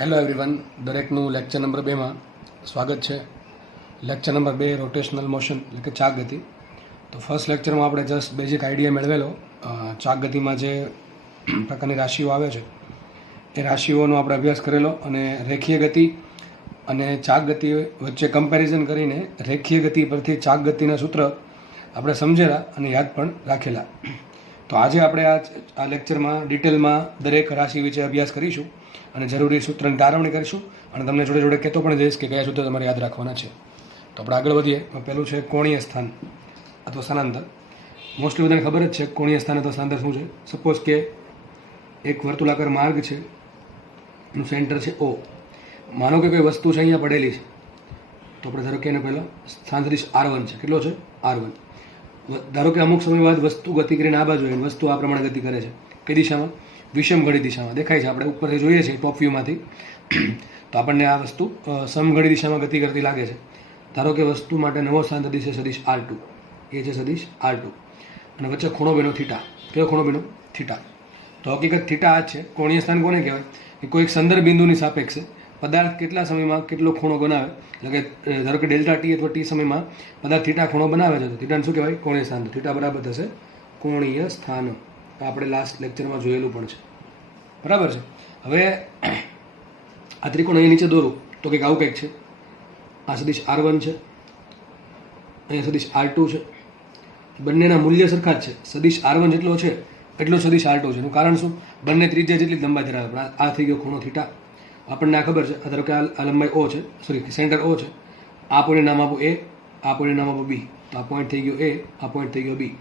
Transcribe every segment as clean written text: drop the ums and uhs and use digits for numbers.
Hello everyone, દરેકનું lecture number 2માં સ્વાગત છે. લેક્ચર નંબર 2 રોટેશનલ મોશન એટલે કે ચાક ગતિ. તો ફર્સ્ટ લેક્ચરમાં આપણે જસ્ટ બેઝિક આઈડિયા મેળવેલો ચાક ગતિમાં જે પ્રકારની રાશિઓ આવે છે એ રાશિઓનો આપણે અભ્યાસ કરેલો અને રેખીય ગતિ અને ચાક ગતિ વચ્ચે કમ્પેરિઝન કરીને રેખીય ગતિ પરથી ચાક ગતિના સૂત્ર આપણે સમજેલા અને યાદ પણ રાખેલા. તો આજે આપણે આ લેક્ચરમાં ડિટેલમાં દરેક રાશિ વિશે અભ્યાસ કરીશું અને જરૂરી સૂત્રની તારવણી કરીશું અને તમને જોડે જોડે કહેતો પણ જઈશ કે કયા સૂત્ર તમારે યાદ રાખવાના છે. તો આપણે આગળ વધીએ. પહેલું છે કોણીય સ્થાન અથવા સ્થાનાંતર. મોસ્ટલી બધાને ખબર જ છે કોણીય સ્થાન અથવા સ્થાનાંતર શું છે. સપોઝ કે એક વર્તુળાકાર માર્ગ છે, એનું સેન્ટર છે O. માનો કે કોઈ વસ્તુ છે અહીંયા પડેલી છે, તો આપણે ધારો કે એને પહેલાં સ્થાન સદિશ R1 છે. કેટલો છે? R1. ધારો કે અમુક સમય બાદ વસ્તુ ગતિ કરીને આ બાજુ આવી, વસ્તુ આ પ્રમાણે ગતિ કરે છે. કઈ દિશામાં? વિષમઘડી દિશામાં. દેખાય છે, આપણે ઉપરથી જોઈએ છીએ ટોપ વ્યૂમાંથી, તો આપણને આ વસ્તુ સમઘડી દિશામાં ગતિ કરતી લાગે છે. ધારો કે વસ્તુ માટે નવો સ્થાન સદિશ છે સદિશ R2. એ છે સદિશ R2 અને વચ્ચે ખૂણો બન્યો થીટા. કયો ખૂણો બન્યો? થીટા. તો હકીકત થીટા આ જ છે. કોણીય સ્થાન કોને કહેવાય? કે કોઈ એક સંદર્ભ બિંદુની સાપેક્ષે પદાર્થ કેટલા સમયમાં કેટલો ખૂણો બનાવે, એટલે કે ધારો કે ડેલ્ટા ટી અથવા ટી સમયમાં પદાર્થ થીટા ખૂણો બનાવે છે, તો થીટાને શું કહેવાય? કોણીય સ્થાન. તો થીટા બરાબર થશે કોણીય સ્થાન. આપણે લાસ્ટ લેક્ચરમાં જોયેલું પણ છે, બરાબર છે. હવે આ ત્રિકોણ અહીં નીચે દોરું તો કંઈક આવું કંઈક છે. આ સદિશ R1 છે, અહીંયા સદિશ R2 છે. બંનેના મૂલ્ય સરખા જ છે. સદિશ R1 જેટલો છે એટલો સદિશ R2 છે. એનું કારણ શું? બંને ત્રિજ્યા જેટલી લંબાઈ ધરાવે. પણ આ થઈ ગયો ખૂણો થીટા. આપણને આ ખબર છે. ધારો કે આ લંબાઈ O છે, સોરી સેન્ટર O છે. આ પોઈન્ટ નામ આપો A, આ પોઈન્ટ નામ આપો B. તો આ પોઈન્ટ થઈ ગયો A, આ પોઈન્ટ થઈ ગયો B.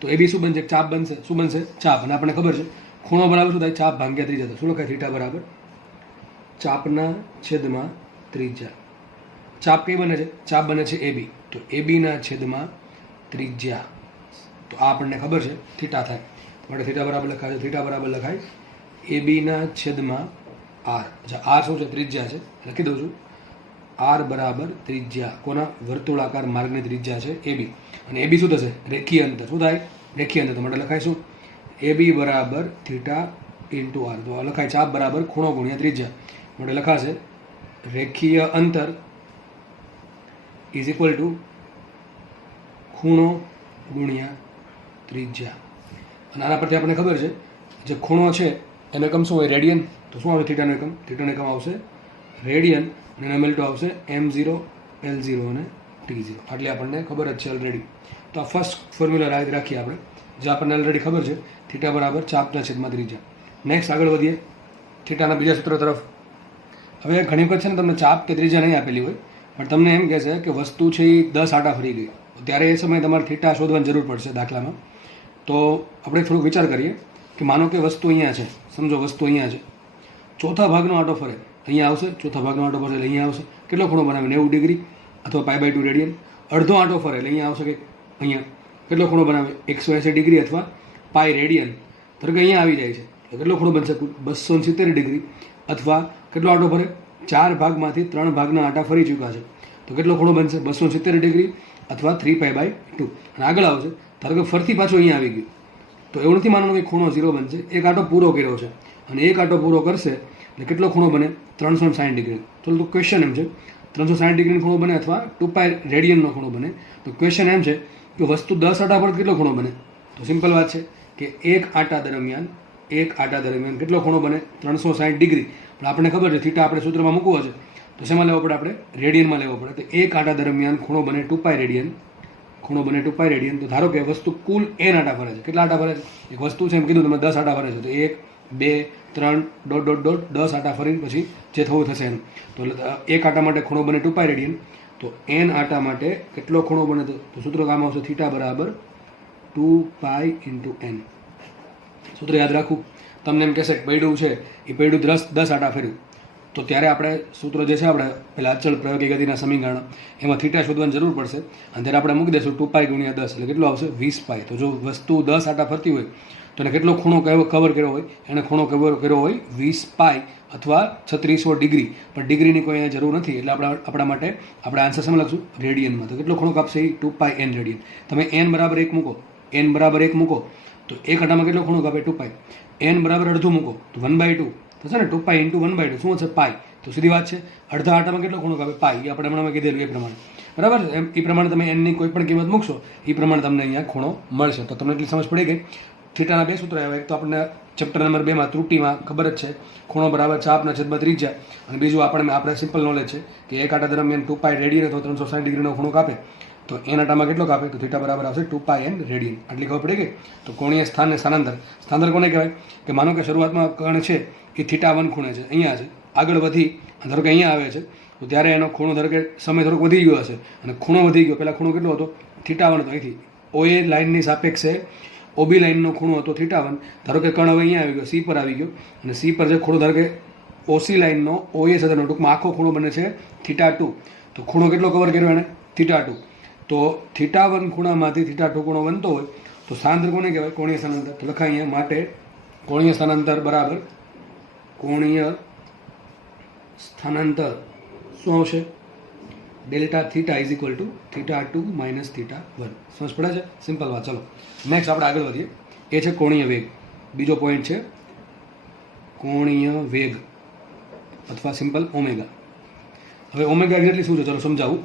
તો AB શું બનશે? ચાપ બનશે. શું બનશે? ચાપ. અને આપણને ખબર છે ખૂણો બરાબર શું થાય? ચાપ ભાગ્યા ત્રિજ્યા. તો શું લખાય? થીટા બરાબર ચાપના છેદમાં ત્રિજ્યા. ચાપ કઈ બને છે? ચાપ બને છે AB. તો AB ના છેદમાં ત્રિજ્યા. તો આ આપણને ખબર છે થીટા થાય. માટે થીટા બરાબર લખાય. થીટા બરાબર લખાય AB ના છેદમાં R. અચ્છા, R શું છે? ત્રિજ્યા છે. લખી દઉં છું. R બરાબર ત્રિજ્યા. કોના? વર્તુળાકાર માર્ગની ત્રિજ્યા છે AB. અને AB શું થશે? રેખીય અંતર. શું થાય? રેખીય અંતર. તો માટે લખાય શું? AB બરાબર થીટા ઇન્ટુ R. તો લખાય ચાપ બરાબર ખૂણો ગુણ્યા ત્રિજ્યા. માટે લખાશે રેખીય અંતર ઇઝ ઇક્વલ ટુ ખૂણો ગુણ્યા ત્રિજ્યા. અને આના પરથી આપણને ખબર છે જે ખૂણો છે એનો એકમ શું હોય? રેડિયન. તો શું આવશે થીટાનો એકમ? થીટાનો એકમ આવશે રેડિયન અને એનો મેલ્ટો આવશે M0, L0 અને T0. આટલી આપણને ખબર જ છે ઓલરેડી. તો આ ફર્સ્ટ ફોર્મ્યુલા રાખીએ આપણે, જે આપણને ઓલરેડી ખબર છે. થીટા બરાબર ચાપના છેદમાં ત્રિજ્યા. નેક્સ્ટ આગળ વધીએ થીટાના બીજા સૂત્ર તરફ. હવે ઘણી વખત છે ને તમને ચાપ કે ત્રિજ્યા નહીં આપેલી હોય, પણ તમને એમ કહે છે કે વસ્તુ છે એ 10 આંટા ફરી ગઈ, ત્યારે એ સમયે તમારે થીટા શોધવાની જરૂર પડશે દાખલામાં. તો આપણે થોડુંક વિચાર કરીએ કે માનો કે વસ્તુ અહીંયા છે. સમજો વસ્તુ અહીંયા છે, ચોથા ભાગનો આંટો ફરે અહીંયા આવશે, ચોથા ભાગનો આંટો ફરે એટલે અહીંયા આવશે. કેટલો ખૂણો બનાવે? 90 ડિગ્રી અથવા π/2 રેડિયન. અડધો આંટો ફરે એટલે અહીંયા આવશે કે અહીંયા કેટલો ખૂણો બનાવે? 180 ડિગ્રી અથવા પાઈ રેડિયન. ધારો કે અહીંયા આવી જાય છે તો કેટલો ખૂણો બનશે? 270 ડિગ્રી. અથવા કેટલો આંટો ફરે? 4 ભાગમાંથી 3 ભાગના આંટા ફરી ચૂક્યા છે, તો કેટલો ખૂણો બનશે? 270 ડિગ્રી અથવા 3π/2. અને આગળ આવશે, ધારો કે ફરતી પાછો અહીંયા આવી ગયું, તો એવું નથી માનવાનું કે ખૂણો 0 બનશે. એક આંટો પૂરો કર્યો છે અને એક આંટો પૂરો કરશે એટલે કેટલો ખૂણો બને? 360 ડિગ્રી. તો ક્વેશ્ચન એમ છે 360 ડિગ્રીનો ખૂણો બને અથવા 2π રેડિયનનો ખૂણો બને. તો ક્વેશ્ચન એમ છે કે વસ્તુ 10 આંટા પર કેટલો ખૂણો બને? તો સિમ્પલ વાત છે કે એક આંટા દરમિયાન કેટલો ખૂણો બને? 360 ડિગ્રી. પણ આપણને ખબર છે થીટા આપણે સૂત્રમાં મૂકવો છે, તો શેમાં લેવો પડે? આપણે રેડિયનમાં લેવો પડે. તો એક આંટા દરમિયાન ખૂણો બને 2π રેડિયન. ખૂણો બને 2π રેડિયન. તો ધારો કે વસ્તુ કુલ n આંટા ફરે છે. કેટલા આંટા ફરે છે? એક વસ્તુ છે એમ કીધું તમે 10 આંટા ફરે છે, તો 1, 2, 3 ... 10 આંટા ફરીને પછી જે થવું થશે એનું. તો એક આંટા માટે ખૂણો બને 2π રેડિયન. તો n આંટા માટે કેટલો ખૂણો બને? તો સૂત્ર કામ આવશે થીટા બરાબર 2π × n. સૂત્ર યાદ રાખવું. તમને એમ કહેશે કે પૈડું છે એ પૈડું 10 આંટા ફર્યું, તો ત્યારે આપણે સૂત્ર જે છે આપણે પેલા અચળ પ્રયોગી ગતિના સમીકરણ એમાં થીટા શોધવાની જરૂર પડશે. અને ત્યારે આપણે મૂકી દઈશું 2π × 10 એટલે કેટલો આવશે? 20π. તો જો વસ્તુ 10 આંટા ફરતી હોય તો એને કેટલો ખૂણો કવર કર્યો હોય? એને ખૂણો કવર કર્યો હોય 20π અથવા 3600 ડિગ્રી. પણ ડિગ્રીની કોઈ અહીંયા જરૂર નથી, એટલે આપણા માટે આપણે આન્સર શેમાં લખશું? રેડિયનમાં. તો કેટલો ખૂણો કાપશે? 2π n રેડિયન. તમે n બરાબર 1 મૂકો, તો એક આંટામાં કેટલો ખૂણો કાપે? 2π. n બરાબર અડધું મૂકો તો 1/2. તો તો છે ને 2π ઇન્ટુ 1/2 શું હશે પાઈ. તો સીધી વાત છે, અડધા આટામાં કેટલો ખૂણો કાપે પાઈ, એ આપણે હમણાં કીધેલું એ પ્રમાણે, બરાબર. એમ એ પ્રમાણે તમે એનની કોઈ પણ કિંમત મૂકશો એ પ્રમાણે તમને અહીંયા ખૂણો મળશે. તો તમને એટલી સમજ પડી ગઈ. થીટાના બે સૂત્ર આવ્યા, એક તો આપણને ચેપ્ટર નંબર 2માં ત્રુટિમાં ખબર જ છે, ખૂણો બરાબર ચાપના છેદમાં ત્રિજ્યા, અને બીજું આપણે સિમ્પલ નોલેજ છે કે એક આટા દરમિયાન 2π રેડિયન અથવા 360 ડિગ્રીનો ખૂણો કાપે તો એન આટામાં કેટલો કાપે, તો થીટા બરાબર આવશે 2πn રેડિયન. આટલી ખબર પડી ગઈ. તો કોણીય સ્થાન ને સ્થાનાંતર, સ્થાનાંતર કોને કહેવાય કે માનો કે શરૂઆતમાં કણ છે એ θ1 ખૂણે છે, અહીંયા છે, આગળ વધી ધારો કે અહીંયા આવે છે તો ત્યારે એનો ખૂણો ધારો કે સમય થોડોક વધી ગયો હશે અને ખૂણો વધી ગયો, પહેલાં ખૂણો કેટલો હતો θ1 હતો, અહીંથી OA લાઇનની સાપેક્ષે OB લાઇનનો ખૂણો હતો θ1. ધારો કે કણ હવે અહીંયા આવી ગયો, C પર આવી ગયો, અને C પર જે ખૂણો ધારો કે OC લાઇનનો OA સાથેનો ટૂંકમાં આખો ખૂણો બને છે θ2. તો ખૂણો કેટલો કવર કર્યો એને θ2. તો θ1 ખૂણામાંથી θ2 ખૂણો બનતો હોય તો સ્થાનાંતર કોને કહેવાય, કોણીય સ્થાનાંતર. તો લખાય અહીંયા માટે કોણીય સ્થાનાંતર બરાબર કોણીય સ્થાનાંતર શું આવશે, delta theta is equal to θ2 minus θ1. સમજ પડે છે, સિમ્પલ વાત. ચલો નેક્સ્ટ આપણે આગળ વધીએ. એ છે કોણીય વેગ. બીજો પોઈન્ટ છે કોણીય વેગ અથવા સિમ્પલ ઓમેગા. હવે ઓમેગા એક્ઝેક્ટલી શું છે ચલો સમજાવું.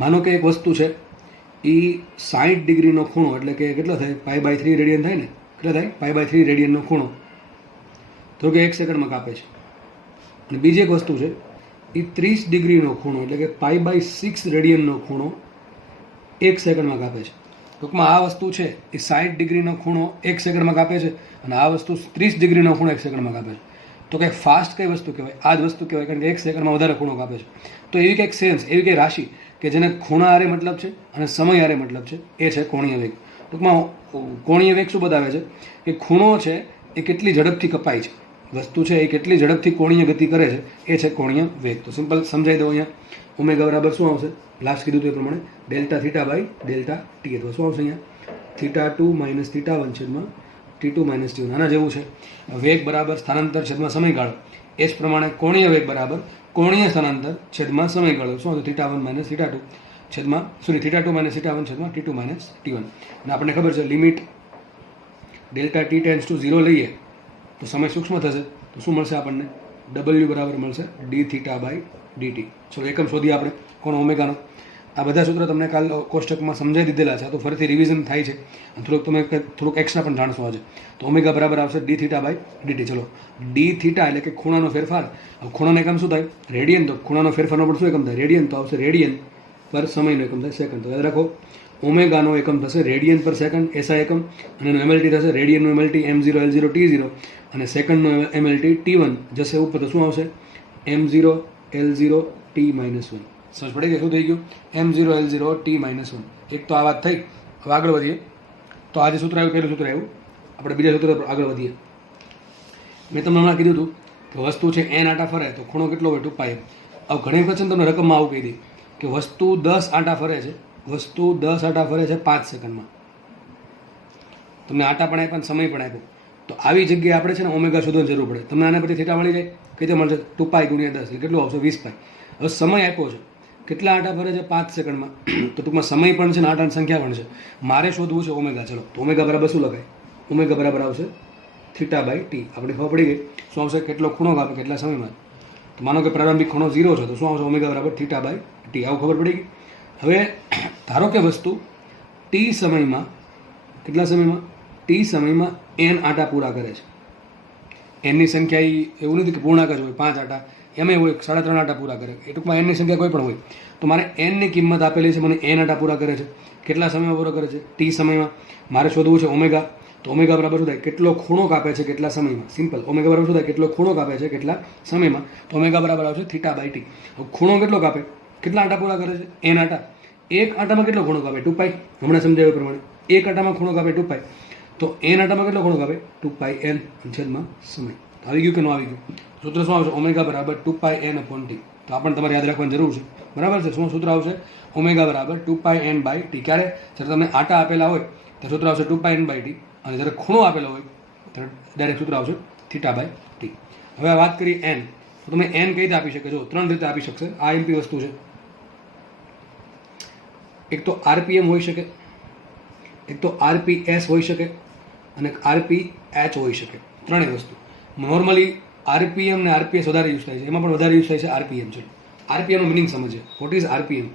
માનો કે એક વસ્તુ છે એ 60 ડિગ્રીનો ખૂણો એટલે કે કેટલો થાય π/3 રેડિયન થાય ને, કેટલો થાય π/3 રેડિયનનો ખૂણો તો કે 1 સેકન્ડમાં કાપે છે. અને બીજી એક વસ્તુ છે એ 30 ડિગ્રીનો ખૂણો એટલે કે π/6 રેડિયનનો ખૂણો 1 સેકન્ડમાં કાપે છે. ટૂંકમાં આ વસ્તુ છે એ 60 ડિગ્રીનો ખૂણો 1 સેકન્ડમાં કાપે છે અને આ વસ્તુ 30 ડિગ્રીનો ખૂણો 1 સેકન્ડમાં કાપે છે. તો કંઈક ફાસ્ટ કઈ વસ્તુ કહેવાય, આ જ વસ્તુ કહેવાય, કારણ કે 1 સેકન્ડમાં વધારે ખૂણો કાપે છે. તો એવી કંઈક સેન્સ, એવી કંઈ રાશિ કે જેને ખૂણા હારે મતલબ છે અને સમય હારે મતલબ છે, એ છે કોણીય વેગ. ટૂંકમાં કોણીય વેગ શું બતાવે છે કે ખૂણો છે એ કેટલી ઝડપથી કપાય છે, વસ્તુ છે એ કેટલી ઝડપથી કોણીય ગતિ કરે છે, એ છે કોણીય વેગ. તો સિમ્પલ સમજાવી દો. અહીંયા ઓમેગા બરાબર શું આવશે, લાસ્ટ કીધું તો એ પ્રમાણે delta theta by delta T. અથવા શું આવશે અહીંયા θ2 માઇનસ θ1 છેદમાં T2 માઇનસ T1. આના જેવું છે. વેગ બરાબર સ્થાનાંતર છેદમાં સમયગાળો, એ જ પ્રમાણે કોણીય વેગ બરાબર કોણીય સ્થાનાંતર છેદમાં સમયગાળો શું હતું θ1 માઇનસ θ2 છેદમાં θ2 માઇનસ θ1 છેદમાં T2 માઇનસ T1. અને આપણને ખબર છે limit delta T tends to 0 લઈએ તો સમય સૂક્ષ્મ થશે, તો શું મળશે આપણને, W બરાબર મળશે dθ/dt. ચલો એકમ શોધીએ આપણે કોણ ઓમેગાનો. આ બધા સૂત્રો તમને કાલ કોષ્ટકમાં સમજાવી દીધેલા છે, તો ફરીથી રિવિઝન થાય છે અને થોડુંક એક્સ્ટ્રા પણ જાણશો આજે. તો ઓમેગા બરાબર આવશે dθ/dt. ચલો dθ એટલે કે ખૂણાનો ફેરફાર. ખૂણાનો એકમ શું થાય, રેડિયન. તો ખૂણાનો ફેરફારનો પણ શું એકમ થાય, રેડિયન. તો આવશે રેડિયન પર સમયનો એકમ થાય સેકન્ડ. તો યાદ રાખો ઓમેગાનો એકમ થશે રેડિયન પર સેકન્ડ એસઆઈ એકમ, અને એનું MLT થશે રેડિયનનું MLT m0 L0 T0, અને સેકન્ડનું MLT T1 જશે ઉપર. તો શું આવશે m0 L0 T-1. સમજ પડી ગઈ શું થઈ ગયું, m0 L0 T-1. એક તો આ વાત થઈ. હવે આગળ વધીએ. તો આજે સૂત્ર આવ્યું, પહેલું સૂત્ર આવ્યું. આપણે બીજા સૂત્ર પર આગળ વધીએ. મેં તમને હમણાં કીધું હતું કે વસ્તુ છે n આટા ફરે તો ખૂણો કેટલો હોય 2π. હવે ઘણી વખત તમને રકમમાં આવું કહી દઈ કે વસ્તુ 10 આટા ફરે છે, વસ્તુ 10 આટા ફરે છે 5 સેકન્ડમાં. તમને આટા પણ આપ્યા અને સમય પણ આપ્યો. તો આવી જગ્યાએ આપણે છે ને ઓમેગા શોધવાની જરૂર પડે. તમને આના પછી થીટા મળી જાય, કઈ રીતે મળશે, 2π × 10 એટલે કેટલું આવશે 20π. હવે સમય આપ્યો છે, કેટલા આટા ફરે છે 5 સેકન્ડમાં. તો ટૂંકમાં સમય પણ છે ને આટાની સંખ્યા પણ છે. મારે શોધવું છે ઓમેગા. ચલો તો ઓમેગા બરાબર શું લખાય, ઓમેગા બરાબર આવશે θ/t. આપણે ખબર પડી ગઈ શું આવશે, કેટલો ખૂણો કાપે કેટલા સમયમાં. તો માનો કે પ્રારંભિક ખૂણો 0 છે તો શું આવશે ઓમેગા બરાબર θ/t. આવું ખબર પડી ગઈ. હવે ધારો કે વસ્તુ t સમયમાં, કેટલા સમયમાં, t સમયમાં n આટા પૂરા કરે છે. એનની સંખ્યા એવું નથી કે પૂર્ણાંક જ હોય 5 આટા, એમાં હોય 3.5 આટા પૂરા કરે. એ ટૂંકમાં એનની સંખ્યા કોઈ પણ હોય. તો મારે એનની કિંમત આપેલી છે, મને n આટા પૂરા કરે છે. કેટલા સમયમાં પૂરા કરે છે, t સમયમાં. મારે શોધવું છે ઓમેગા. તો ઓમેગા બરાબર શું થાય, કેટલો ખૂણો કાપે છે કેટલા સમયમાં. સિમ્પલ. ઓમેગા બરાબર શું થાય, કેટલો ખૂણો કાપે છે કેટલા સમયમાં. તો ઓમેગા બરાબર આવશે θ/t. હવે ખૂણો કેટલો કાપે, કેટલા આટા પૂરા કરે છે, n આટા. એક આટામાં કેટલો ખૂણો કાપે, 2π. હમણાં સમજાવ્યા પ્રમાણે એક આટામાં ખૂણો કાપે 2π. તો n આટામાં કેટલો ખૂણો કાપે, 2πn છેદમાં સમય. આવી ગયું કે ન આવી ગયું. સૂત્ર શું આવશે, ઓમેગા બરાબર 2πn/t. તો આપણને તમારે યાદ રાખવાની જરૂર છે, બરાબર છે. શું સૂત્ર આવશે, ઓમેગા બરાબર 2πn/t. ક્યારે, જ્યારે તમને આટા આપેલા હોય તો સૂત્ર આવશે 2πn/t, અને જ્યારે ખૂણો આપેલો હોય ત્યારે ડાયરેક્ટ સૂત્ર આવશે θ/t. હવે વાત કરીએ n. તો તમે n કઈ રીતે આપી શકે, જો 3 રીતે આપી શકશે. આ એમપી વસ્તુ છે. એક તો RPM હોઈ શકે, એક તો RPS હોઈ શકે, અને RPH હોઈ શકે. ત્રણેય વસ્તુ. નોર્મલી આરપીએમ ને આરપીએસ વધારે યુઝ થાય છે, એમાં પણ વધારે યુઝ થાય છે આરપીએમ છે. આરપીએમનો મિનિંગ સમજીએ. What is RPM?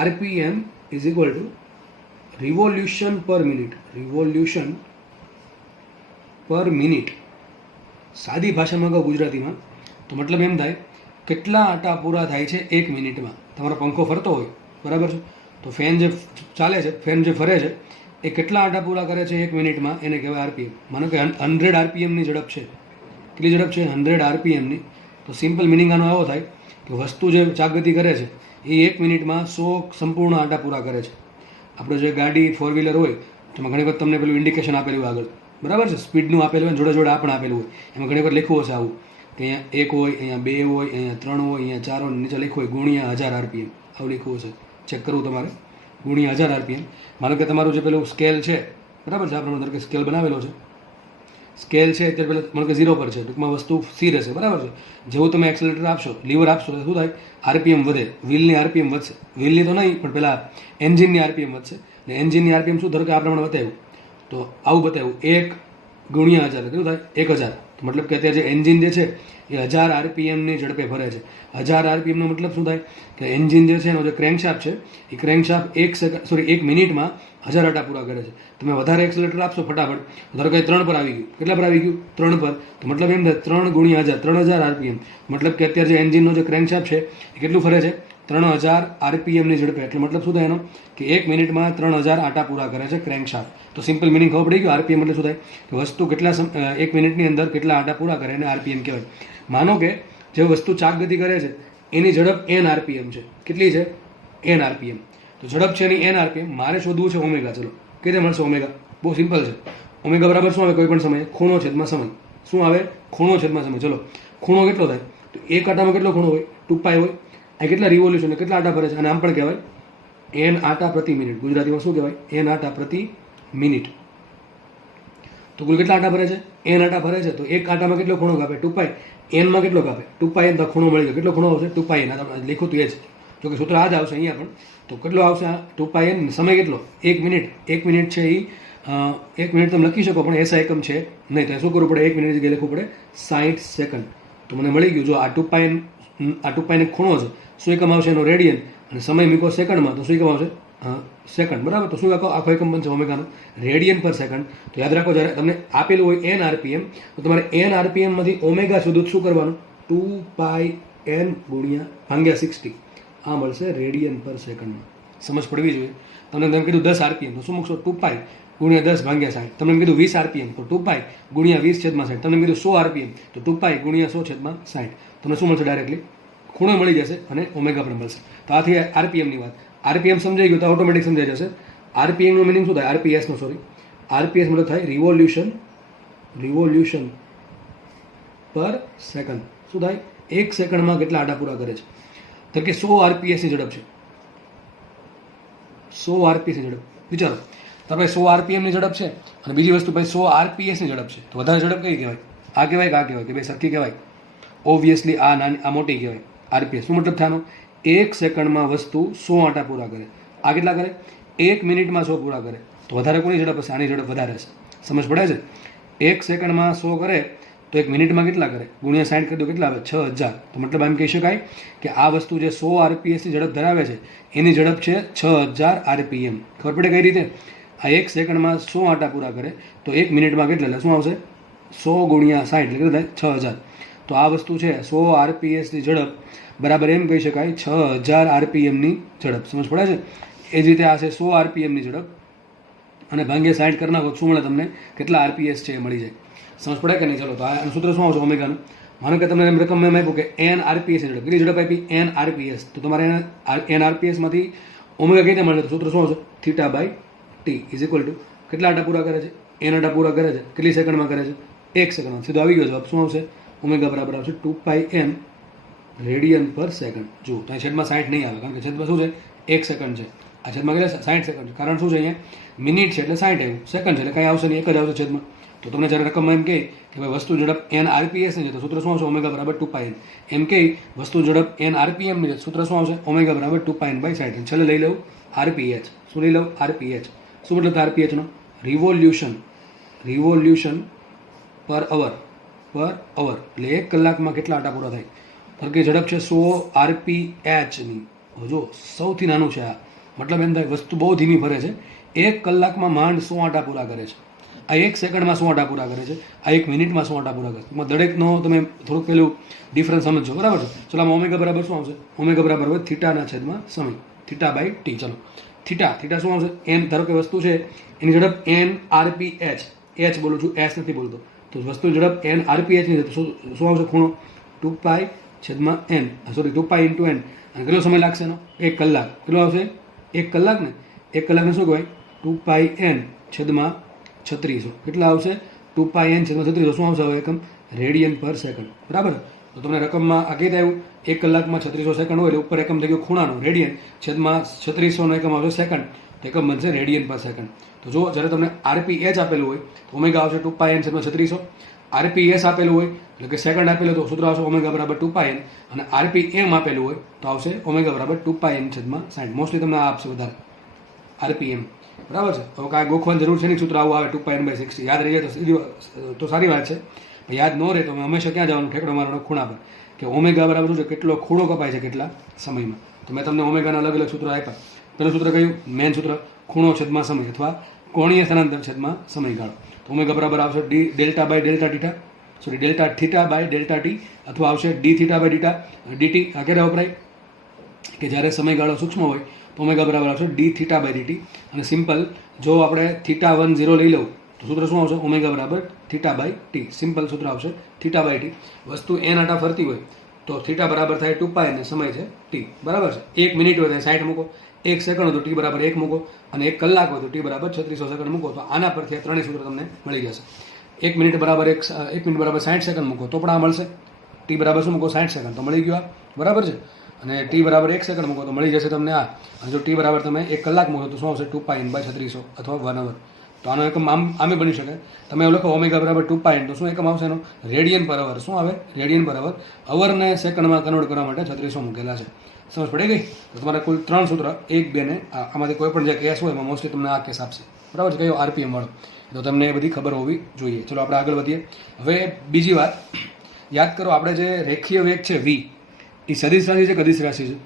RPM is equal two revolution પર મિનિટ. રિવોલ્યુશન પર મિનિટ. સાદી ભાષામાં કહું ગુજરાતીમાં તો મતલબ એમ થાય કેટલા આટા પૂરા થાય છે એક મિનિટમાં. તમારો પંખો ફરતો હોય, બરાબર છે, તો ફેન જે ચાલે છે, ફેન જે ફરે છે, એ કેટલા આટા પૂરા કરે છે એક મિનિટમાં, એને કહેવાય આરપીએમ. માનો કે 100 આરપીએમની ઝડપ છે. કેટલી ઝડપ છે? 100 આરપીએમની. તો સિમ્પલ મિનિંગ આનો એવો થાય કે વસ્તુ જે ચાકગતિ કરે છે એ એક મિનિટમાં 100 સંપૂર્ણ આટા પૂરા કરે છે. આપણે જે ગાડી 4 વ્હીલર હોય તેમાં ઘણી વખત તમને પેલું ઇન્ડિકેશન આપેલું હોય આગળ, બરાબર છે, સ્પીડનું આપેલું હોય, જોડે જોડે આ પણ આપેલું હોય. એમાં ઘણી વખત લખ્યું હશે આવું કે અહીંયા 1 હોય, અહીંયા 2 હોય, અહીંયા 3 હોય, અહીંયા 4 હોય, નીચે લખ્યું હોય ગુણ્યા 1000 આરપીએમ. આવું લખ્યું હશે, ચેક કરવું તમારે. ગુણ્યા 1000 આરપીએમ. માનો કે તમારું જે પેલું સ્કેલ છે, બરાબર છે, આપણે ધારો કે સ્કેલ બનાવેલો છે, સ્કેલ છે અત્યારે પહેલાં માનો કે 0 પર છે, ટૂંકમાં વસ્તુ સ્થિર હશે, બરાબર છે. જેવું તમે એક્સેલેટર આપશો, લીવર આપશો તો શું થાય? આરપીએમ વધે, વ્હીલની આરપીએમ વધશે. વ્હીલની તો નહીં, પણ પેલા એન્જિનની આરપીએમ વધશે. ને એન્જિનની આરપીએમ શું? ધારો કે આ પ્રમાણે બતાવ્યું, તો આવું બતાવ્યું 1 ગુણ્યા 1000 કેટલું થાય? 1000. તો મતલબ કે અત્યારે જે એન્જિન જે છે એ 1000 આરપીએમની ઝડપે ફરે છે. 1000 આરપીએમનો મતલબ શું થાય કે એન્જિન જે છે એનો જે ક્રેન્કશાફ્ટ છે એ ક્રેન્કશાફ્ટ 1 મિનિટમાં 1000 આટા પૂરા કરે છે. તમે વધારે એક્સેલેટર આપશો ફટાફટ, ધારો કે 3 પર આવી ગયું. કેટલા પર આવી ગયું? 3 પર. તો મતલબ એમ થાય 3 ગુણ્યા 1000, 3000 આરપીએમ. મતલબ કે અત્યારે જે એન્જિનનો જે ક્રેન્કશાફ્ટ છે એ કેટલું ફરે છે? 3000 આરપીએમની ઝડપે. એટલે મતલબ શું થાય એનો કે 1 મિનિટમાં 3000 આટા પૂરા કરે છે ક્રેન્કશાફ્ટ. તો સિમ્પલ મિનિંગ ખબર પડી ગયું. આરપીએમ એટલે શું થાય કે વસ્તુ કેટલા 1 મિનિટની અંદર કેટલા આટા પૂરા કરે એને આરપીએમ કહેવાય. માનો કે જે વસ્તુ ચાકગતિ કરે છે એની ઝડપ n આરપીએમ છે. કેટલી છે? n RPM. તો ઝડપ છે એની n આરપીએમ. મારે શોધવું છે ઓમેગા. ચલો કઈ રીતે મળશે ઓમેગા? બહુ સિમ્પલ છે. ઓમેગા બરાબર શું આવે કોઈ પણ સમયે? ખૂણો છેદમાં સમય. શું આવે? ખૂણો છેદમાં સમય. ચલો ખૂણો કેટલો થાય? તો એક આટામાં કેટલો ખૂણો હોય? 2π હોય. આ કેટલા રિવોલ્યુશન, કેટલા આટા ફરે છે? અને આમ પણ કહેવાય n આટા પ્રતિ મિનિટ. ગુજરાતીમાં શું કહેવાય? n આટા પ્રતિ મિનિટ. તો કુલ કેટલા આટા ફરે છે? n આટા ફરે છે. તો એક આટામાં કેટલો ખૂણો કાપે? 2π. n માં કેટલો કાપે? 2π n. તો ખૂણો મળી ગયો. કેટલો ખૂણો આવશે? 2π n. લખ્યું તું એ જ, જો કે સૂત્ર આ જ આવશે અહીંયા પણ. તો કેટલો આવશે? 2π n. સમય કેટલો? 1 મિનિટ. 1 મિનિટ છે એ 1 મિનિટ તમે લખી શકો પણ એસા એકમ છે નહીં. તો શું કરવું પડે? 1 મિનિટ જગ્યાએ લખવું પડે 60 સેકન્ડ. તો મને મળી ગયું. જો આ 2π n, આ 2π n ખૂણો છે, શું એકમ આવશે એનો? રેડિયન. અને સમય મૂકો સેકન્ડમાં, તો શું એકમ આવશે? સેકન્ડ. બરાબર. તો શું આખો એકમ બનશે ઓમેગાનો? રેડિયન પર સેકન્ડ. તો યાદ રાખો, જ્યારે તમને આપેલું હોય n આરપીએમ, તો તમારે n આરપીએમમાંથી ઓમેગા શોધવું. શું કરવાનું? 2π n ગુણ્યા ભાગ્યા 60. આ મળશે રેડિયન પર સેકન્ડમાં. સમજ પડવી જોઈએ. તમને કીધું 10 આરપીએમ, તો શું મૂકશો? 2π ગુણ્યા 10 ભાગ્યા 60. તમને કીધું 20 આરપીએમ, તો 2π ગુણ્યા 20 છેદમાં 60. તમને કીધું 100 આરપીએમ, તો 2π ગુણ્યા 100 છેદમાં 60. તમને શું મળશે? ડાયરેક્ટલી ખૂણો મળી જશે અને ઓમેગા પણ મળશે. તો આથી આરપીએમની વાત. આરપીએમ સમજાઈ ગયું તો ઓટોમેટિક સમજાઈ જશે. આરપીએમનું મિનિંગ શું થાય? આરપીએસનો, સોરી, આરપીએસ મતલબ થાય રિવોલ્યુશન પર સેકન્ડ. શું થાય? 1 સેકન્ડમાં કેટલા આટા પૂરા કરે છે? તો કે 100 આરપીએસની ઝડપ છે. 100 આરપીએસની ઝડપ. વિચારો, તમે 100 આરપીએમની ઝડપ છે અને બીજી વસ્તુ ભાઈ 100 આરપીએસની ઝડપ છે. તો વધારે ઝડપ કઈ કહેવાય? આ કહેવાય કે આ કહેવાય? કે ભાઈ સરખી કહેવાય? ઓબ્વિયસલી આ નાની, આ મોટી કહેવાય આરપીએસ. શું મતલબ થવાનો? 1 સેકન્ડમાં વસ્તુ 100 આટા પૂરા કરે. આ કેટલા કરે? 1 મિનિટમાં 100 પૂરા કરે. તો વધારે કોની ઝડપ હશે? આની ઝડપ વધારે હશે. સમજ પડે છે? 1 સેકન્ડમાં 100 કરે તો 1 મિનિટમાં કેટલા કરે? ગુણ્યા 60 કરી દો, કેટલા આવે? 6000. તો મતલબ એમ કહી શકાય કે આ વસ્તુ જે 100 આરપીએસની ઝડપ ધરાવે છે એની ઝડપ છે 6000 આરપીએમ. ખબર પડે કઈ રીતે? આ 1 સેકન્ડમાં 100 આટા પૂરા કરે તો 1 મિનિટમાં કેટલા? એટલે શું આવશે? 100 ગુણ્યા 60 એટલે કેટલું થાય? 6000. તો આ વસ્તુ છે 100 આરપીએસની ઝડપ બરાબર એમ કહી શકાય 6000 આરપીએમની ઝડપ. સમજ પડે છે? એ જ રીતે આ છે 100 આરપીએમની ઝડપ અને ભાગ્યા 60 કરી નાખો, શું મળે તમને? કેટલા આરપીએસ છે એ મળી જાય. સમજ પડે કે નહીં? ચલો, તો આ સૂત્ર શું આવશે ઓમેગાનું? માનો કે તમને એમ રકમ એમ આપ્યું કે n આરપીએસની ઝડપ. કેટલી ઝડપ આપી? n RPS. તો તમારે n આરપીએસમાંથી ઓમેગા કઈ રીતે મળે? તો સૂત્ર શું આવશે? θ/t ઇઝ ઇક્વલ ટુ કેટલા આટા પૂરા કરે છે? n આટા પૂરા કરે છે. કેટલી સેકન્ડમાં કરે છે? 1 સેકન્ડમાં. સીધો આવી ગયો જવાબ. શું આવશે? ઓમેગા બરાબર આવશે 2π n રેડિયન પર સેકન્ડ. જો તો છેદમાં 60 નહીં આવે, કારણ કે છેદમાં શું છે? 1 સેકન્ડ છે. આ છેદમાં કેટલા? 60 સેકન્ડ છે. કારણ શું છે? અહીંયા મિનિટ છે એટલે 60 આવ્યું, સેકન્ડ છે એટલે કાંઈ આવશે નહીં, એક જ આવશે છેદમાં. તો તમને જ્યારે રકમમાં એમ કહે કે ભાઈ વસ્તુ ઝડપ n આરપીએસની છે તો સૂત્ર શું આવશે? ઓમેગા બરાબર 2π n. એમ કહે વસ્તુ ઝડપ n આરપીએમની છે, સૂત્ર શું આવશે? ઓમેગા બરાબર 2π n/60. છેલ્લે લઈ લઉં આરપીએચ. શું લઈ લઉં? આરપીએચ. શું મતલબ આરપીએચનો? રિવોલ્યુશન પર અવર. પર અવર, એટલે 1 કલાકમાં કેટલા આટા પૂરા થાય. ધારો કે ઝડપ છે 100 RPHની. જો સૌથી નાનું છે આ, મતલબ એમ થાય વસ્તુ બહુ ધીમી ફરે છે. 1 કલાકમાં માંડ 100 આટા પૂરા કરે છે. આ 1 સેકન્ડમાં 100 આટા પૂરા કરે છે. આ 1 મિનિટમાં 100 આટા પૂરા કરે છે. એમાં દરેકનો તમે થોડુંક પેલું ડિફરન્સ સમજો, બરાબર છે. ચલો આમાં ઓમેગા બરાબર શું આવશે? ઓમેગા બરાબર હોય થીટાના છેદમાં સમય, થીટા બાય ટી. ચલો થીટા શું આવશે? એન, ધારો કે વસ્તુ છે એની ઝડપ NRPH, એચ બોલું છું, એસ નથી બોલતો, તો વસ્તુ ઝડપ NRPH ની શું આવશે? ખૂણો 2π/n, સોરી 2π × n. અને કેટલો સમય લાગશે એનો? 1 કલાક. કેટલો આવશે? 1 કલાક ને 1 કલાકને શું કહેવાય? 2πn/3600. કેટલા આવશે? 2πn/3600. શું આવશે હવે એકમ? રેડિયન પર સેકન્ડ, બરાબર. તો તમને રકમમાં આ કઈ આવ્યું? 1 કલાકમાં 3600 સેકન્ડ હોય એટલે ઉપર એકમ થઈ ગયો ખૂણાનો, રેડિયન, છેદમાં 3600 નો એકમ આવશે સેકન્ડ, તો એકમ બનશે રેડિયન પર સેકન્ડ. તો જો જ્યારે તમને RPH આપેલું હોય તો ઓમેગા આવશે 2πn/3600. RPS આપેલું હોય એટલે કે સેકન્ડ આપેલું તો સૂત્ર આવશે ઓમેગા બરાબર 2πn, અને RPM આપેલું હોય તો આવશે ઓમેગા બરાબર 2πn/60. મોસ્ટલી તમને આ આપશે વધારે RPM, બરાબર છે. હવે કાંઈ ગોખવાની જરૂર છે નહીં, સૂત્ર આવું આવે 2πn/60. યાદ રહી જાય તો સારી વાત છે. યાદ ન રહે તો હંમેશા ક્યાં જવાનું? ઠેકડો મારવાનો ખૂણા પર, કે ઓમેગા બરાબર શું છે? કેટલો ખૂણો કપાય છે કેટલા સમયમાં. તો મેં તમને ઓમેગાના અલગ અલગ સૂત્રો આપ્યા. પેલું સૂત્ર કયું? મેન સૂત્ર ખૂણો છેદમાં સમય અથવા કોણીય સ્થાનાંતર છેદમાં સમયગાળો. તો ઓમેગા બરાબર આવશે delta by delta theta, sorry delta theta by delta T, અથવા આવશે ડી થીટા બાય ડીટી. આ ક્યારે વપરાય? કે જ્યારે સમયગાળો સૂક્ષ્મ હોય તો ઓમેગા બરાબર આવશે ડી થીટા બાય ડીટી. અને સિમ્પલ જો આપણે θ10 લઈ લઉં તો સૂત્ર શું આવશે? ઓમેગા બરાબર થીટા બાય ટી. સિમ્પલ સૂત્ર આવશે થીટા બાય ટી. વસ્તુ n આટા ફરતી હોય તો થીટા બરાબર થાય 2π અને સમય છે ટી, બરાબર છે. 1 મિનિટ હોય તો 60 મૂકો, 1 સેકન્ડ હોય તો ટી બરાબર 1 મૂકો, અને 1 કલાક હોય તો ટી બરાબર 3600 સેકન્ડ મૂકો. તો આના પરથી આ ત્રણેય સૂત્ર તમને મળી જશે. 1 મિનિટ બરાબર 60 સેકન્ડ મૂકો તો પણ આ મળશે. ટી બરાબર શું મૂકો? 60 સેકન્ડ, તો મળી ગયું આ, બરાબર છે. અને ટી બરાબર 1 સેકન્ડ મૂકો તો મળી જશે તમને આ. અને જો ટી બરાબર તમે 1 કલાક મૂકો તો શું આવશે? 2πn/3600 અથવા 1 અવર. તો આનો એકમ આમે બની શકે. તમે એવું લખો ઓમેગા બરાબર 2πn, તો શું એકમ આવશે એનો? રેડિયન પર અવર. શું આવે? રેડિયન પર અવર. અવરને સેકન્ડમાં કન્વર્ટ કરવા માટે 3600 મૂકેલા છે. સમજ પડી ગઈ? તો તમારે કુલ 3 સૂત્ર, 1, 2 ને આમાંથી કોઈ પણ જે કેસ હોય એમાં મોસ્ટલી તમને આ કેસ આપશે, બરાબર છે. કયો? RPM વાળો. તો તમને એ બધી ખબર હોવી જોઈએ. ચલો આપણે આગળ વધીએ. હવે બીજી વાત યાદ કરો, આપણે જે રેખીય વેગ છે v, એ સદિશ રાશિ છે કે અદિશ રાશિ છે?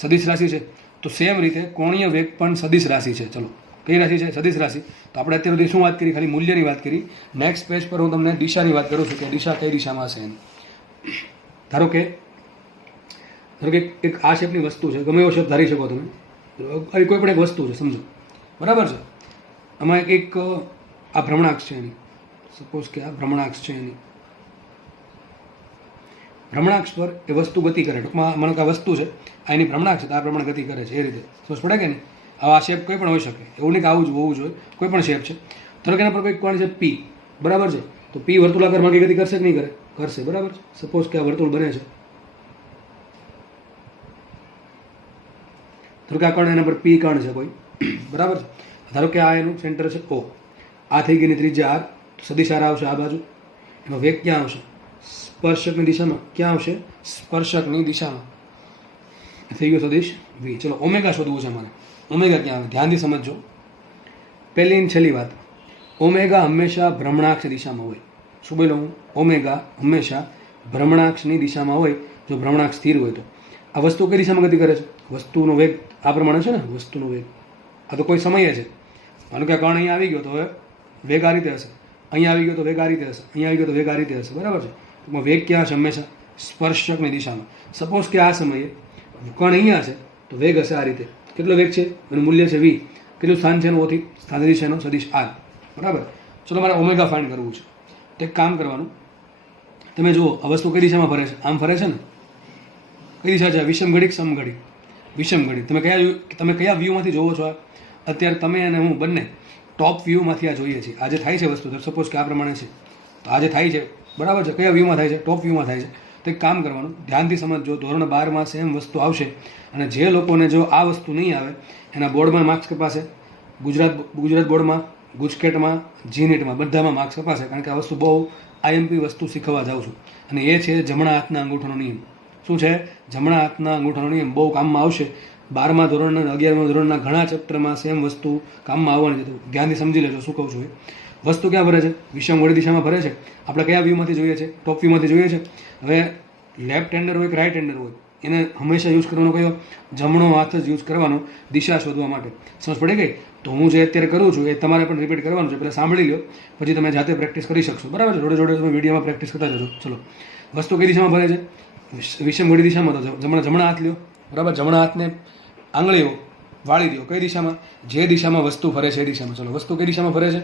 સદિશ રાશિ છે. તો સેમ રીતે કોણીય વેગ પણ સદિશ રાશિ છે. ચલો કઈ રાશિ છે? સદિશ રાશિ. તો આપણે અત્યાર સુધી શું વાત કરી? ખાલી મૂલ્યની વાત કરી. નેક્સ્ટ પેજ પર હું તમને દિશાની વાત કરું છું કે દિશા કઈ દિશામાં હશે એની. ધારો કે એક આ શેપની વસ્તુ છે, ગમે એવો શેપ ધારી શકો તમે. આવી કોઈ પણ એક વસ્તુ છે સમજો, બરાબર છે. આમાં એક આ ભ્રમણાક્ષ છે એની, સપોઝ કે આ ભ્રમણાક્ષ છે એની. ભ્રમણાક્ષ પર એ વસ્તુ ગતિ કરે. ટૂંકમાં મને આ વસ્તુ છે, આ એની ભ્રમણાક્ષ છે, તો આ પ્રમાણે ગતિ કરે છે. એ રીતે સમજ પડે કે નહીં? આ શેપ કોઈ પણ હોઈ શકે, એવું નહીં કે આવું જ હોવું જોઈએ. કોઈ પણ શેપ છે. ધારો કે એના પર કોઈ કોણ છે P, બરાબર છે. તો P વર્તુળાકારમાં ગતિ કરશે કે નહીં કરે? કરશે, બરાબર છે. સપોઝ કે આ વર્તુળ બને છે, ધારો કે આ કર્ણ, એના પર P કર્ણ છે કોઈ, બરાબર છે. ધારો કે આ એનું સેન્ટર છે O, આ થઈ ગઈ ત્રિજ્યા R, તો સદિશ R આવશે આ બાજુ. એમાં વેગ ક્યાં આવશે? સ્પર્શકની દિશામાં. ક્યાં આવશે? સ્પર્શકની દિશામાં. થઈ ગયો સદિશ V. ચલો ઓમેગા શોધવું છે મારે. ઓમેગા ક્યાં આવે? ધ્યાનથી સમજજો. પહેલી અને છેલ્લી વાત, ઓમેગા હંમેશા ભ્રમણાક્ષ દિશામાં હોય. શું બોલો હું? ઓમેગા હંમેશા ભ્રમણાક્ષની દિશામાં હોય, જો ભ્રમણાક્ષ સ્થિર હોય તો. આ વસ્તુ કઈ દિશામાં ગતિ કરે છે? વસ્તુનો વેગ આ પ્રમાણે છે ને, વસ્તુનો વેગ. આ તો કોઈ સમયે છે. માનો કે આ કર્ણ અહીંયા આવી ગયો તો હવે વેગ આ રીતે હશે, અહીંયા આવી ગયો તો વેગ આ રીતે હશે, અહીંયા આવી ગયો તો વેગ આ રીતે હશે, બરાબર છે. ટૂંકમાં વેગ ક્યાં છે? હંમેશા સ્પર્શકની દિશામાં. સપોઝ કે આ સમયે કર્ણ અહીંયા છે તો વેગ હશે આ રીતે. કેટલો વેગ છે? એનું મૂલ્ય છે v. કેટલું સ્થાન છે એનું? ઓથી. સ્થાન દિશા એનો સદિશ R, બરાબર. ચલો મારે ઓમેગા ફાઇન્ડ કરવું છે. તો એક કામ કરવાનું, તમે જુઓ આ વસ્તુ કઈ દિશામાં ફરે છે? આમ ફરે છે ને. કઈ દિશા છે? વિષમ ઘડી કે સમ ઘડી? વિષમ ઘડી. તમે કયા વ્યૂમાંથી જોવો છો? અત્યારે તમે અને હું બંને ટોપ વ્યૂમાંથી આ જોઈએ છીએ. આજે થાય છે વસ્તુ, સપોઝ કે આ પ્રમાણે છે, તો આજે થાય છે, બરાબર છે. કયા વ્યૂમાં થાય છે? ટોપ વ્યૂમાં થાય છે. તો એક કામ કરવાનું, ધ્યાનથી સમજજો. ધોરણ 12માં સેમ વસ્તુ આવશે, અને જે લોકોને જો આ વસ્તુ નહીં આવે એના બોર્ડમાં માર્ક્સ કપાશે. ગુજરાત બોર્ડમાં, ગુજકેટમાં, જીનીટમાં બધામાં માર્ક્સ કપાશે, કારણ કે આ વસ્તુ બહુ IMP વસ્તુ શીખવા જાઉં છું. અને એ છે જમણા હાથના અંગૂઠાનો નિયમ. શું છે? જમણા હાથના અંગૂઠાનો નિયમ બહુ કામમાં આવશે. 12મા ધોરણના 11મા ધોરણના ઘણા ચેપ્ટરમાં સેમ વસ્તુ કામમાં આવવાની છે. તો ધ્યાનથી સમજી લેજો શું કહું છું. વસ્તુ ક્યાં ફરે છે? વિષમ ઘડી દિશામાં ફરે છે. આપણે કયા વ્યૂમાંથી જોઈએ છે? ટોપ વ્યૂમાંથી જોઈએ છે. હવે લેફ્ટ હેન્ડર હોય કે રાઈટ હેન્ડર હોય, એને હંમેશા યુઝ કરવાનો કયો? જમણો હાથ જ યુઝ કરવાનો દિશા શોધવા માટે. સમજ પડી ગઈ? તો હું જે અત્યારે કરું છું એ તમારે પણ રિપીટ કરવાનું છે. પહેલાં સાંભળી લો, પછી તમે જાતે પ્રેક્ટિસ કરી શકશો. બરાબર છે? જોડે જોડે તમે વિડીયોમાં પ્રેક્ટિસ કરતા જજો. ચલો, વસ્તુ કઈ દિશામાં ફરે છે? વિષમ ઘડી દિશામાં. તો જમણા હાથ લ્યો. બરાબર? જમણા હાથને આંગળીઓ વાળી દો. કઈ દિશામાં? જે દિશામાં વસ્તુ ફરે છે એ દિશામાં. ચલો, વસ્તુ કઈ દિશામાં ફરે છે?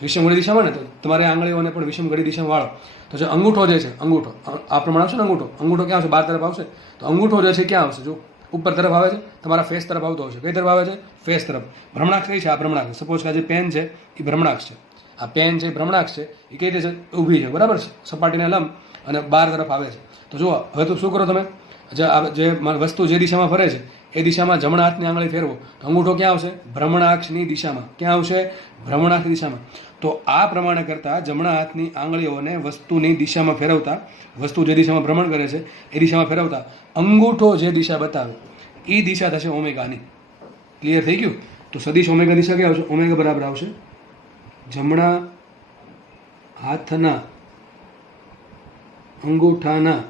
વિષમ ઘડી દિશામાં ને. તો તમારે આંગળીઓને પણ વિષમ ઘડી દિશામાં વાળો. તો જે અંગૂઠો જે છે, અંગૂઠો આ પ્રમાણે આવશે ને. અંગૂઠો ક્યાં આવશે? બહાર તરફ આવશે. તો અંગૂઠો જે છે ક્યાં આવશે? જો ઉપર તરફ આવે છે, તમારા ફેસ તરફ આવતો હશે. કઈ તરફ આવે છે? ફેસ તરફ. ભ્રમણાક્ષ કઈ છે? આ ભ્રમણાક્ષ. સપોઝ કે આ જે પેન છે એ ભ્રમણાક્ષ છે. આ પેન છે એ ભ્રમણાક્ષ છે. એ કઈ રીતે છે? ઊભી છે. બરાબર છે? સપાટીને લંબ અને બહાર તરફ આવે છે. તો જુઓ, હવે તો શું કરો તમે? જે વસ્તુ જે દિશામાં ફરે છે એ દિશામાં જમણા હાથની આંગળી ફેરવો. તો અંગૂઠો ક્યાં આવશે? ભ્રમણાક્ષની દિશામાં. ક્યાં આવશે? ભ્રમણાક્ષની દિશામાં. તો આ પ્રમાણે કરતા જમણા હાથની આંગળીઓને વસ્તુની દિશામાં ફેરવતા, વસ્તુ જે દિશામાં ભ્રમણ કરે છે એ દિશામાં ફેરવતા અંગૂઠો જે દિશા બતાવે એ દિશા થશે ઓમેગાની. ક્લિયર થઈ ગયું? તો સદિશ ઓમેગા દિશા ક્યાં આવશે? ઓમેગા બરાબર આવશે જમણા હાથના અંગૂઠાના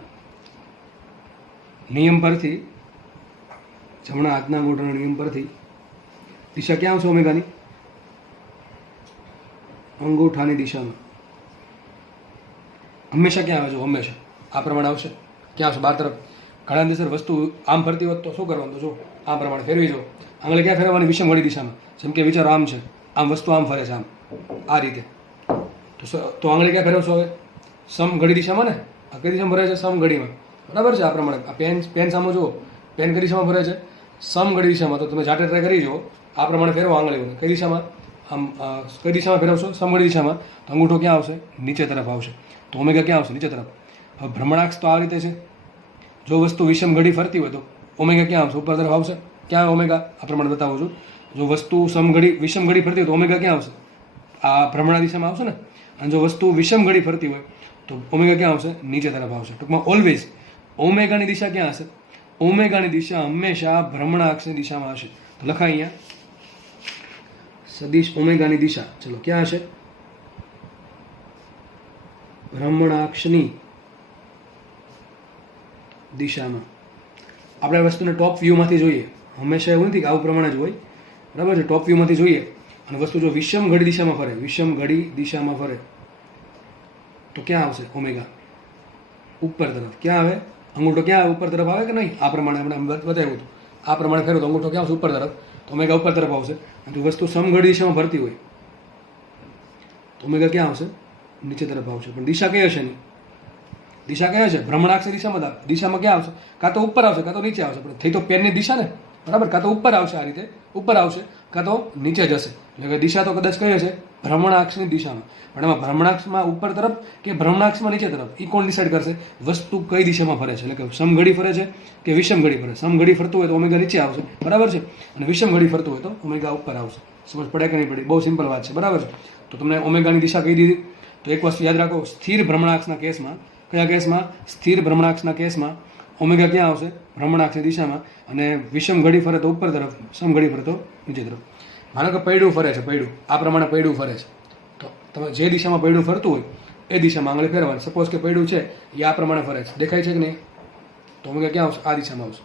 નિયમ પરથી, જમણા હાથના અંગૂઠાના નિયમ પરથી દિશા ક્યાં આવશે ઓમેગાની? અંગૂઠાની દિશામાં. હંમેશા ક્યાં આવે છે? હંમેશા આ પ્રમાણે આવશે. ક્યાં આવશે? બહાર તરફ. ઘણા દિવસ વસ્તુ આમ ફરતી હોત તો શું કરવાનું? તો જો આ પ્રમાણે ફેરવી જો. આંગળી ક્યાં ફેરવવાની? વિષમ ઘડી દિશામાં. જેમ કે વિચારો આમ છે, આમ વસ્તુ આમ ફરે છે, આમ આ રીતે. તો આંગળી ક્યાં ફેરવશો હવે? સમ ઘડી દિશામાં ને. આ કઈ દિશામાં ફરે છે? સમ ઘડીમાં. બરાબર છે? આ પ્રમાણે આ પેન સામે જુઓ, પેન કઈ દિશામાં ફરે છે? સમ ઘડી દિશામાં. તો તમે જાતે ટ્રાય કરી જુઓ. આ પ્રમાણે ફેરવો આંગળીઓને. કઈ દિશામાં? આમ કઈ દિશામાં ફેરવશો? સમઘડી દિશામાં. તો અંગૂઠો ક્યાં આવશે? નીચે તરફ આવશે. તો ઓમેગા ક્યાં આવશે? નીચે તરફ. હવે ભ્રમણાક્ષ તો આ રીતે છે. જો વસ્તુ વિષમ ઘડી ફરતી હોય તો ઓમેગા ક્યાં આવશે? ઉપર તરફ આવશે. ક્યાં ઓમેગા? આ પ્રમાણે બતાવું છું. જો વસ્તુ વિષમ ઘડી ફરતી હોય તો ઓમેગા ક્યાં આવશે? આ ભ્રમણા દિશામાં આવશે ને. અને જો વસ્તુ વિષમ ઘડી ફરતી હોય તો ઓમેગા ક્યાં આવશે? નીચે તરફ આવશે. ટૂંકમાં ઓલવેઝ ઓમેગાની દિશા ક્યાં હશે? ઓમેગાની દિશા હંમેશા ભ્રમણાક્ષની દિશામાં હશે. તો લખાય અહીંયા સદિશ ઓમેગાની દિશા. ચલો, ક્યાં હશે? ભ્રમણાક્ષની દિશામાં. આપણે વસ્તુને ટોપ વ્યૂમાંથી જોઈએ. હંમેશા એવું નથી કે આવું પ્રમાણે જ હોય. બરાબર છે? ટોપ વ્યૂમાંથી જોઈએ અને વસ્તુ જો વિષમ ઘડી દિશામાં ફરે, વિષમ ઘડી દિશામાં ફરે તો ક્યાં આવશે ઓમેગા? ઉપર તરફ. ક્યાં આવે? અંગૂઠો ક્યાં આવે? ઉપર તરફ આવે કે નહીં? આ પ્રમાણે આપણે બતાવ્યું હતું. આ પ્રમાણે ફેરવો તો અંગૂઠો ક્યાં આવશે? ઉપર તરફ. તો ઓમેગા ઉપર તરફ આવશે. અને જો વસ્તુ સમઘડી દિશામાં ફરતી હોય તો ઓમેગા ક્યાં આવશે? નીચે તરફ આવશે. પણ દિશા કઈ હશે નહીં? દિશા કઈ હશે? ભ્રમણાક્ષની દિશામાં. દિશામાં ક્યાં આવશે? કાં તો ઉપર આવશે, કાં તો નીચે આવશે. પણ થઈ તો પેનની દિશા ને. બરાબર? કાં તો ઉપર આવશે, આ રીતે ઉપર આવશે, કાં તો નીચે જશે. એટલે કે દિશા તો કદાચ કઈ હશે? ભ્રમણાક્ષની દિશામાં. પણ એમાં ભ્રમણાક્ષમાં ઉપર તરફ કે ભ્રમણાક્ષમાં નીચે તરફ, એ કોણ ડિસાઇડ કરશે? વસ્તુ કઈ દિશામાં ફરે છે. એટલે કે સમઘડી ફરે છે કે વિષમ ઘડી ફરે. સમઘડી ફરતું હોય તો ઓમેગા નીચે આવશે. બરાબર છે? અને વિષમ ઘડી ફરતું હોય તો ઓમેગા ઉપર આવશે. સમજ પડે કે નહીં પડી? બહુ સિમ્પલ વાત છે. બરાબર છે? તો તમને ઓમેગાની દિશા કહી દીધી. તો એક વસ્તુ યાદ રાખો, સ્થિર ભ્રમણાક્ષના કેસમાં, કયા કેસમાં? સ્થિર ભ્રમણાક્ષના કેસમાં ઓમેગા ક્યાં આવશે? ભ્રમણાક્ષની દિશામાં. અને વિષમ ઘડી ફરે તો ઉપર તરફ, સમઘડી ફરે તો નીચે તરફ. માનો કે પૈડું ફરે છે, પૈડું આ પ્રમાણે પૈડું ફરે છે. તો તમે જે દિશામાં પૈડું ફરતું હોય એ દિશામાં આંગળી ફેરવાની. સપોઝ કે પૈડું છે એ આ પ્રમાણે ફરે છે, દેખાય છે કે નહીં? તો ઓમેગા ક્યાં આવશે? આ દિશામાં આવશે.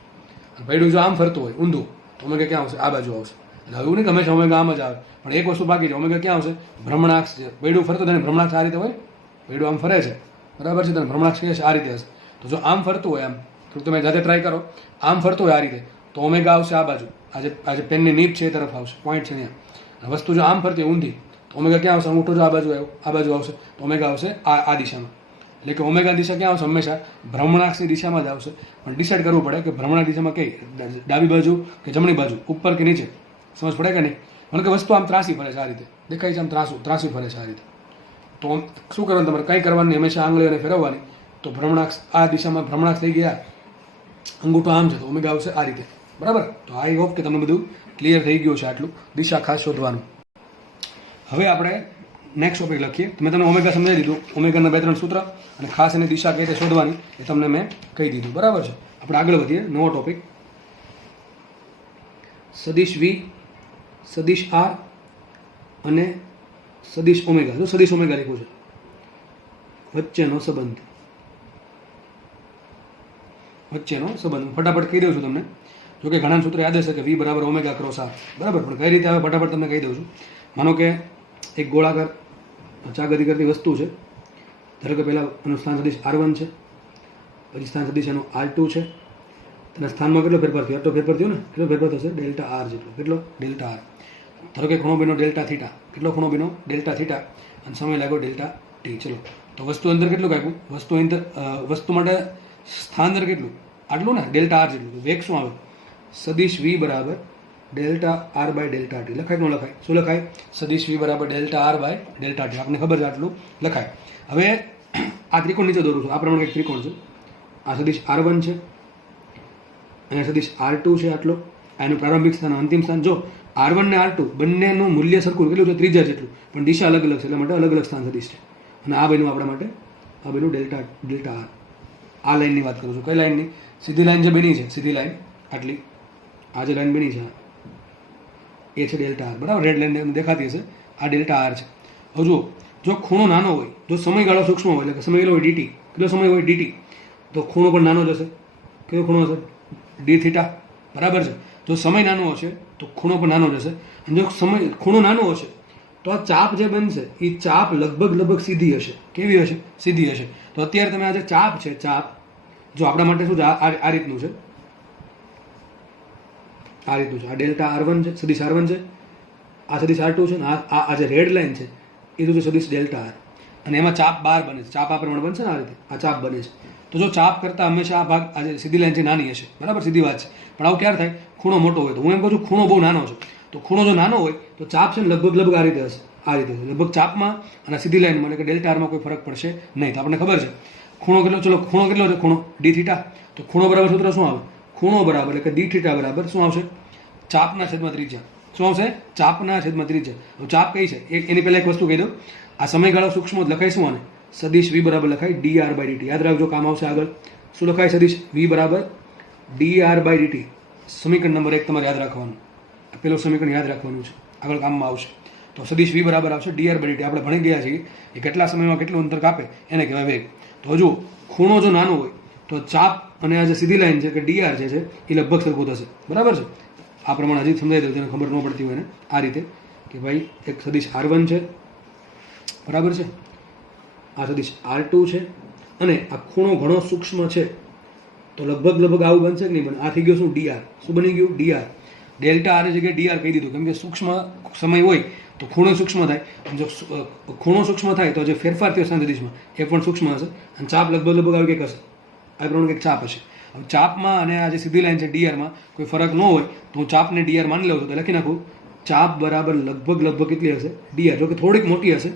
અને પૈડું જો આમ ફરતું હોય ઊંધું તો ઓમેગા ક્યાં આવશે? આ બાજુ આવશે. એટલે એવું નહીં કે હંમેશા ઓમેગા આમ જ આવે. પણ એક વસ્તુ બાકી છે. ઓમેગા ક્યાં આવશે? ભ્રમણાક્ષ છે. પૈડું ફરતું તેને ભ્રમણાક્ષ આ રીતે હોય. પૈડું આમ ફરે છે. બરાબર છે? તેને ભ્રમણાક્ષ કહે છે આ રીતે હશે. તો જો આમ ફરતું હોય, આમ તમે જાતે ટ્રાય કરો, આમ ફરતું હોય આ રીતે, તો ઓમેગા આવશે આ બાજુ. આજે પેનની નીપ છે એ તરફ આવશે, પોઈન્ટ છે ત્યાં. વસ્તુ જો આમ ફરતી હોય ઊંધી તો ઓમેગા ક્યાં આવશે? અંગૂઠો જો આ બાજુ આવ્યો, આ બાજુ આવશે તો ઓમેગા આવશે આ દિશામાં. એટલે કે ઓમેગા દિશા ક્યાં આવશે? હંમેશા ભ્રમણાક્ષની દિશામાં જ આવશે. પણ ડિસાઇડ કરવું પડે કે ભ્રમણા દિશામાં કઈ, ડાબી બાજુ કે જમણી બાજુ, ઉપર કે નીચે. સમજ પડે કે નહીં? કારણ કે વસ્તુ આમ ત્રાસી ફરે છે આ રીતે, દેખાય છે આમ ત્રાસી ફરે છે આ રીતે. તો શું કરવાનું તમારે? કંઈ કરવાની, હંમેશા આંગળીઓને ફેરવવાની. તો ભ્રમણાક્ષ આ દિશામાં ભ્રમણાક્ષ થઈ ગયા, અંગૂઠો આમ છે તો ઓમેગા આવશે આ રીતે. બરાબર? તો આઈ હોપ કે તમને બધું ક્લિયર થઈ ગયું છે. આટલું દિશા ખાસ શોધવાનું. હવે આપણે નેક્સ્ટ ટોપિક લખીએ. મેં તમને ઓમેગા સમજાવી દીધું, ઓમેગાના 2-3 સૂત્ર, અને ખાસ એની દિશા કઈ રીતે શોધવાની એ તમને મેં કહી દીધું. બરાબર છે? આપણે આગળ વધીએ. નવો ટોપિક, સદિશ વી, સદિશ આર અને સદિશ ઓમેગા, જો સદિશ ઓમેગા લખ્યું છે, વચ્ચેનો સંબંધ, વચ્ચેનો સંબંધ ફટાફટ કહી દઉં છું તમને. જો કે ઘણા સૂત્ર યાદ હશે કે વી બરાબર ઓમેગા ક્રોસ આર, બરાબર, પણ કઈ રીતે આવે ફટાફટ તમને કહી દઉં છું. માનો કે એક ગોળાકાર ચાગતી કરતી વસ્તુ છે, ધારો કે પહેલાં એનું સ્થાન સદિશ R1 છે, પછી સ્થાન સદિશ એનું R2 છે, તેના સ્થાનમાં કેટલો ફેરફાર થયો? આટલો ફેરફાર થયો ને, કેટલો ફેરફાર થશે? ડેલ્ટા આર જેટલો. કેટલો? Delta R. ધારો કે ખૂણો બન્યો ડેલ્ટા થીટા, કેટલો ખૂણો બન્યો? ડેલ્ટા થીટા, અને સમય લાગ્યો ડેલ્ટા ટી. ચલો, તો વસ્તુ અંદર કેટલું આપ્યું? વસ્તુ માટે સ્થાન અંદર કેટલું? આટલું ને, ડેલ્ટા આર જેટલું. વેગ શું આવે? સદિશ વી બરાબર delta R by delta T. લખાય કે ન લખાય? શું લખાય? સદિશ વી બરાબર delta R by delta T. આપણને ખબર છે આટલું લખાય. હવે આ ત્રિકોણ નીચે દોરું છું. આ પ્રમાણે એક ત્રિકોણ છે. આ સદિશ R1 છે, અહીંયા સદિશ R2 છે આટલો, આ એનું પ્રારંભિક સ્થાન, અંતિમ સ્થાન. જો R1 ને R2 બંનેનું મૂલ્ય સરખું કેટલું છે? ત્રિજ્યા જેટલું, પણ દિશા અલગ અલગ છે, એટલા માટે અલગ અલગ સ્થાન સદિશ છે. અને આ બન્યું આપણા માટે, આ બન્યું ડેલ્ટા આર. આ લાઈનની વાત કરું છું. કઈ લાઈનની? સીધી લાઈન જે બની છે, સીધી લાઈન આટલી, આ જે લાઈન બની છે એ છે ડેલ્ટા આર, બરાબર. રેડ લાઈન દેખાતી હશે, આ ડેલ્ટા આર છે. હવે જુઓ, જો ખૂણો નાનો હોય, જો સમયગાળો સૂક્ષ્મ હોય, એટલે કે સમયગાળો હોય dt, કેટલો સમય હોય dt, તો ખૂણો પણ નાનો જ હશે. કયો ખૂણો હશે? ડી થીટા, બરાબર છે. જો સમય નાનો હશે તો ખૂણો પણ નાનો જ હશે. અને જો ખૂણો નાનો હશે તો આ ચાપ જે બનશે એ ચાપ લગભગ સીધી હશે. કેવી હશે? સીધી હશે. તો અત્યારે તમે આ જે ચાપ છે, ચાપ જો આપણા માટે શું છે, આ રીતનું છે, આ રીતનું છે. આ ડેલ્ટા R1 છે, સદિશ R1 છે, આ સદિશ R2 છે, આ જે રેડ લાઈન છે એ શું છે? સદિશ ડેલ્ટા આર. અને એમાં ચાપ બાર બને છે, ચાપ આ પ્રમાણે બનશે ને, આ રીતે આ ચાપ બને છે. તો જો ચાપ કરતાં હંમેશા આ ભાગ, આ જે સીધી લાઈન છે નાની હશે, બરાબર, સીધી વાત છે. પણ આવું ક્યારે થાય? ખૂણો મોટો હોય. તો હું એમ કહું છું ખૂણો બહુ નાનો છે, તો ખૂણો જો નાનો હોય તો ચાપ છે ને લગભગ આ રીતે હશે, આ રીતે હશે. લગભગ ચાપમાં અને સીધી લાઈનમાં એટલે કે ડેલ્ટા આરમાં કોઈ ફરક પડશે નહીં. તો આપણને ખબર છે ખૂણો કેટલો, ચલો ખૂણો કેટલો છે? ખૂણો ડી થીટા. તો ખૂણો બરાબર સૂત્ર શું આવે? ખૂણો બરાબર એટલે કે ડી થીટા બરાબર શું આવશે? ચાપના છેદમાં ત્રિજ્યા. શું આવશે? ચાપના છેદમાં ત્રિજ્યા. તો ચાપ કઈ છે? એની પહેલાં એક વસ્તુ કહી દઉં, આ સમયગાળો સૂક્ષ્મ લખાય શું? આને સદિશ વી બરાબર લખાય ડી આર બાય ડીટી. યાદ રાખજો, કામ આવશે આગળ. શું લખાય? સદિશ વી બરાબર ડી આર બાય ડીટી. સમીકરણ નંબર 1 તમારે યાદ રાખવાનું. પેલું સમીકરણ યાદ રાખવાનું છે, આગળ કામમાં આવશે. તો સદિશ વી બરાબર આવશે ડી આર બાય ડીટી. આપણે ભણી ગયા છીએ એ કેટલા સમયમાં કેટલું અંતર કાપે એને કહેવાય વેગ. તો હજુ ખૂણો જો નાનો હોય તો ચાપ અને આ જે સીધી લાઈન છે કે ડી આર જે છે એ લગભગ સરખું થશે, બરાબર છે. આ પ્રમાણે હજી સમજાઈ દઉં, જેને ખબર ન પડતી હોય ને, આ રીતે કે ભાઈ એક સદિશ R1 છે, બરાબર છે, આ સદિશ R2 છે, અને આ ખૂણો ઘણો સૂક્ષ્મ છે, તો લગભગ આવું બનશે કે નહીં બને? આ થઈ ગયો શું? ડીઆર. શું બની ગયું? ડીઆર. ડેલ્ટા આર જગ્યાએ ડીઆર કહી દીધું, કેમ કે સૂક્ષ્મ સમય હોય તો ખૂણો સૂક્ષ્મ થાય. જો ખૂણો સૂક્ષ્મ થાય તો જે ફેરફાર થયો સ્થાન સદિશમાં એ પણ સૂક્ષ્મ હશે, અને ચાપ લગભગ આવી કંઈક હશે, આ પ્રમાણે કંઈક ચાપ હશે. હવે ચાપમાં અને આ જે સીધી લાઈન છે ડીઆરમાં કોઈ ફરક ન હોય તો હું ચાપને ડીઆર માની લઉં છું. તો લખી નાખું ચાપ બરાબર લગભગ કેટલી હશે? ડીઆર. જો કે થોડીક મોટી હશે,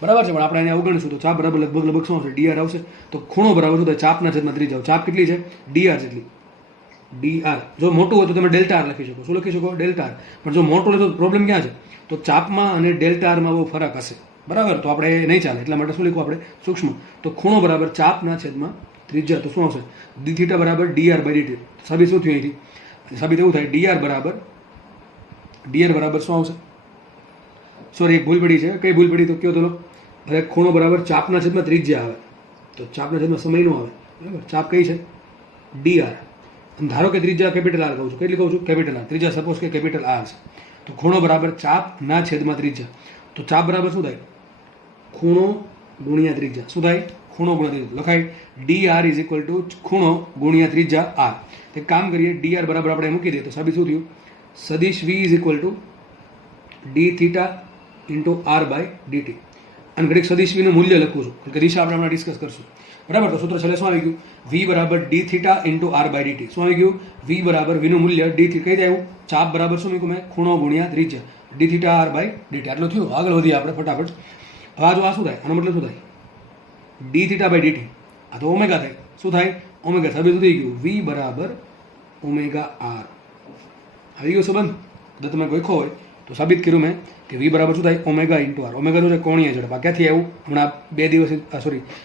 બરાબર છે, પણ આપણે એને અવગણીશું. તો ચાપ બરાબર લગભગ શું આવશે? ડીઆર આવશે. તો ખૂણો બરાબર શું થાય? ચાપના છેદમાં ત્રિજ્યા. ચાપ કેટલી છે? ડીઆર જેટલી. ડીઆર. જો મોટું હોય તો તમે ડેલ્ટા આર લખી શકો. શું લખી શકો? Delta R. પણ જો મોટું હોય તો પ્રોબ્લેમ ક્યાં છે? તો ચાપમાં અને ડેલ્ટા આરમાં બહુ ફરક હશે, બરાબર. તો આપણે એ નહીં ચાલે, એટલા માટે શું લખવું આપણે? સૂક્ષ્મ. તો ખૂણો બરાબર ચાપના છેદમાં ત્રિજ્યા. તો શું આવશે? ડી થીટા બરાબર ડીઆર બાય ડીટી. સાબિત શું થયું અહીંથી? સાબિત એવું થાય ડીઆર બરાબર શું આવશે? સોરી, એક ભૂલ પડી છે. કઈ ભૂલ પડી? તો કયો તો અરે ખૂણો બરાબર ચાપના છેદમાં ત્રિજ્યા આવે, તો ચાપના છેદમાં સમય નો આવે, બરાબર. ચાપ કઈ છે? ડીઆર. અને ધારો કે ત્રિજ્યા કેપિટલ આર કહું છું. કેટલી કહું છું? Capital R. ત્રિજ્યા સપોઝ કે કેપિટલ આર છે. તો ખૂણો બરાબર ચાપના છેદમાં ત્રિજ્યા. તો ચાપ બરાબર શું થાય? ખૂણો ગુણ્યા ત્રિજ્યા. શું થાય? ખૂણો ગુણ્યા ત્રિજ્યા. લખાય ડીઆર ઇઝ ઇક્વલ ટુ ખૂણો ગુણ્યા ત્રિજ્યા આર. એક કામ કરીએ, ડીઆર બરાબર આપણે મૂકી દઈએ તો સાબિત શું થયું? સદિશ V is equal to D theta into R by DT. અને ઘડીક સદિશ વીનું મૂલ્ય લખું છું, કે દિશા આપણે હમણાં ડિસ્કસ કરશું, બરાબર. તો સૂત્ર છેલ્લે શું આવી ગયું? વી બરાબર D theta into R by DT. શું આવી ગયું? વી બરાબર વીનું મૂલ્ય ડી થી કઈ આવ્યું? ચાપ બરાબર શું મૂક્યું મેં? ખૂણો ગુણ્યા ત્રિજ્યા. D theta R by DT. આટલું થયું. આગળ વધીએ આપણે ફટાફટ. હવે આ જો આ શું થાય? આનો મતલબ શું થાય? D theta by DT. આ તો ઓમેગા થાય. શું થાય? ઓમેગા. સાબિત થઈ ગયું. વી બરાબર ઓમેગા આર. આવી ગયો સંબંધ. જો તમે ગોખો હોય તો સાબિત કર્યું મેં કે વી બરાબર શું થાય? Omega into R. ઓમેગા શું છે? કોણીય ઝડપ. આ ક્યાંથી આવ્યું? હમણાં 2 દિવસ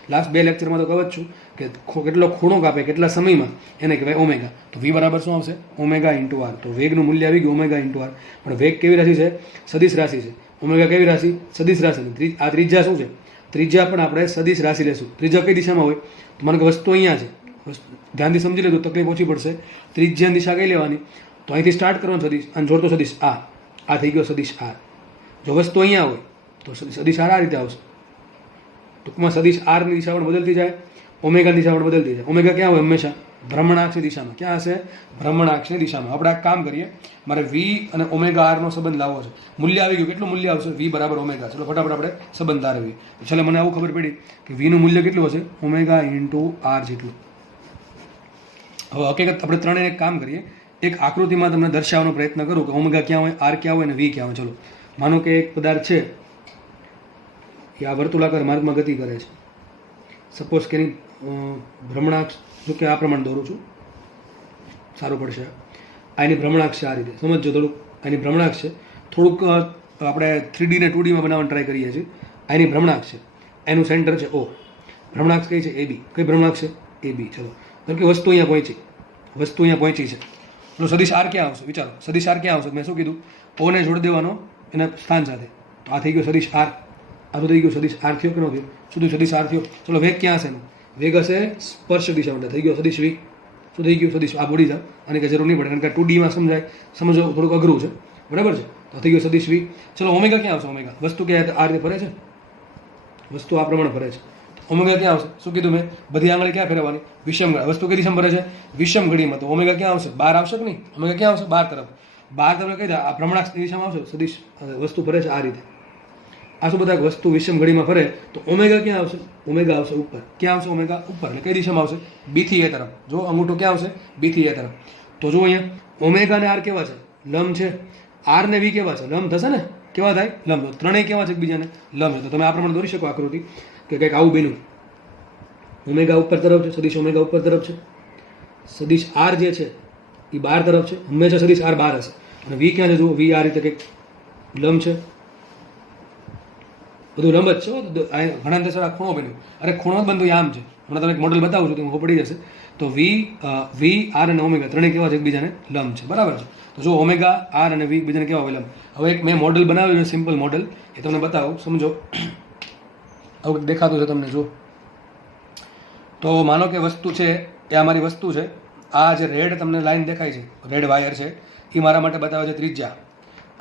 લાસ્ટ 2 લેક્ચરમાં તો કહું જ છું કે કેટલો ખૂણો કાપે કેટલા સમયમાં એને કહેવાય ઓમેગા. તો વી બરાબર શું આવશે? Omega into R. તો વેગનું મૂલ્ય આવી ગયું ઓમેગા ઇન્ટુ આર. પણ વેગ કેવી રાશિ છે? સદિશ રાશિ છે. ઓમેગા કેવી રાશિ? સદિશ રાશિ. આ ત્રિજ્યા શું છે? ત્રિજ્યા પણ આપણે સદિશ રાશિ લેશું. ત્રિજ્યા કઈ દિશામાં હોય? તો મને કે વસ્તુ અહીંયા છે, ધ્યાનથી સમજી લેજો, તકલીફ ઓછી પડશે. ત્રિજ્યાની દિશા કઈ લેવાની? તો અહીંથી સ્ટાર્ટ કરવાનું સદિશ, અને જોડતો સદિશ આ થઈ ગયો સદિશ આર. જો વસ્તુ અહીંયા હોય તો સદિશ આર આ રીતે આવશે. ટૂંકમાં સદિશ આરની દિશા પણ બદલતી જાય, ઓમેગાની દિશા પણ બદલતી જાય. ઓમેગા ક્યાં હોય? હંમેશા ભ્રમણાક્ષની દિશામાં. ક્યાં હશે? ભ્રમણાક્ષની દિશામાં. આપણે આ કામ કરીએ, મારે વી અને ઓમેગા આરનો સંબંધ લાવવો છે. મૂલ્ય આવી ગયું. કેટલું મૂલ્ય આવશે? વી બરાબર ઓમેગા. ચલો ફટાફટ આપણે સંબંધ તારવીએ. છેલ્લે મને આવું ખબર પડી કે વીનું મૂલ્ય કેટલું હશે? ઓમેગા ઇન્ટુ આર જેટલું. હવે હકીકત આપણે ત્રણેય એક કામ કરીએ, એક આકૃતિમાં તમને દર્શાવવાનો પ્રયત્ન કરું કે ઓમેગા ક્યાં હોય, આર ક્યાં હોય અને વી ક્યાં હોય. ચલો માનો કે એક પદાર્થ છે એ આ વર્તુળાકાર માર્ગમાં ગતિ કરે છે. સપોઝ કે એની ભ્રમણાક્ષ, જો કે આ પ્રમાણે દોરું છું, સારું પડશે. આ એની ભ્રમણાક્ષ છે, આ રીતે સમજજો થોડુંક. એની ભ્રમણાક્ષ છે, થોડુંક આપણે 3D ને 2Dમાં બનાવવાનું ટ્રાય કરીએ છીએ. આ એની ભ્રમણાક્ષ છે, એનું સેન્ટર છે O. ભ્રમણાક્ષ કઈ છે? AB. કઈ ભ્રમણાક્ષ છે? AB. ચલો ધારો કે વસ્તુ અહીંયા પહોંચી છે. ચલો સદિશ આર ક્યાં આવશે? વિચારો, સદિશ આર ક્યાં આવશે? મેં શું કીધું? O ને જોડી દેવાનો એના સ્થાન સાથે. તો આ થઈ ગયો સદિશ આર. આ તો થઈ ગયો સદિશ આર થયો કે ન થયો? શું સદિશ આર થયો? ચલો વેગ ક્યાં હશે? વેગ હશે સ્પર્શ દિશા માટે. થઈ ગયો સદિશ વી. શું થઈ ગયું? સદિશ આ બોડી જાવ, અને કે જરૂર નહીં પડે, કારણ કે 2Dમાં સમજો થોડુંક અઘરું છે, બરાબર છે. તો થઈ ગયો સદિશ વી. ચલો ઓમેગા ક્યાં આવશે? ઓમેગા વસ્તુ ક્યાં આ રીતે ફરે છે, વસ્તુ આ પ્રમાણે ફરે છે. ઓમેગા ક્યાં આવશે? શું કીધું મેં? બધી આંગળી ક્યાં ફેરવવાની? વિષમ ઘડી. વસ્તુ કઈ દિશામાં ફરે છે? વિષમ ઘડીમાં. તો ઓમેગા ક્યાં આવશે? બહાર આવશે કે નહીં? ઓમેગા ક્યાં આવશે? બહાર તરફ. બહાર તરફ કઈ આ ભ્રમણાક્ષ દિશામાં આવશે. સદિશ વસ્તુ ફરે છે આ રીતે. આ શું બધા વસ્તુ વિષમ ઘડીમાં ફરે, તો ઓમેગા ક્યાં આવશે? ઓમેગા આવશે ઉપર. ક્યાં આવશે? ઓમેગા ઉપર. એટલે કઈ દિશામાં આવશે? બી થી એ તરફ. જો અંગૂઠો ક્યાં આવશે? બી થી એ તરફ. તો જો અહીંયા ઓમેગા ને આર કેવા છે? લંબ છે. આર ને વી કેવા છે? લંબ થશે ને? કેવા થાય? લંબ. ત્રણેય કેવા છે એકબીજાને? લંબ છે. તો તમે આ પ્રમાણે દોરી શકો આકૃતિ કે કંઈક આવું બન્યું. ઓમેગા ઉપર તરફ છે, સદિશ ઓમેગા ઉપર તરફ છે. સદિશ આર જે છે એ બાર તરફ છે. હંમેશા સદિશ આર બાર હશે. અને વી ક્યાં છે? જુઓ, વી આ રીતે કંઈક લંબ છે. બધું લંબ જ છે. ઘણા અંતર આ ખૂણો બન્યો. અરે ખૂણો જ બનતો આમ છે. હમણાં તમે એક મોડલ બતાવું છું, તો પડી જશે. તો વી આર અને ઓમેગા ત્રણેય કેવા છે? એકબીજાને લંબ છે, બરાબર છે. તો જો ઓમેગા આર અને વી બીજાને કેવા હોય? લંબ. હવે એક મેં મોડલ બનાવ્યું છે, સિમ્પલ મોડલ, એ તમને બતાવું, સમજો. આવું દેખાતું છે તમને? જો તો માનો કે વસ્તુ છે, એ અમારી વસ્તુ છે. આ જે રેડ તમને લાઈન દેખાય છે, રેડ વાયર છે, એ મારા માટે બતાવે છે ત્રિજ્યા.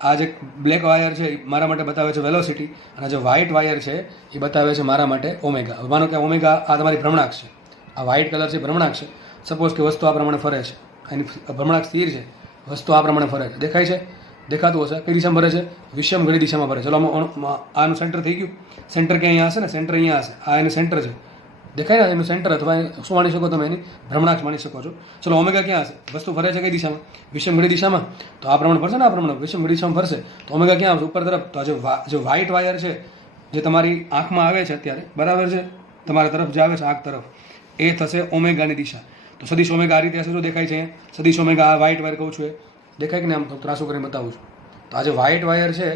આ જે બ્લેક વાયર છે એ મારા માટે બતાવે છે વેલોસિટી, અને જે વ્હાઇટ વાયર છે એ બતાવે છે મારા માટે ઓમેગા. માનો કે ઓમેગા આ તમારી ભ્રમણાક્ષ છે, આ વ્હાઇટ કલર છે ભ્રમણાક્ષ છે. સપોઝ કે વસ્તુ આ પ્રમાણે ફરે છે, એની ભ્રમણાક્ષ સ્થિર છે, વસ્તુ આ પ્રમાણે ફરે છે. દેખાય છે? દેખાતું હશે. કઈ દિશામાં ફરે છે? વિષમ ઘડી દિશામાં ફરે છે. ચલો આનું સેન્ટર થઈ ગયું. સેન્ટર ક્યાં અહીંયા હશે ને? સેન્ટર અહીંયા હશે. આ એનું સેન્ટર છે, દેખાય ને? એનું સેન્ટર, અથવા શું માની શકો તમે? એની ભ્રમણાક્ષ માની શકો છો. ચલો ઓમેગા ક્યાં હશે? વસ્તુ ફરે છે કઈ દિશામાં? વિષમ ઘડી દિશામાં. તો આ પ્રમાણે ફરશે ને? આ પ્રમાણે વિષમ ઘડી દિશામાં ફરશે. તો ઓમેગા ક્યાં આવશે? ઉપર તરફ. તો આ જે વ્હાઇટ વાયર છે, જે તમારી આંખમાં આવે છે અત્યારે, બરાબર છે, તમારા તરફ જે આવે છે આંખ તરફ, એ થશે ઓમેગાની દિશા. તો સદિશ ઓમેગા આ રીતે હશે. જો દેખાય છે સદિશ ઓમેગા. આ વ્હાઇટ વાયર કહું છું, એ દેખાય કે ને? આમ ત્રાસું કરીને બતાવું છું. તો આ જે વ્હાઇટ વાયર છે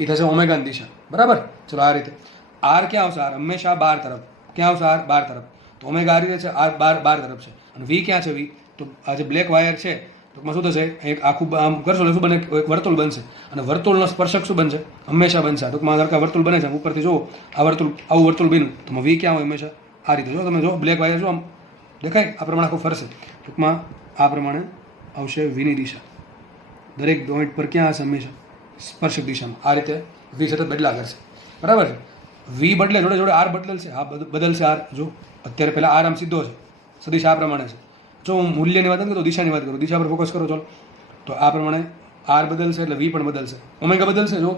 એ થશે ઓમેગાની દિશા, બરાબર. ચલો આ રીતે. આર ક્યાં આવશે? આર હંમેશા બાર તરફ. ક્યાં આવશે? આર બાર તરફ. તો ઓમેગા આ રીતે છે, આર બાર તરફ છે. અને વી ક્યાં છે? વી તો આ જે બ્લેક વાયર છે, ટૂંકમાં શું થશે? એક આખું આમ કરશો એટલે શું બને? એક વર્તુળ બનશે. અને વર્તુળનો સ્પર્શક શું બનશે? હંમેશા બનશે. ટૂંકમાં ધારો કે વર્તુળ બને છે, ઉપરથી જુઓ આ વર્તુળ, આવું વર્તુળ બન્યું, તો વી ક્યાં હોય? હંમેશા આ રીતે. જો તમે જો બ્લેક વાયર જો આમ દેખાય, આ પ્રમાણે આખું ફરશે. ટૂંકમાં આ પ્રમાણે આવશે વીની દિશા. દરેક પોઈન્ટ પર ક્યાં હશે? હંમેશા સ્પર્શક દિશામાં. આ રીતે વી સતત બદલા કરશે, બરાબર છે. વી બદલે જોડે જોડે આર બદલશે. આ બદલશે આર. જો અત્યારે પહેલાં આર આમ સીધો છે, સદિશ આ પ્રમાણે છે. જો હું મૂલ્યની વાત કરું તો દિશાની વાત કરું, દિશા પર ફોકસ કરો. ચલો તો આ પ્રમાણે આર બદલશે એટલે વી પણ બદલશે. ઓમેગા બદલશે. જો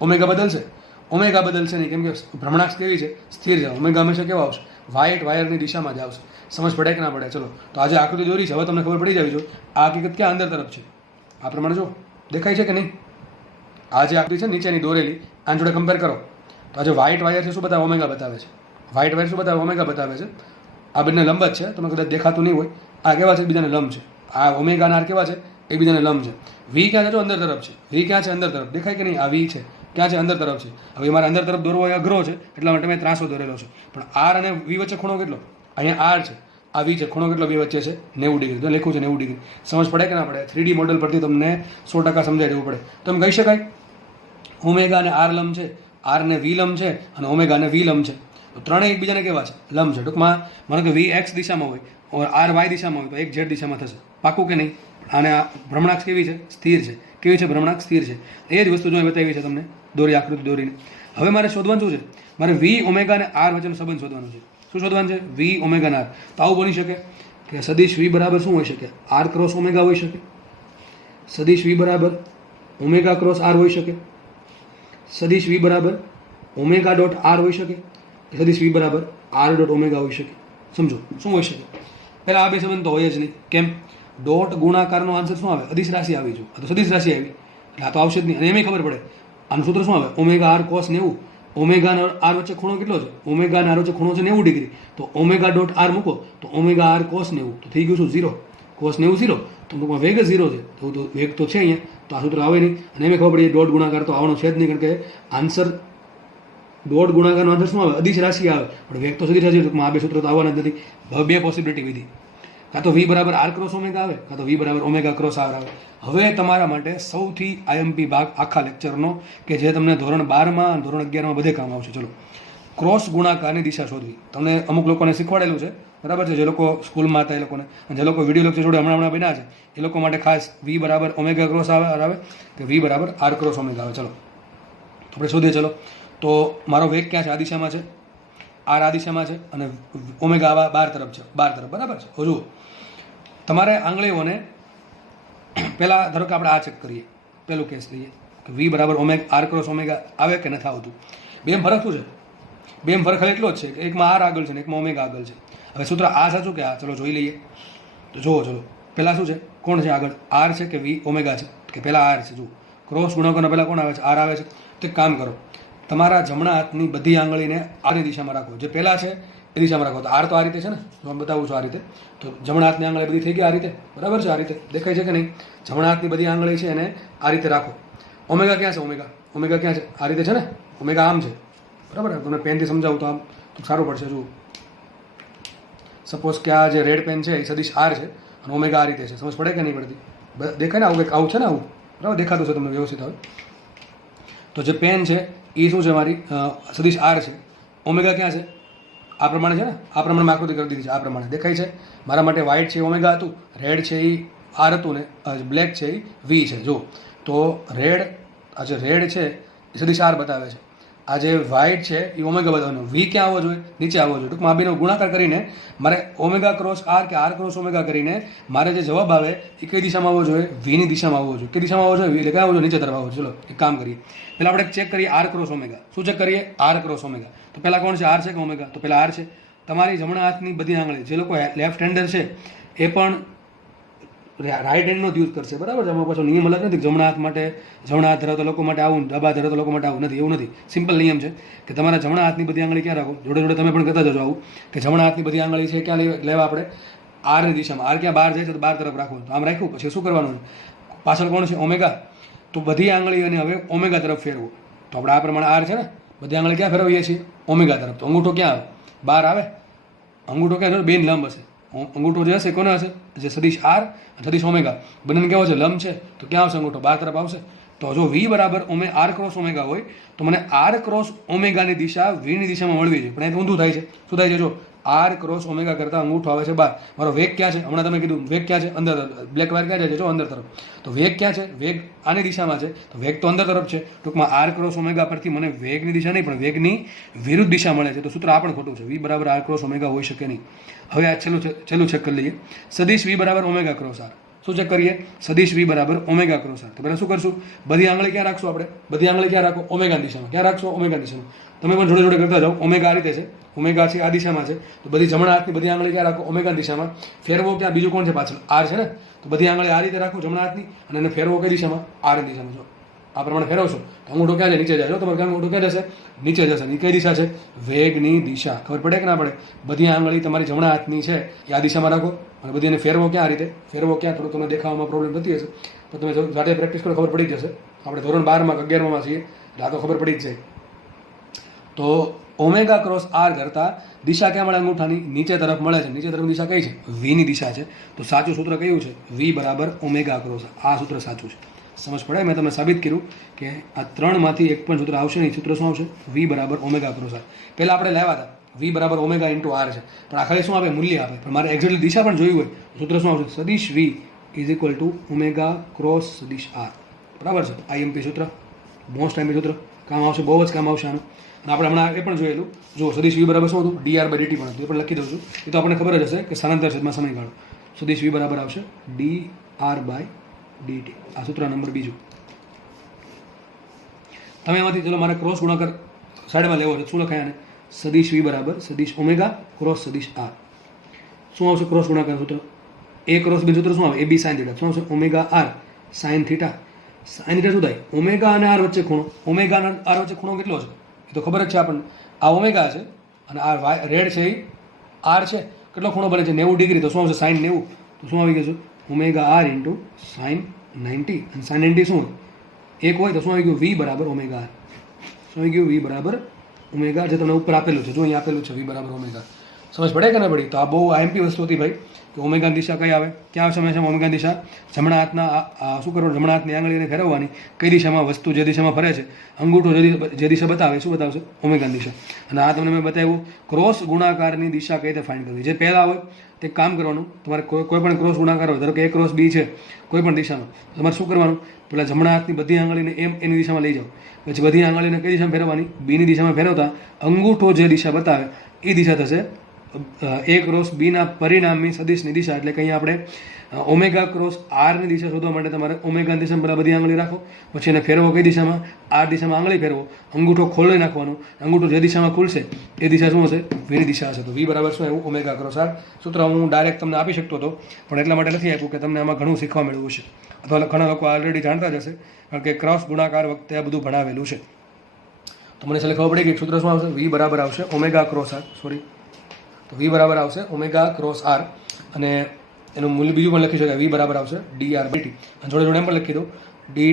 ઓમેગા બદલશે. ઓમેગા બદલશે નહીં, કેમ કે ભ્રમણાક્ષ કેવી છે? સ્થિર છે. ઓમેગા હંમેશા કેવા આવશે? વ્હાઇટ વાયરની દિશામાં જ આવશે. સમજ પડે કે ના પડે? ચલો તો આજે આકૃતિ દોરી છે, હવે તમને ખબર પડી જવી જોઈએ આ હકીકત ક્યાં અંદર તરફ છે. આ પ્રમાણે જો દેખાય છે કે નહીં? આ જે આકૃતિ છે નીચેની દોરેલી, આની જોડે કમ્પેર કરો તો આ જે વ્હાઇટ વાયર છે શું બતાવે? ઓમેગા બતાવે છે. વ્હાઇટ વાયર શું બતાવે? ઓમેગા બતાવે છે. આ બંને લંબ જ છે, તમને કદાચ દેખાતું નહીં હોય. આ કેવા છે? એકબીજાને લંબ છે. આ ઓમેગા અને આર કેવા છે? એકબીજાને લંબ છે. વી ક્યાં છે? જો અંદર તરફ છે. વી ક્યાં છે? અંદર તરફ. દેખાય કે નહીં? આ વી છે, ક્યાં છે? અંદર તરફ છે. હવે મારે અંદર તરફ દોરવો એ અઘરો છે, એટલા માટે મેં ત્રાસો દોરેલો છે. પણ આર અને વી વચ્ચે ખૂણો કેટલો? અહીંયા આર છે, આ વી છે. ખૂણો કેટલો બે વચ્ચે છે? 90 ડિગ્રી. તો લખ્યું છે 90 ડિગ્રી. સમજ પડે કે ના પડે? 3D મોડલ પરથી તમને 100% સમજાઈ દેવું પડે. તો એમ કહી શકાય ઓમેગા અને આર લંબ છે, આર ને વી લંબ છે અને ઓમેગા ને વી લંબ છે. તો ત્રણેય એકબીજાને કેવા છે? લંબ છે. ટૂંકમાં માનો કે વી એક્સ દિશામાં હોય આર વાય દિશામાં હોય તો એક ઝેડ દિશામાં થશે. પાકું કે નહીં? અને આ ભ્રમણાક્ષ કેવી છે? સ્થિર છે. કેવી છે ભ્રમણાક્ષ? સ્થિર છે. એ જ વસ્તુ જો બતાવી છે તમને દોરી આકૃતિ દોરીને. હવે મારે શોધવાનું શું છે? મારે વી ઓમેગા અને આર વચ્ચેનો સંબંધ શોધવાનો છે. શું શોધવાનું છે? વી ઓમેગા અને આર. તો આવું બની શકે કે સદિશ વી બરાબર શું હોઈ શકે? આર ક્રોસ ઓમેગા હોઈ શકે. સદિશ વી બરાબર ઓમેગા ક્રોસ આર હોઈ શકે. સદિશ વી બરાબર ઓમેગા ડોટ આર હોઈ શકે. સદિશ વી બરાબર આર ડોટ ઓમેગા હોઈ શકે. સમજો શું હોઈ શકે? પહેલાં આ બે સંબંધ તો હોય જ નહીં. કેમ? ડોટ ગુણાકારનો આન્સર શું આવે? અદિશ રાશિ આવી જો. આ તો સદિશ રાશિ આવી એટલે આ તો આવશે જ નહીં. અને એમ ખબર પડે આનું સૂત્ર શું આવે? Omega R cos 90. ઓમેગા અને આર વચ્ચે ખૂણો કેટલો છે? ઓમેગા અને આર વચ્ચે ખૂણો છે 90 ડિગ્રી. તો ઓમેગા ડોટ આર મૂકો તો ઓમેગા આર કોસ 90. તો થઈ ગયું શું? 0. કોસ 90 0. તો ટૂંકમાં વેગ જ 0 છે. તો વેગ તો છે અહીંયા. તો આ સૂત્ર આવે નહીં. અને એમ ખબર પડી ડોટ ગુણાકાર તો આવવાનો છે જ નહીં. કારણ કે આન્સર ડોટ ગુણાકારનો આન્સર શું આવે? અદિશ રાશિ આવે. પણ વેગ તો સદિશ રાશિ. ટૂંકમાં આ બે સૂત્ર તો આવવાના જ નથી. બે પોસિબિલિટી વિધી. કાં તો વી બરાબર આર ક્રોસ ઓમેગા આવે, કાં તો વી બરાબર ઓમેગા ક્રોસ આર આવે. હવે તમારા માટે સૌથી આઈએમપી ભાગ આખા લેક્ચરનો કે જે તમને ધોરણ 12માં અને ધોરણ 11માં બધે કામ આવશે. ચલો, ક્રોસ ગુણાકારની દિશા શોધવી. તમને અમુક લોકોને શીખવાડેલું છે, બરાબર છે, જે લોકો સ્કૂલમાં હતા એ લોકોને, અને જે લોકો વિડીયો લેક્ચર જોડે હમણાં બન્યા છે એ લોકો માટે ખાસ વી બરાબર ઓમેગા ક્રોસ આવે કે વી બરાબર આર ક્રોસ ઓમેગા આવે. ચલો તો આપણે શોધીએ. ચલો તો મારો વેગ ક્યાં છે? આ દિશામાં છે, આર આ દિશામાં છે અને ઓમેગા આવા 12 તરફ છે, 12 તરફ, બરાબર છે. જુઓ તમારે આંગળીઓને પહેલાં ધારો કે આપણે આ ચેક કરીએ. પહેલું કેસ લઈએ કે વી બરાબર ઓમેગા આર ક્રોસ ઓમેગા આવે કે નથી આવતું. બેમ ફરક શું છે? બેમ ફરક ખાલી એટલો જ છે કે એકમાં આર આગળ છે ને એકમાં ઓમેગા આગળ છે. હવે સૂત્ર આ સાચું કે આ? ચલો જોઈ લઈએ. તો જુઓ, ચલો પહેલાં શું છે? કોણ છે આગળ? આર છે કે વી ઓમેગા છે? કે પહેલાં આર છે. જુઓ, ક્રોસ ગુણાકારનો પહેલાં કોણ આવે છે? આર આવે છે. તો એક કામ કરો, તમારા જમણા હાથની બધી આંગળીને આરની દિશામાં રાખો. જે પહેલાં છે એ દિશામાં રાખો. તો આર તો આ રીતે છે ને, હું બતાવું છું આ રીતે. તો જમણા હાથની આંગળી બધી થઈ ગઈ આ રીતે, બરાબર છે? આ રીતે દેખાય છે કે નહીં? જમણા હાથની બધી આંગળી છે એને આ રીતે રાખો. ઓમેગા ક્યાં છે? ઓમેગા ક્યાં છે? આ રીતે છે ને. ઓમેગા આમ છે, બરાબર. તમને પેનથી સમજાવું તો આમ તો સારું પડશે. જુઓ, સપોઝ કે આ જે રેડ પેન છે એ સદિશ આર છે અને ઓમેગા આ રીતે છે. સમજ પડે કે નહીં પડતી? દેખાય ને? આવું કંઈક આવું છે ને, આવું બરાબર દેખાતું છે તમને વ્યવસ્થિત. હવે તો જે પેન છે એ શું છે? મારી સદિશ આર છે. ઓમેગા ક્યાં છે? આ પ્રમાણે છે ને. આ પ્રમાણે મેં આકૃતિ કરી દીધી છે. આ પ્રમાણે દેખાય છે. મારા માટે વ્હાઇટ છે એ ઓમેગા હતું, રેડ છે એ આર હતું ને બ્લેક છે એ વી છે. જો તો આ જે રેડ છે એ સદિશ આર બતાવે છે. આ જે વ્હાઇટ છે એ ઓમેગા બતાવવાનો. વી ક્યાં આવવો જોઈએ? નીચે આવવો જોઈએ. ટૂંકમાં આ બેનો ગુણાકાર કરીને મારે ઓમેગા ક્રોસ આર કે આર ક્રોસ ઓમેગા કરીને મારે જે જવાબ આવે એ કઈ દિશામાં આવવો જોઈએ? વીની દિશામાં આવવો જોઈએ. કઈ દિશામાં આવવો જોઈએ? એટલે ક્યાં આવવો જોઈએ? નીચે તરફ આવવો જોઈએ. ચલો એક કામ કરીએ. પહેલાં આપણે ચેક કરીએ આર ક્રોસ ઓમેગા. શું ચેક કરીએ? R cross omega. તો પહેલાં કોણ છે? આર છે કે ઓમેગા? તો પહેલાં આર છે. તમારી જમણા હાથની બધી આંગળી, જે લોકો લેફ્ટ હેન્ડર છે એ પણ રાઈટ હેન્ડનો જ યુઝ કરશે, બરાબર છે? આમાં પાછો નિયમ અલગ નથી. જમણા હાથ માટે, જમણા હાથ ધરાવતા લોકો માટે આવું, ડાબા ધરાવતા લોકો માટે આવું નથી. એવું નથી. સિમ્પલ નિયમ છે કે તમારા જમણા હાથની બધી આંગળી ક્યાં રાખો? જોડે જોડે તમે પણ કરતા જજો આવું કે જમણા હાથની બધી આંગળી છે ક્યાં લેવા આપણે? આરની દિશામાં. આર ક્યાં બહાર જાય છે તો 12 તરફ રાખવું. તો આમ રાખ્યું. પછી શું કરવાનું? પાછળ કોણ છે? ઓમેગા. તો બધી આંગળીઓને હવે ઓમેગા તરફ ફેરવો. તો આપણે આ પ્રમાણે આર છે ને, બધી આંગળી ક્યાં ફેરવીએ છીએ? ઓમેગા તરફ. તો અંગૂઠો ક્યાં આવે? બહાર આવે. અંગૂઠો ક્યાં છે? બેન લંબ હશે. અંગૂઠો જે હશે કોને હશે? જે સદિશ આર અને સદિશ ઓમેગા બંનેને કેવો છે? લંબ છે. તો ક્યાં આવશે અંગૂઠો? 12 તરફ આવશે. તો જો વી બરાબર આર ક્રોસ ઓમેગા હોય તો મને આર ક્રોસ ઓમેગાની દિશા વીની દિશામાં મળવી જોઈએ. પણ એ ઊંધું થાય છે. શું થાય છે? જો આર ક્રોસ ઓમેગા કરતાં અંગૂઠો આવે છે 12. મારો વેગ ક્યાં છે? હમણાં તમે કીધું વેગ ક્યાં છે? અંદર. બ્લેક વાયર ક્યાં જાય છે? જો અંદર તરફ. તો વેગ ક્યાં છે? વેગ આની દિશામાં છે. તો વેગ તો અંદર તરફ છે. ટૂંકમાં આર ક્રોસ ઓમેગા પરથી મને વેગની દિશા નહીં પણ વેગની વિરુદ્ધ દિશા મળે છે. તો સૂત્ર આ પણ ખોટું છે. વી બરાબર આર ક્રોસ ઓમેગા હોઈ શકે નહીં. હવે આ છેલ્લું ચેક કરી લઈએ. સદિશ વી બરાબર ઓમેગા ક્રોસ આર. શું ચેક કરીએ? સદિશ વી બરાબર ઓમેગા ક્રોસ આર. તો પહેલાં શું કરશું? બધી આંગળી ક્યાં રાખશું આપણે? બધી આંગળી ક્યાં રાખો? ઓમેગાની દિશામાં. ક્યાં રાખશો? ઓમેગાની દિશામાં. તમે પણ જોડે જોડે કરતા જાઓ. ઓમેગા આ રીતે છે, ઓમેગા છે આ દિશામાં છે. તો બધી જમણા હાથની બધી આંગળી ક્યાં રાખો? ઓમેગાની દિશામાં. ફેરવો ક્યાં? બીજું કોણ છે પાછળ? આર છે ને. તો બધી આંગળી આ રીતે રાખો જમણા હાથની અને એને ફેરવો કઈ દિશામાં? આરની દિશામાં. જો આ પ્રમાણે ફેરવશો તો અંગૂઠો ક્યાં છે? નીચે જાય. તમારે ક્યાં અંગૂઠો ક્યાં જશે? નીચે જશે. એ કઈ દિશા છે? વેગની દિશા. ખબર પડે કે ના પડે? બધી આંગળી તમારી જમણા હાથની છે એ આ દિશામાં રાખો અને બધી એને ફેરવો ક્યાં? આ રીતે ફેરવો ક્યાં? થોડું તમને દેખાવામાં પ્રોબ્લેમ થતી હશે તો તમે જાતે પ્રેક્ટિસ કરો, ખબર પડી જશે. આપણે ધોરણ 12માં 11માં છીએ એટલે આ તો ખબર પડી જ જાય. તો ઓમેગા ક્રોસ આર કરતાં દિશા ક્યાં મળે? અંગૂઠાની નીચે તરફ મળે છે. નીચે તરફ દિશા કઈ છે? વીની દિશા છે. તો સાચું સૂત્ર કયું છે? વી બરાબર ઓમેગા ક્રોસ. આ સૂત્ર સાચું છે. સમજ પડે? મેં તમને સાબિત કર્યું કે આ ત્રણમાંથી એક પણ સૂત્ર આવશે નહીં. સૂત્ર શું આવશે? વી બરાબર ઓમેગા ક્રોસ આર. પહેલાં આપણે લાવ્યા હતા વી બરાબર ઓમેગા ઇન્ટુ આર છે, પણ આ ખાલી શું આપે? મૂલ્ય આપે. પણ મારે એક્ઝેક્ટલી દિશા પણ જોયું હોય સૂત્ર શું આવશે? સદિશ V is equal to omega cross સદિશ આર. બરાબર છે? આઈએમપી સૂત્ર, મોસ્ટ આઈએમપી સૂત્ર, કામ આવશે, બહુ જ કામ આવશે આનું. અને આપણે હમણાં એ પણ જોયેલું, જો સદિશ વી બરાબર શું હતું? ડીઆર બાય ડીટી પણ હતું, એ પણ લખી દઉં છું. એ તો આપણને ખબર જ હશે કે સ્થાનાંતર છેદમાં સમયગાળો. સદિશ વી બરાબર આવશે ડી આર બાય ડીટી. આ સૂત્ર નંબર બીજું. તમે એમાંથી ચલો મારે ક્રોસ ગુણાકાર સાઈડમાં લેવો છે. શું લખાય આને? સદિશ વી બરાબર સદિશ ઓમેગા ક્રોસ સદિશ આર. શું આવશે ક્રોસ ગુણાકાર સૂત્ર? એ ક્રોસ બી સૂત્ર શું આવે? A B sine theta. શું આવશે? Omega R sine theta. Sine theta શું થાય? ઓમેગા અને આર વચ્ચે ખૂણો. ઓમેગા અને આર વચ્ચે ખૂણો કેટલો છે એ તો ખબર જ છે આપણને. આ ઓમેગા છે અને આ વાય રેડ છે એ આર છે. કેટલો ખૂણો બને છે? 90 ડિગ્રી. તો શું આવશે? સાઇન 90. તો શું આવી ગયું છે? Omega R into sine 90. અને સાઇન 90 શું હોય? એક હોય તો શું આવી ગયું? વી બરાબર ઓમેગા આર. શું આવી ગયું? વી બરાબર ઓમેગા, જે તમને ઉપર આપેલું છે. જો અહીં આપેલું છે વી બરાબર ઓમેગા. સમજ પડે કે ના પડી? તો આ બહુ આઈએમપી વસ્તુ હતી ભાઈ, કે ઓમેગાની દિશા કઈ આવે? ક્યાં આવશે હંમેશા ઓમેગાની દિશા? જમણા હાથના શું કરવાનું? જમણા હાથની આંગળીને ફેરવવાની. કઈ દિશામાં વસ્તુ જે દિશામાં ફરે છે, અંગૂઠો જે દિશા બતાવે, શું બતાવશે? ઓમેગાની દિશા. અને આ તમને મેં બતાવ્યું ક્રોસ ગુણાકારની દિશા કઈ રીતે ફાઇન્ડ કરવી. જે પહેલાં હોય તે કામ કરવાનું, તમારે કોઈ પણ ક્રોસ ગુણાકાર હોય, ધારો કે એ ક્રોસ બી છે કોઈ પણ દિશામાં, તમારે શું કરવાનું? પેલા જમણા હાથની બધી આંગળીને એની દિશામાં લઈ જાઓ. પછી બધી આંગળીને કઈ દિશામાં ફેરવવાની? બીની દિશામાં ફેરવતા અંગૂઠો જે દિશા બતાવે એ દિશા થશે એ ક્રોસ બીના પરિણામની સદિશની દિશા. એટલે કે અહીંયા આપણે ઓમેગા ક્રોસ આરની દિશા શોધવા માટે તમારે ઓમેગાની દિશામાં પહેલાં બધી આંગળી રાખો, પછી એને ફેરવો કઈ દિશામાં? આર દિશામાં આંગળી ફેરવો, અંગૂઠો ખોલી નાખવાનો. અંગૂઠો જે દિશામાં ખુલશે એ દિશા શું હશે? વીની દિશા હશે. તો વી બરાબર શું આવ્યું? Omega cross R. સૂત્ર હું ડાયરેક્ટ તમને આપી શકતો હતો, પણ એટલા માટે નથી આપ્યું કે તમને આમાં ઘણું શીખવા મળ્યું હશે, અથવા ઘણા લોકો ઓલરેડી જાણતા જ હશે, કારણ કે ક્રોસ ગુણાકાર વખતે આ બધું ભણાવેલું છે. તો મને છેલ્લે ખબર પડી કે સૂત્ર શું આવશે? વી બરાબર આવશે ઓમેગા ક્રોસ આર. સોરી, તો વી બરાબર આવશે ઓમેગા ક્રોસ આર. અને એનું મૂલ્ય બીજું પણ લખી શકાય. વી બરાબર આવશે ડી આર બાય ટી. અને જોડે જોડે એમ પણ લખી દો ડી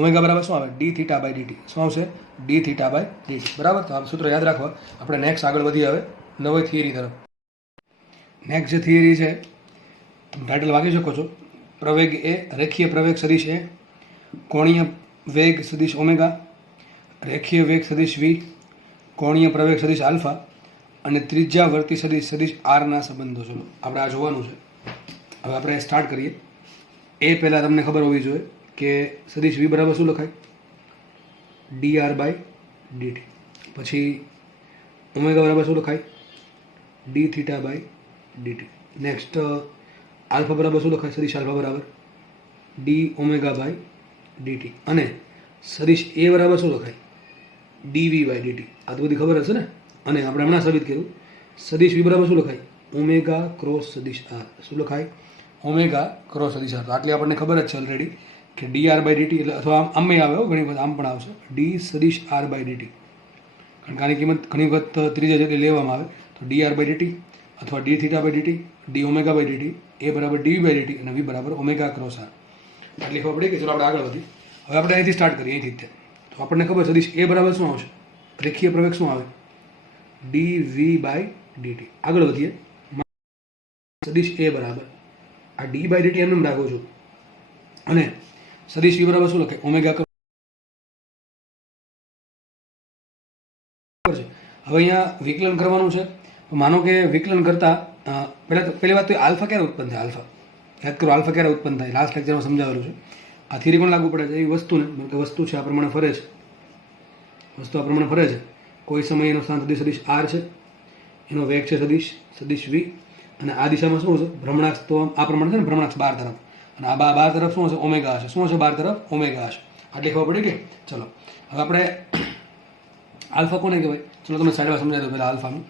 ઓમેગા બરાબર શું આવે? D theta by DT. શું આવશે? D theta by DT. બરાબર. તો આ સૂત્ર યાદ રાખવા. આપણે નેક્સ્ટ આગળ વધી હવે નવી થિયરી તરફ. નેક્સ્ટ જે થિયરી છે, તમે ટાઇટલ વાંચી શકો છો. પ્રવેગ એ, રેખીય પ્રવેગ સદિશ એ, કોણીય વેગ સદિશ ઓમેગા, રેખીય વેગ સદિશ વી, કોણીય પ્રવેગ સદિશ આલ્ફા અને ત્રિજ્યાવર્તી સદિશ આરના સંબંધો. ચલો આપણે આ જોવાનું છે. હવે આપણે સ્ટાર્ટ કરીએ. એ પહેલાં તમને ખબર હોવી જોઈએ કે સદિશ વી બરાબર શું લખાય? D R by DT. પછી ઓમેગા બરાબર શું લખાય? D theta by DT. Next alpha બરાબર શું લખાય? સદિશ આલ્ફા બરાબર ડી ઓમેગા બાય ડીટી. અને સદિશ એ બરાબર શું લખાય? DV by DT. આ તો બધી ખબર હશે ને. અને આપણે હમણાં સાબિત કર્યું સદિશ વી બરાબર શું લખાય? ઓમેગા ક્રોસ સદિશ આર. શું લખાય? ઓમેગા ક્રોસ સદિશ આર. તો આટલી આપણને ખબર જ છે ઓલરેડી કે ડી આર બાય ડીટી, એટલે અથવા આમ આવે ઘણી વખત આમ પણ આવશે ડી સદિશ આર બાય ડીટી. કારણ કે આની કિંમત ઘણી વખત ત્રીજા જગ્યાએ લેવામાં આવે. તો ડી આર બાય ડીટી અથવા D theta by DT, D omega by DT, એ બરાબર ડી બાય ડીટી અને વી બરાબર ઓમેગા ક્રોસ આર. આટલી ખબર પડી કે ચલો આપણે આગળ વધી. હવે આપણે અહીંથી સ્ટાર્ટ કરીએ, અહીંથી જ. તો આપણને ખબર સદિશ એ બરાબર શું આવશે? રેખીય પ્રવેગ શું આવે? D V by DT. આગળ વધીએ. સદિશ એ બરાબર આ ડી બાય ડીટી એમને રાખું છું, અને સદિશ વી બરાબર શું લખાય? ઓમેગા. હવે અહીંયા વિકલન કરવાનું છે. માનો કે વિકલન કરતા પહેલી વાત તો આલ્ફા ક્યારે ઉત્પન્ન થાય? આલ્ફા યાદ કરો. આલ્ફા ક્યારે ઉત્પન્ન થાય? લાસ્ટ લેક્ચરમાં સમજાવેલું છે. આ થિયરી પણ લાગુ પડે છે એવી વસ્તુને, કે વસ્તુ છે આ પ્રમાણે ફરે છે, વસ્તુ આ પ્રમાણે ફરે છે. કોઈ સમય એનો સ્થાન સદિશ આર છે, એનો વેગ છે સદિશ વી, અને આ દિશામાં શું હશે? ભ્રમણાક્ષ. તો આ પ્રમાણે છે ને, ભ્રમણાક્ષ બાર તરફ, અને આ બાર તરફ શું હશે? ઓમેગા હશે. શું હશે? બાર તરફ ઓમેગા હશે. આટલી ખબર પડી કે? ચલો હવે આપણે આલ્ફા કોને કહેવાય? ચલો તમને સાઈડમાં સમજાવી દઉં પહેલાં આલ્ફાનું.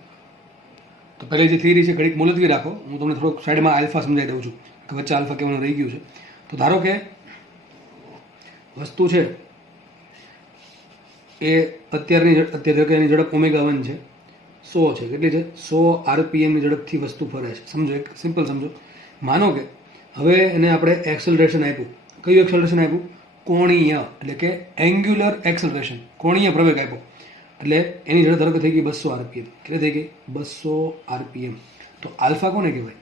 તો પહેલી જે થિયરી છે ઘડીક મુલતવી રાખો. હું તમને થોડુંક સાઈડમાં આલ્ફા સમજાવી દઉં છું કે વચ્ચે આલ્ફા કહેવાનું રહી ગયું છે. તો ધારો કે વસ્તુ છે એ અત્યારે એની ઝડપ ઓમેગા 1 છે, 100 છે. કેટલી છે? 100 આરપીએમની ઝડપથી વસ્તુ ફરે છે. સમજો, એક સિમ્પલ સમજો. માનો કે હવે એને આપણે એક્સેલરેશન આપ્યું. કયું એક્સેલરેશન આપ્યું? કોણીય, એટલે કે એંગ્યુલર એક્સેલરેશન. કોણીય પ્રવેગ આપ્યો એટલે એની ઝડપ ધારો કે થઈ ગઈ 200 આરપીએમ. કેટલી થઈ ગઈ? 200 આરપીએમ. તો આલ્ફા કોને કહેવાય?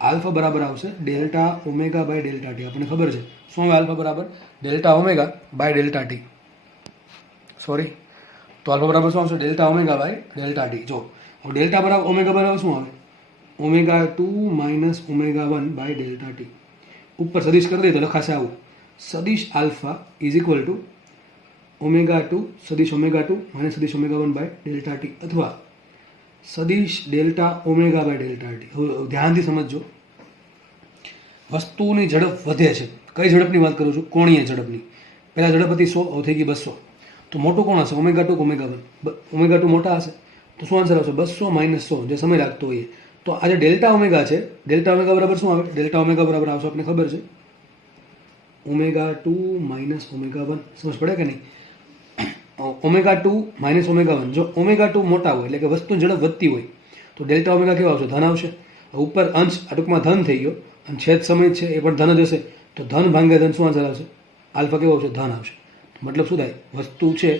આલ્ફા બરાબર આવશે delta omega by delta T. આપણને ખબર છે શું આવે આલ્ફા બરાબર delta omega by delta T. Sorry, તો આલ્ફા બરાબર શું આવશે delta omega by delta T. જો ડેલ્ટા બરાબર ઓમેગા બરાબર શું આવે omega 2 minus omega 1 by delta T. ઉપર સદિશ કરી દઈએ તો લખાશે આવું સદિશ alpha is equal to omega 2 સદિશ ઓમેગા 2 માઇનસ સદિશ ઓમેગા 1 બાય ડેલ્ટા ટી અથવા સદિશ delta omega by delta T. હવે ધ્યાનથી સમજજો, વસ્તુની ઝડપ વધે છે. કઈ ઝડપની વાત કરું છું? કોણીય ઝડપની. પહેલાં ઝડપ હતી 100, હવે થઈ ગઈ 200. તો મોટું કોણ હશે? Omega 2 omega 1. ઓમેગા 2 મોટા હશે તો શું આન્સર આવશે? 200 માઇનસ 100, જે સમય લાગતો હોય. તો આ જે ડેલ્ટા ઓમેગા છે, ડેલ્ટા ઓમેગા બરાબર શું આવે? ડેલ્ટા ઓમેગા બરાબર આવશે આપણને ખબર છે ઓમેગા 2 માઇનસ ઓમેગા 1. સમજ પડે કે નહીં? Omega 2 minus omega 1. જો ઓમેગા 2 મોટા હોય એટલે કે વસ્તુની ઝડપ વધતી હોય તો ડેલ્ટા ઓમેગા કેવા આવશે? ધન આવશે. ઉપર અંશ આ ટૂંકમાં ધન થઈ ગયો અને છેદ સમય છે એ પણ ધન જ હશે. તો ધન ભાંગ્યા ધન શું આન્સર આવશે? આલ્ફા કેવો આવશે? ધન આવશે. મતલબ શું થાય? વસ્તુ છે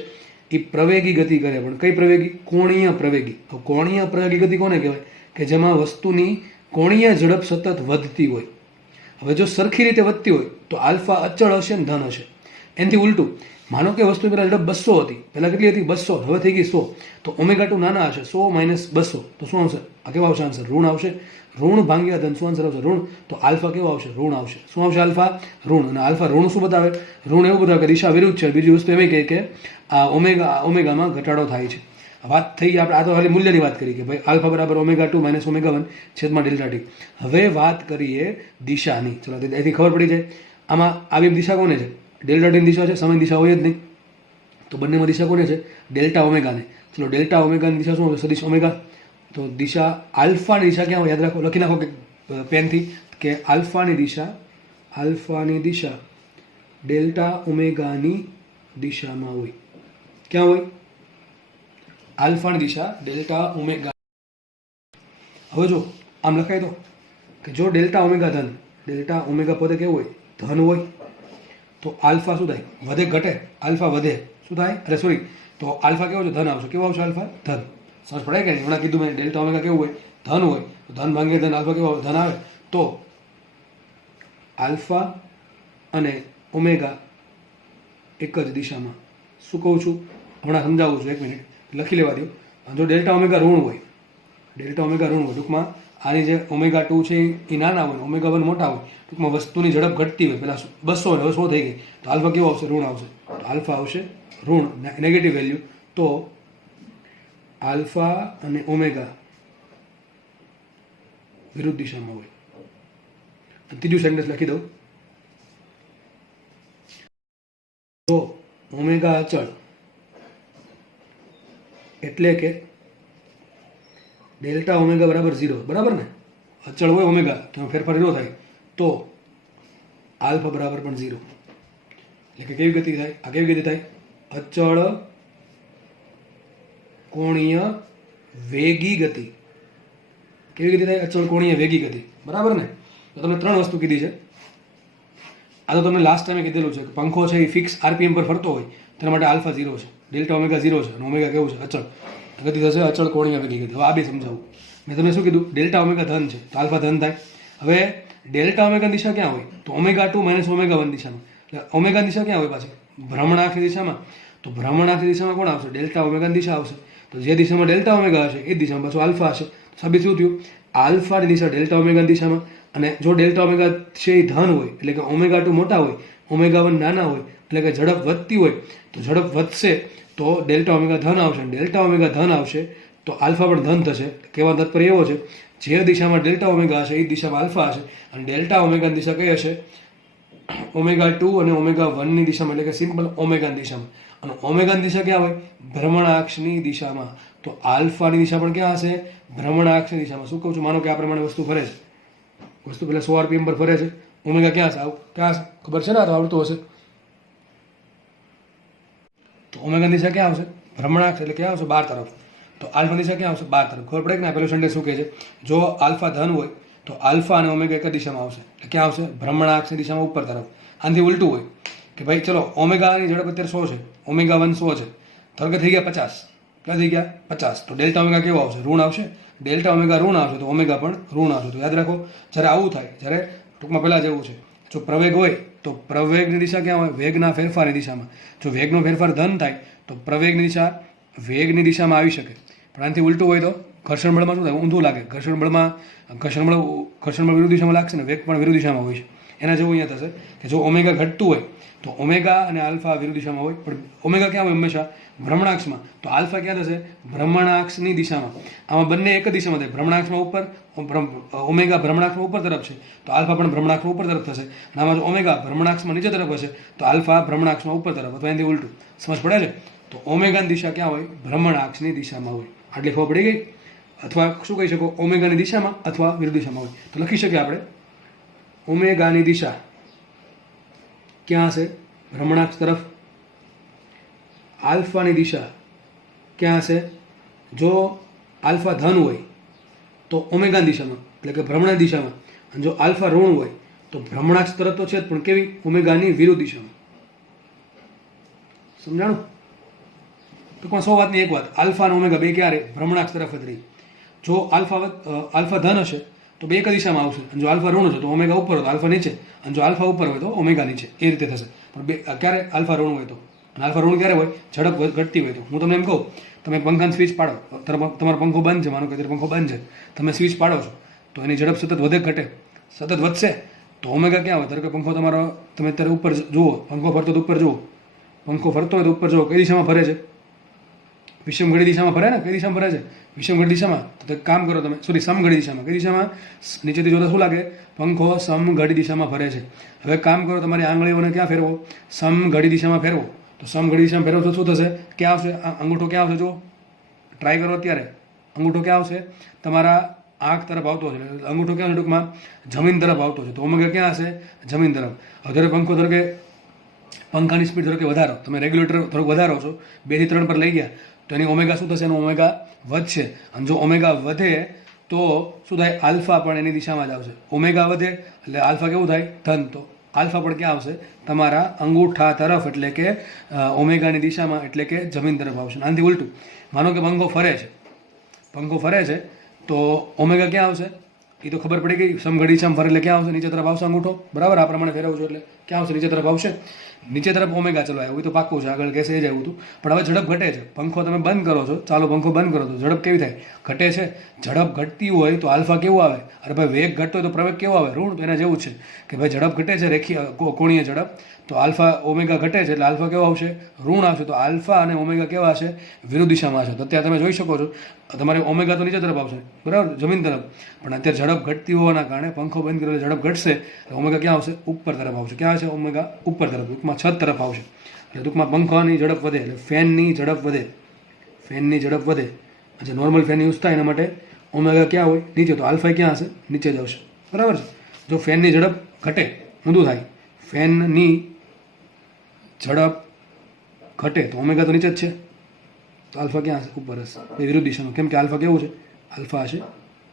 એ પ્રવેગી ગતિ કરે, પણ કઈ પ્રવેગી? કોણીય પ્રવેગી. કોણીય પ્રવેગી ગતિ કોને કહેવાય? કે જેમાં વસ્તુની કોણીય ઝડપ સતત વધતી હોય. હવે જો સરખી રીતે વધતી હોય તો આલ્ફા અચળ હશે ને ધન હશે. એનાથી ઉલટું, માનો કે વસ્તુ પહેલાં ઝડપ 200 હતી, પહેલાં કેટલી હતી? 200, હવે થઈ ગઈ 100. તો ઓમેગા 2 નાના હશે, 100 માઇનસ 200 તો શું આવશે? આ કેવા આવશે આન્સર? ઋણ આવશે. ઋણ ભાંગ્યા ધન શું આન્સર આવશે? ઋણ. તો આલ્ફા કેવો આવશે? ઋણ આવશે. શું આવશે? આલ્ફા ઋણ. અને આલ્ફા ઋણ શું બતાવે? ઋણ એવું બતાવે કે દિશા વિરુદ્ધ છે. બીજી વસ્તુ એવી કહે કે આ ઓમેગામાં ઘટાડો થાય છે. વાત થઈ આપણે આ તો ખાલી મૂલ્યની વાત કરી કે ભાઈ આલ્ફા બરાબર ઓમેગા 2 માઇનસ ઓમેગા 1 છેદમાં ડેલ્ટા ટી. હવે વાત કરીએ દિશાની. ચલો એથી ખબર પડી જાય આમાં આવી દિશા કોને છે? ડેલ્ટા ટીની દિશા છે, સમય દિશા હોય જ નહીં. તો બંનેમાં દિશા કોને છે? ડેલ્ટા ઓમેગાને. ચલો ડેલ્ટા ઓમેગાની દિશા શું હશે? સદિશ ઓમેગા. તો દિશા આલ્ફાની દિશા ક્યાં હોય? યાદ રાખો, લખી નાખો કે પેનથી કે આલ્ફાની દિશા ડેલ્ટા ઓમેગાની દિશામાં હોય. ક્યાં હોય? આલ્ફાની દિશા ડેલ્ટા ઓમેગા. હવે જો આમ લખાય તો કે જો ડેલ્ટા ઓમેગા ધન, ડેલ્ટા ઓમેગા પોતે કેવું હોય? ધન હોય. તો આલ્ફા શું થાય? વધે ઘટે? આલ્ફા વધે. શું થાય? અરે સોરી, તો આલ્ફા કેવો છે? ધન આવશે. કેવો આવશે? આલ્ફા ધન. સમજ પડે કે નહીં? હમણાં કીધું મેં ડેલ્ટા ઓમેગા કેવું હોય? ધન હોય. તો ધન ભાંગે ધન, આલ્ફા કેવો ધન આવે. તો આલ્ફા અને ઓમેગા એક જ દિશામાં. શું કહું છું? હમણાં સમજાવું છું, 1 મિનિટ લખી લેવા દો. જો ડેલ્ટા ઓમેગા ઋણ હોય, ટૂંકમાં આની જે ઓમેગા 2 છે એ નાના હોય, ઓમેગા 1 મોટા હોય. ટૂંકમાં વસ્તુની ઝડપ ઘટતી હોય. પહેલાં 200 હોય, હવે 100 થઈ ગઈ. તો આલ્ફા કેવો આવશે? ઋણ આવશે. તો આલ્ફા આવશે ઋણ, નેગેટિવ વેલ્યુ. તો આલ્ફા અને ઓમેગા વિરુદ્ધ દિશામાં હોય. ત્રીજું સેન્ટેન્સ લખી દઉં. જો ઓમેગા અચળ એટલે કે ડેલ્ટા ઓમેગા બરાબર 0, બરાબર ને? અચળ હોય ઓમેગા તો ફેરફાર 0 થાય. તો આલ્ફા બરાબર પણ 0. એટલે કે કેવી ગતિ થાય? આ કેવી ગતિ થાય? અચળ કોણીય વેગી ગતિ. કેવી ગતિ થાય? અચળ કોણીય વેગી ગતિ. બરાબર ને? તો તમને 3 વસ્તુ કીધી છે. આ તો તમને લાસ્ટ ટાઈમે કીધેલું છે કે પંખો છે એ ફિક્સ આરપીએમ પર ફરતો હોય તેના માટે આલ્ફા 0 છે, ડેલ્ટા ઓમેગા 0 છે અને ઓમેગા કેવું છે? અચળ ગતિ થશે. અચળ કોણીય વેગી ગતિ. હવે આ બે સમજાવું. મેં તમને શું કીધું? ડેલ્ટા ઓમેગા ધન છે તો આલ્ફા ધન થાય. હવે ડેલ્ટા ઓમેગા દિશા ક્યાં હોય? તો ઓમેગા 2 માઇનસ ઓમેગા 1 દિશામાં. એટલે ઓમેગા દિશા ક્યાં હોય પાછી? ભ્રમણાક્ષની દિશામાં. તો ભ્રમણાક્ષની દિશામાં કોણ આવશે? ડેલ્ટા ઓમેગાની દિશા આવશે. તો જે દિશામાં ડેલ્ટા ઓમેગા હશે એ દિશામાં પાછું આલ્ફા હશે. સાબિત શું થયું? આલ્ફાની દિશા ડેલ્ટા ઓમેગાની દિશામાં. અને જો ડેલ્ટા ઓમેગા છે એ ધન હોય એટલે કે ઓમેગા 2 મોટા હોય, ઓમેગા 1 નાના હોય, એટલે કે ઝડપ વધતી હોય તો ઝડપ વધશે તો ડેલ્ટા ઓમેગા ધન આવશે. ડેલ્ટા ઓમેગા ધન આવશે તો આલ્ફા પણ ધન થશે. કહેવાનો તાત્પર્ય એવો છે જે દિશામાં ડેલ્ટા ઓમેગા હશે એ દિશામાં આલ્ફા હશે. અને ડેલ્ટા ઓમેગાની દિશા કઈ હશે? ઓમેગા 2 અને ઓમેગા 1ની દિશામાં, એટલે કે સિમ્પલ ઓમેગાની દિશામાં. અને ઓમેગાની દિશા ક્યાં હોય? ભ્રમણાક્ષની દિશામાં. તો આલ્ફાની દિશા પણ ક્યાં હશે? ભ્રમણાક્ષની દિશામાં. શું કહું છું? માનો કે આ પ્રમાણે વસ્તુ ફરે છે. વસ્તુ પહેલાં 100 આરપીએમ પર ફરે છે. ઓમેગા ક્યાં હશે? ક્યાં હશે? ખબર છે ને? આ તો આવડતું હશે. તો ઓમેગાની દિશા ક્યાં આવશે? ભ્રમણાક્ષ એટલે ક્યાં આવશે? 12 તરફ. તો આલ્ફાની દિશા ક્યાં આવશે? 12 તરફ. ખબર પડે કે ના? પેલું સેન્ટેન્સ શું કહે છે? જો આલ્ફા ધન હોય તો આલ્ફા અને ઓમેગા એક જ દિશામાં આવશે. એટલે ક્યાં આવશે? ભ્રમણાક્ષની દિશામાં ઉપર તરફ. આનાથી ઉલટું હોય કે ભાઈ ચલો ઓમેગાની ઝડપ અત્યારે 100 છે, ઓમેગા 1 100 છે, ધારો કે થઈ ગયા 50. કેટલા થઈ ગયા? 50. તો ડેલ્ટા ઓમેગા કેવો આવશે? ઋણ આવશે. ડેલ્ટા ઓમેગા ઋણ આવશે તો ઓમેગા પણ ઋણ આવશે. તો યાદ રાખો, જ્યારે આવું થાય, જ્યારે ટૂંકમાં પહેલાં જેવું છે, જો પ્રવેગ હોય તો પ્રવેગની દિશા ક્યાં હોય? વેગના ફેરફારની દિશામાં. જો વેગનો ફેરફાર ધન થાય તો પ્રવેગની દિશા વેગની દિશામાં આવી શકે. પણ આનાથી ઉલટું હોય તો ઘર્ષણ બળમાં શું થાય? ઊંધું લાગે. ઘર્ષણ બળ વિરુદ્ધ દિશામાં લાગશે ને વેગ પણ વિરુદ્ધ દિશામાં હોય છે. એના જેવું અહીંયા થશે કે જો ઓમેગા ઘટતું હોય તો ઓમેગા અને આલ્ફા વિરુદ્ધ દિશામાં હોય, પણ ઓમેગા ક્યાં હોય? હંમેશા ભ્રમણાક્ષમાં. તો આલ્ફા ક્યાં થશે? ભ્રમણાક્ષની દિશામાં. આમાં બંને એક જ દિશામાં થાય. ભ્રમણાક્ષમાં ઉપર, ઓમેગા ભ્રમણાક્ષમાં ઉપર તરફ છે તો આલ્ફા પણ ભ્રમણાક્ષમાં ઉપર તરફ થશે. અને આમાં જો ઓમેગા ભ્રમણાક્ષમાં નીચે તરફ હશે તો આલ્ફા ભ્રમણાક્ષમાં ઉપર તરફ, અથવા એનાથી ઉલટું. સમજ પડે છે? તો ઓમેગાની દિશા ક્યાં હોય? ભ્રમણાક્ષની દિશામાં હોય. આટલી ખબર પડી ગઈ? અથવા શું કહી શકો? ઓમેગાની દિશામાં અથવા વિરુદ્ધ દિશામાં હોય. તો લખી શકીએ આપણે ઓમેગાની દિશા ક્યાં હશે? ભ્રમણાક્ષ તરફ. આલ્ફાની દિશા ક્યાં હશે? જો આલ્ફા ધન હોય તો ઓમેગાની દિશામાં, એટલે કે ભ્રમણની દિશામાં. અને જો આલ્ફા ઋણ હોય તો ભ્રમણાક્ષ તરફ તો છે જ, પણ કેવી? ઓમેગાની વિરુદ્ધ દિશામાં. સમજાણું? ટૂંકમાં 100 વાતની એક વાત, આલ્ફા અને ઓમેગા બે ક્યારે? ભ્રમણાક્ષ તરફ જ રહી. જો આલ્ફા ધન હશે તો બે એક દિશામાં આવશે, અને જો આલ્ફા ઋણ હશે તો ઓમેગા ઉપર હોય તો આલ્ફા નીચે, અને જો આલ્ફા ઉપર હોય તો ઓમેગા નીચે. એ રીતે થશે. પણ બે ક્યારે? આલ્ફા ઋણ હોય તો. અને આલ્ફા ઋણ ક્યારે હોય? ઝડપ ઘટતી હોય તો. હું તમને એમ કહું, તમે પંખાની સ્વિચ પાડો, તમારો પંખો બંધ છે, માનો કે અત્યારે પંખો બંધ છે, તમે સ્વિચ પાડો છો તો એની ઝડપ સતત વધે ઘટે? સતત વધશે. તો ઓમેગા ક્યાં હોય? ધારો કે પંખો તમારો, તમે અત્યારે ઉપર જુઓ, પંખો ફરતો તો ઉપર જુઓ, પંખો ફરતો હોય તો ઉપર જુઓ, કઈ દિશામાં ફરે છે? વિષમઘડી દિશામાં ફરે ને? કઈ દિશામાં ફરે છે? વિષમઘડી દિશામાં. તો એક કામ કરો તમે, સમઘડી દિશામાં. કઈ દિશામાં? નીચેથી જોતા શું લાગે? પંખો સમઘડી દિશામાં ફરે છે. હવે કામ કરો, તમારી આંગળીઓને ક્યાં ફેરવો? સમઘડી દિશામાં ફેરવો. તો સમઘડી દિશામાં ફેરવો તો શું થશે? ક્યાં આવશે? અંગૂઠો ક્યાં આવશે? જુઓ, ટ્રાય કરો અત્યારે. અંગૂઠો ક્યાં આવશે? તમારા આંખ તરફ આવતો છે. અંગૂઠો ક્યાં છે? ટૂંકમાં જમીન તરફ આવતો છે. તો ઓમેગા ક્યાં હશે? જમીન તરફ. હવે ધારો પંખો, ધારો કે પંખાની સ્પીડ ધારો કે વધારો, તમે રેગ્યુલેટર થોડુંક વધારો છો, 2 થી 3 પર લઈ ગયા, તો એની ઓમેગા શું થશે? એનું ઓમેગા વધશે. અને જો ઓમેગા વધે તો શું થાય? આલ્ફા પણ એની દિશામાં જ આવશે. ઓમેગા વધે એટલે આલ્ફા કેવું થાય? ધન. તો આલ્ફા પણ ક્યાં આવશે? તમારા અંગૂઠા તરફ, એટલે કે ઓમેગાની દિશામાં, એટલે કે જમીન તરફ આવશે. આનાથી ઉલટું, માનો કે પંખો ફરે છે તો ઓમેગા ક્યાં આવશે? એ તો ખબર પડી ગઈ. સમઘડી દિશામાં ફરે એટલે ક્યાં આવશે? નીચે તરફ આવશે અંગૂઠો. બરાબર? આ પ્રમાણે ફેરવજો એટલે ક્યાં આવશે? નીચે તરફ આવશે. નીચે તરફ ઓમેગા. ચલો આવ્યું તો પાક્કું છે, આગળ કેસે જ આવ્યું હતું. પણ હવે ઝડપ ઘટે છે. પંખો તમે બંધ કરો છો, ચાલો પંખો બંધ કરો તો ઝડપ કેવી થાય? ઘટે છે. ઝડપ ઘટતી હોય તો આલ્ફા કેવું આવે? અરે ભાઈ, વેગ ઘટતો હોય તો પ્રવેગ કેવો આવે? ઋણ. તો એના જેવું છે કે ભાઈ ઝડપ ઘટે છે, રેખીય કોણીય ઝડપ, તો આલ્ફા ઓમેગા ઘટે છે એટલે આલ્ફા કેવો આવશે? ઋણ આવશે. તો આલ્ફા અને ઓમેગા કેવા હશે? વિરુદ્ધ દિશામાં હશે. તો અત્યારે તમે જોઈ શકો છો, તમારે ઓમેગા તો નીચે તરફ આવશે, બરાબર, જમીન તરફ. પણ અત્યારે ઝડપ ઘટતી હોવાના કારણે પંખો બંધ કર્યો ઝડપ ઘટશે, ઓમેગા ક્યાં આવશે? ઉપર તરફ આવશે. ક્યાં આવશે? ઓમેગા ઉપર તરફ, ટૂંકમાં છત તરફ આવશે. એટલે ટૂંકમાં પંખાની ઝડપ વધે એટલે ફેનની ઝડપ વધે. જે નોર્મલ ફેન યુઝ થાય એના માટે ઓમેગા ક્યાં હોય? નીચે. તો આલ્ફા ક્યાં હશે? નીચે જ આવશે. બરાબર છે? જો ફેનની ઝડપ ઘટે, ઊંધું થાય, ફેનની ઝડપ ઘટે તો ઓમેગા તો નીચે જ છે, તો આલ્ફા ક્યાં હશે? ઉપર હશે. એ વિરુદ્ધ દિશામાં. કેમ કે આલ્ફા કેવું છે? આલ્ફા હશે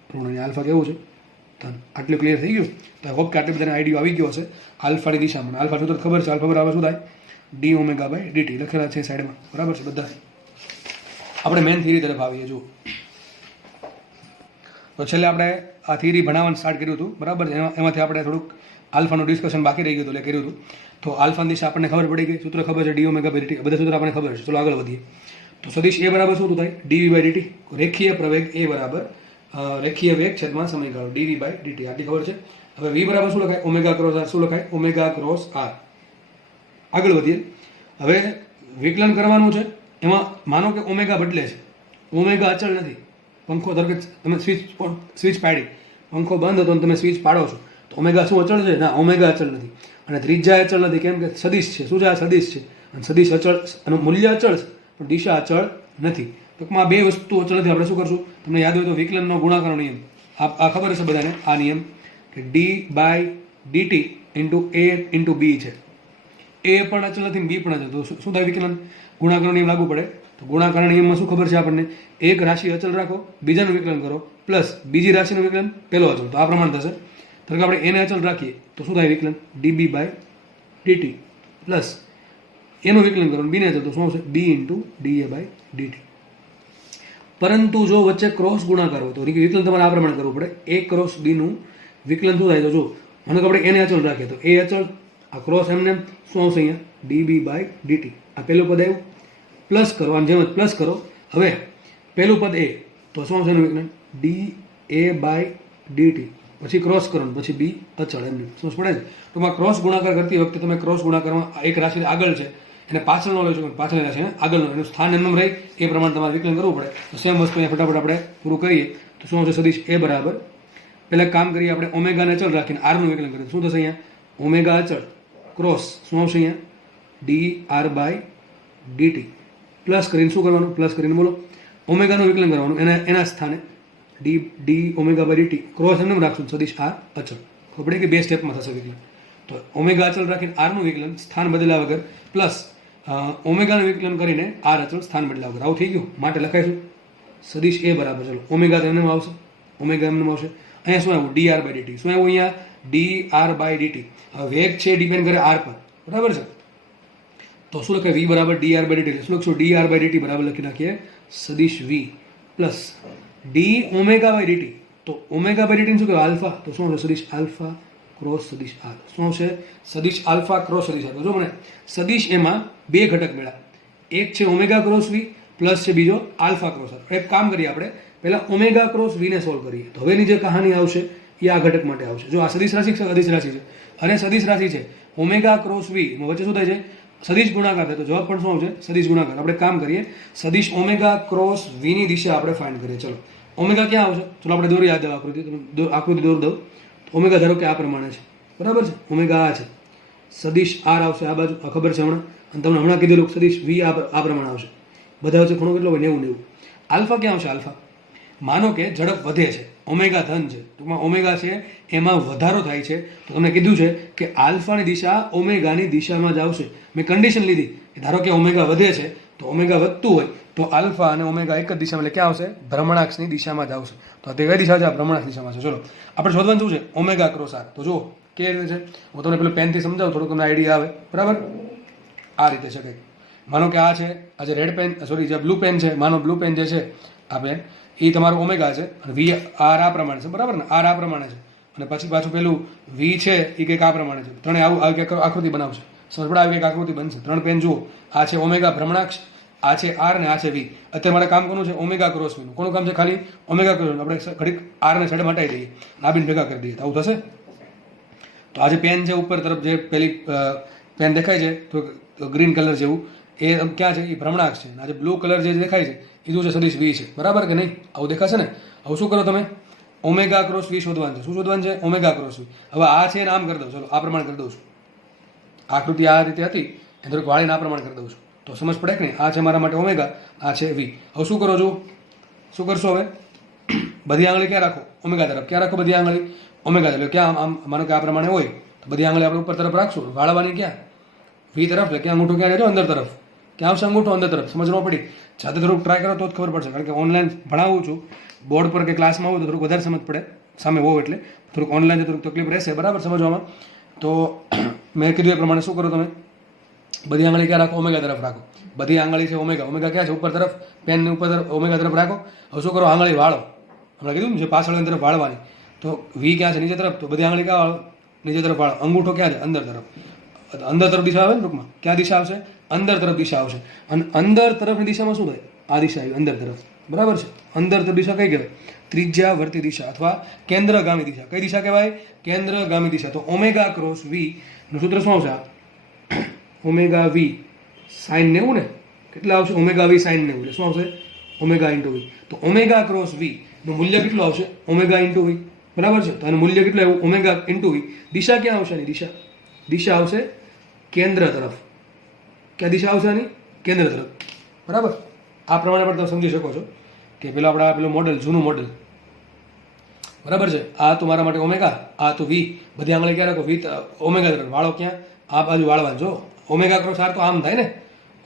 ઋણ, અને આલ્ફા કેવું છે? ધન. આટલું ક્લિયર થઈ ગયું? તો આઈ હોપ કે આટલી બધાને આઈડિયો આવી ગયો હશે આલ્ફાની દિશામાં. આલ્ફા શું તો ખબર છે? આલ્ફા બરાબર શું થાય? ડી ઓમેગા બાય ડીટી લખેલા છે સાઈડમાં. બરાબર છે બધા? આપણે મેન થિયરી તરફ આવીએ. જુઓ, તો છેલ્લે આપણે આ થિયરી ભણાવવાનું સ્ટાર્ટ કર્યું હતું, બરાબર છે? એમાંથી આપણે થોડુંક આલ્ફાનું ડિસ્કશન બાકી રહી ગયું હતું, એટલે કર્યું હતું. તો આલ્ફાની દિશા આપણને ખબર પડી ગઈ, સૂત્ર ખબર છે, ડી ઓમેગા બાય ડીટી, બધા સૂત્ર આપણને ખબર છે. ચલો આગળ વધીએ. તો સદિશ એ બરાબર શું થાય? DV by DT. રેખીય પ્રવેગ એ બરાબર રેખીય વેગ છેદમાં સમયગાળો, ડીવી બાય ડીટી. આટલી ખબર છે. હવે વી બરાબર શું લખાય? Omega cross R. શું લખાય? Omega cross R. આગળ વધીએ. હવે વિકલન કરવાનું છે. એમાં માનો કે ઓમેગા બદલે છે, ઓમેગા અચળ નથી. પંખો ધારો કે તમે સ્વિચ પાડી, પંખો બંધ હતો અને તમે સ્વિચ પાડો છો, તો ઓમેગા શું અચળ છે? ના, ઓમેગા અચળ નથી. અને ત્રિજ્યા અચળ નથી. કેમ કે સદિશ છે. શું છે? આ સદિશ છે. અને સદિશ અચળ, એનું મૂલ્ય અચળ છે પણ દિશા અચળ નથી. ટૂંકમાં બે વસ્તુ અચળ નથી. આપણે શું કરશું? તમને યાદ હોય તો વિકલનનો ગુણાકારનો નિયમ આ ખબર હશે બધાને. આ નિયમ કે D by DT into A into B છે. એ પણ અચળ નથી, બી પણ અચળ. તો શું થાય? વિકલન ગુણાકારનો નિયમ લાગુ પડે. તો ગુણાકારના નિયમમાં શું ખબર છે આપણને? એક રાશિ અચળ રાખો, બીજાનું વિકલન કરો, પ્લસ બીજી રાશિનું વિકલન, પહેલો અચળ. તો આ પ્રમાણે થશે. તો કે આપણે એને અચળ રાખીએ તો શું થાય? વિકલન ડીબી બાય ડીટી, પ્લસ એનું વિકલન કરો બીને અચળ, તો શું આવશે? બી ઇન્ટુ ડીએ બાય ડીટી. પરંતુ જો વચ્ચે ક્રોસ ગુણાકાર હોય તો વિકલન તમારે આ પ્રમાણે કરવું પડે. એ ક્રોસ બીનું વિકલન શું થાય તો જો મને આપણે એને અચળ રાખીએ તો એ અચળ આ ક્રોસ એમને શું આવશે અહીંયા dB/dt. આ પહેલું પદ આવ્યું, પ્લસ કરો, આમ જેમ પ્લસ કરો. હવે પહેલું પદ એ તો શું આવશે એનું વિકલન dA/dt, પછી ક્રોસ કરો પછી બી અચળ, એમને સમજ પડે છે. ટૂંકમાં ક્રોસ ગુણાકાર કરતી વખતે તમે ક્રોસ ગુણાકારમાં એક રાશિ આગળ છે એને પાછળનો લો છો, પાછળની રાશિ આગળનો, એનું સ્થાન એમનું રહે એ પ્રમાણે તમારે વિકલન કરવું પડે. તો સેમ વસ્તુ અહીંયા ફટાફટ આપણે પૂરું કરીએ તો શું આવશે સદિશ એ બરાબર, પહેલાં કામ કરીએ આપણે ઓમેગાને અચળ રાખીને આરનું વિકલન કરીએ. શું થશે અહીંયા ઓમેગા અચળ ક્રોસ શું આવશે અહીંયા dR/dt, પ્લસ કરીને શું કરવાનું, પ્લસ કરીને બોલો ઓમેગાનું વિકલન કરવાનું એના સ્થાને d ઓમેગા/dt, ક્રોસ એમને રાખશું સદિશ આર અચળ. ખબર પડે કે બે સ્ટેપમાં થશે વિકલન. તો ઓમેગા અચળ રાખીને આરનું વિકલન સ્થાન બદલ્યા વગર, પ્લસ ઓમેગાનું વિકલન કરીને આર અચળ સ્થાન બદલ્યા વગર. આવું થઈ ગયું. માટે લખાઈશું સદિશ એ બરાબર, ચલો ઓમેગા તો એમને આવશે, ઓમેગા એમને આવશે. અહીંયા શું આવ્યું dR/dt, શું આવ્યું અહીંયા dR/dt. હવે વેગ છે ડિપેન્ડ કરે આર પર, બરાબર છે. તો શું લખાય v બરાબર dR/dt, શું લખશું dR/dt બરાબર લખી નાખીએ સદિશ v પ્લસ d ઓમેગા/dt. તો ઓમેગા/dt શું કહેવાય આલ્ફા, તો શું આવશે સદિશ આલ્ફા ક્રોસ સદિશ આર. શું આવશે સદિશ આલ્ફા ક્રોસ સદિશ આર. જો મને સદિશ એમાં બે ઘટક મળ્યા, એક છે ઓમેગા ક્રોસ વી પ્લસ છે બીજો આલ્ફા ક્રોસ આર. એક કામ કરીએ આપણે પહેલા ઓમેગા ક્રોસ વીને સોલ્વ કરીએ તો હવેની જે કહાની આવશે એ આ ઘટક માટે આવશે. જો આ સદિશ રાશિ છે, અદિશ રાશિ છે, અને સદિશ રાશિ છે ઓમેગા ક્રોસ વી વચ્ચે શું થાય છે સદિશ ગુણાકાર થાય, તો જવાબ પણ શું આવશે સદિશ ગુણાકાર. આપણે કામ કરીએ સદિશ ઓમેગા ક્રોસ વી ની દિશા આપણે ફાઇન્ડ કરીએ. ચલો ઓમેગા ક્યાં આવશે, ચલો આપણે દોરી યાદ આકૃતિ દોર દઉં. ઓમેગા ધારો કે આ પ્રમાણે છે, બરાબર છે, ઓમેગા આ છે, સદિશ આર આવશે આ બાજુ, ખબર છે હમણાં, અને તમને હમણાં કીધેલું સદિશ વી આ પ્રમાણે આવશે. બધા વચ્ચે ખૂણો કેટલો હોય 90. આલ્ફા ક્યાં આવશે, આલ્ફા માનો કે ઝડપ વધે છે, ઓમેગા ધન છે, ટૂંકમાં ઓમેગા છે એમાં વધારો થાય છે, તો તમને કીધું છે કે આલ્ફાની દિશા ઓમેગાની દિશામાં જ આવશે. મેં કન્ડિશન લીધી કે ધારો કે ઓમેગા વધે છે તો ઓમેગા વધતું હોય તો આલ્ફા અને ઓમેગા એક જ દિશામાં, એટલે ક્યાં આવશે ભ્રમણાક્ષની દિશામાં જ આવશે. તો તે કઈ દિશા છે, આ ભ્રમણાક્ષ દિશામાં છે. ચલો આપણે શોધવાનું શું છે ઓમેગા ક્રોસ આર. તો જુઓ કેવી રીતે છે, હું તમને પેલું પેનથી સમજાવું થોડુંક તમને આઈડિયા આવે, બરાબર. આ રીતે છે કંઈક, માનો કે આ છે, આ જે રેડ પેન સોરી જે બ્લુ પેન છે, માનો બ્લુ પેન જે છે આ પેન એ તમારું ઓમેગા છે અને વી આર આ પ્રમાણે છે, બરાબર ને, આર આ પ્રમાણે છે, અને પછી પાછું પેલું વી છે એ કંઈક આ પ્રમાણે છે. ત્રણે આવું આવી કંઈક આકૃતિ બનાવશે, સમજ પડે, આવી કંઈક આકૃતિ બનશે. ત્રણ પેન જુઓ, આ છે ઓમેગા ભ્રમણાક્ષ, આ છે આર ને આ છે વી. અત્યારે મારે કામ કરવું છે ઓમેગા ક્રોસ વીનું. કોનું કામ છે ખાલી ઓમેગા ક્રોસ. આપણે ઘડીક આર ને સાઈડ હટાવી દઈએ, આ બીન ભેગા કરી દઈએ, તો આવું થશે. તો આ જે પેન છે ઉપર તરફ જે પેલી પેન દેખાય છે તો ગ્રીન કલર જેવું એ ક્યાં છે એ ભ્રમણાક્ષ છે. આ જે બ્લુ કલર જે દેખાય છે એ શું છે સદિશ વી છે, બરાબર કે નહીં. આવું દેખાશે ને. હવે શું કરો તમે ઓમેગા ક્રોસ વી શોધવાનું છે. શું શોધવાનું છે ઓમેગા ક્રોસ વી. હવે આ છે ને આમ કરી દઉં, ચલો આ પ્રમાણે કરી દઉં છું. આકૃતિ આ રીતે હતી એ થોડીક વાળીને આ પ્રમાણે કરી દઉં છું, તો સમજ પડે કે નહીં. આ છે મારા માટે ઓમેગા, આ છે વી. હવે શું કરો છો, શું કરશો હવે બધી આંગળી ક્યાં રાખો ઓમેગા તરફ, ક્યાં રાખો બધી આંગળી ઓમેગા તરફ. ક્યાં આમ માનો કે આ પ્રમાણે હોય તો બધી આંગળી આપણે ઉપર તરફ રાખશું, વાળવાની ક્યાં વી તરફ, એટલે ક્યાં અંગૂઠો ક્યાં રહેજો અંદર તરફ, ક્યાં આવશે અંગૂઠો અંદર તરફ. સમજ ન પડી, જાતે થોડુંક ટ્રાય કરો તો જ ખબર પડશે, કારણ કે ઓનલાઈન ભણાવું છું, બોર્ડ પર કે ક્લાસમાં આવું તો થોડુંક વધારે સમજ પડે, સામે હોવ એટલે થોડુંક ઓનલાઈન થોડુંક તકલીફ રહેશે, બરાબર સમજવામાં. તો મેં કીધું એ પ્રમાણે શું કરો તમે બધી આંગળી ક્યાં રાખો ઓમેગા તરફ રાખો. બધી આંગળી છે ઓમેગા, ઓમેગા ક્યાં છે ઉપર તરફ, પેનની ઉપર તરફ ઓમેગા તરફ રાખો. હવે શું કરો આંગળી વાળો, હમણાં કીધું છે પાછળની તરફ વાળવાની. તો વી ક્યાં છે નીચે તરફ, તો બધી આંગળી ક્યાં વાળો નીચે તરફ વાળો. અંગૂઠો ક્યાં છે અંદર તરફ, અંદર તરફ દિશા આવે ને ટૂંકમાં, ક્યાં દિશા આવશે અંદર તરફ દિશા આવશે. અને અંદર તરફની દિશામાં શું થાય આ દિશા આવી અંદર તરફ, બરાબર છે. અંદર તરફ દિશા કઈ કહેવાય ત્રિજ્યાવર્તી દિશા અથવા કેન્દ્રગામી દિશા. કઈ દિશા કહેવાય કેન્દ્રગામી દિશા. તો ઓમેગા ક્રોસ વી નું સૂત્ર શું આવશે ઓમેગા વી સાઇન 90 ને, કેટલા આવશે ઓમેગા વી સાઇન 90, એટલે શું આવશે ઓમેગા ઇન્ટુ વી. તો ઓમેગા ક્રોસ વી નું મૂલ્ય કેટલું આવશે ઓમેગા ઇન્ટુ વી, બરાબર છે. તો આનું મૂલ્ય કેટલું આવ્યું ઓમેગા ઇન્ટુ વી. દિશા ક્યાં આવશે આની દિશા આવશે કેન્દ્ર તરફ. ક્યાં દિશા આવશે આની કેન્દ્ર તરફ, બરાબર. આ પ્રમાણે પણ તમે સમજી શકો છો કે પેલો આપણા પેલું મોડેલ જૂનું મોડેલ, બરાબર છે. આ તો મારા માટે ઓમેગા, આ તો વી, બધી આંગળી ક્યાં રાખો વી ઓમેગા તરફ વાળો, ક્યાં આ બાજુ વાળવાનું. જો ઓમેગા ક્રોસ આર તો આમ થાય ને,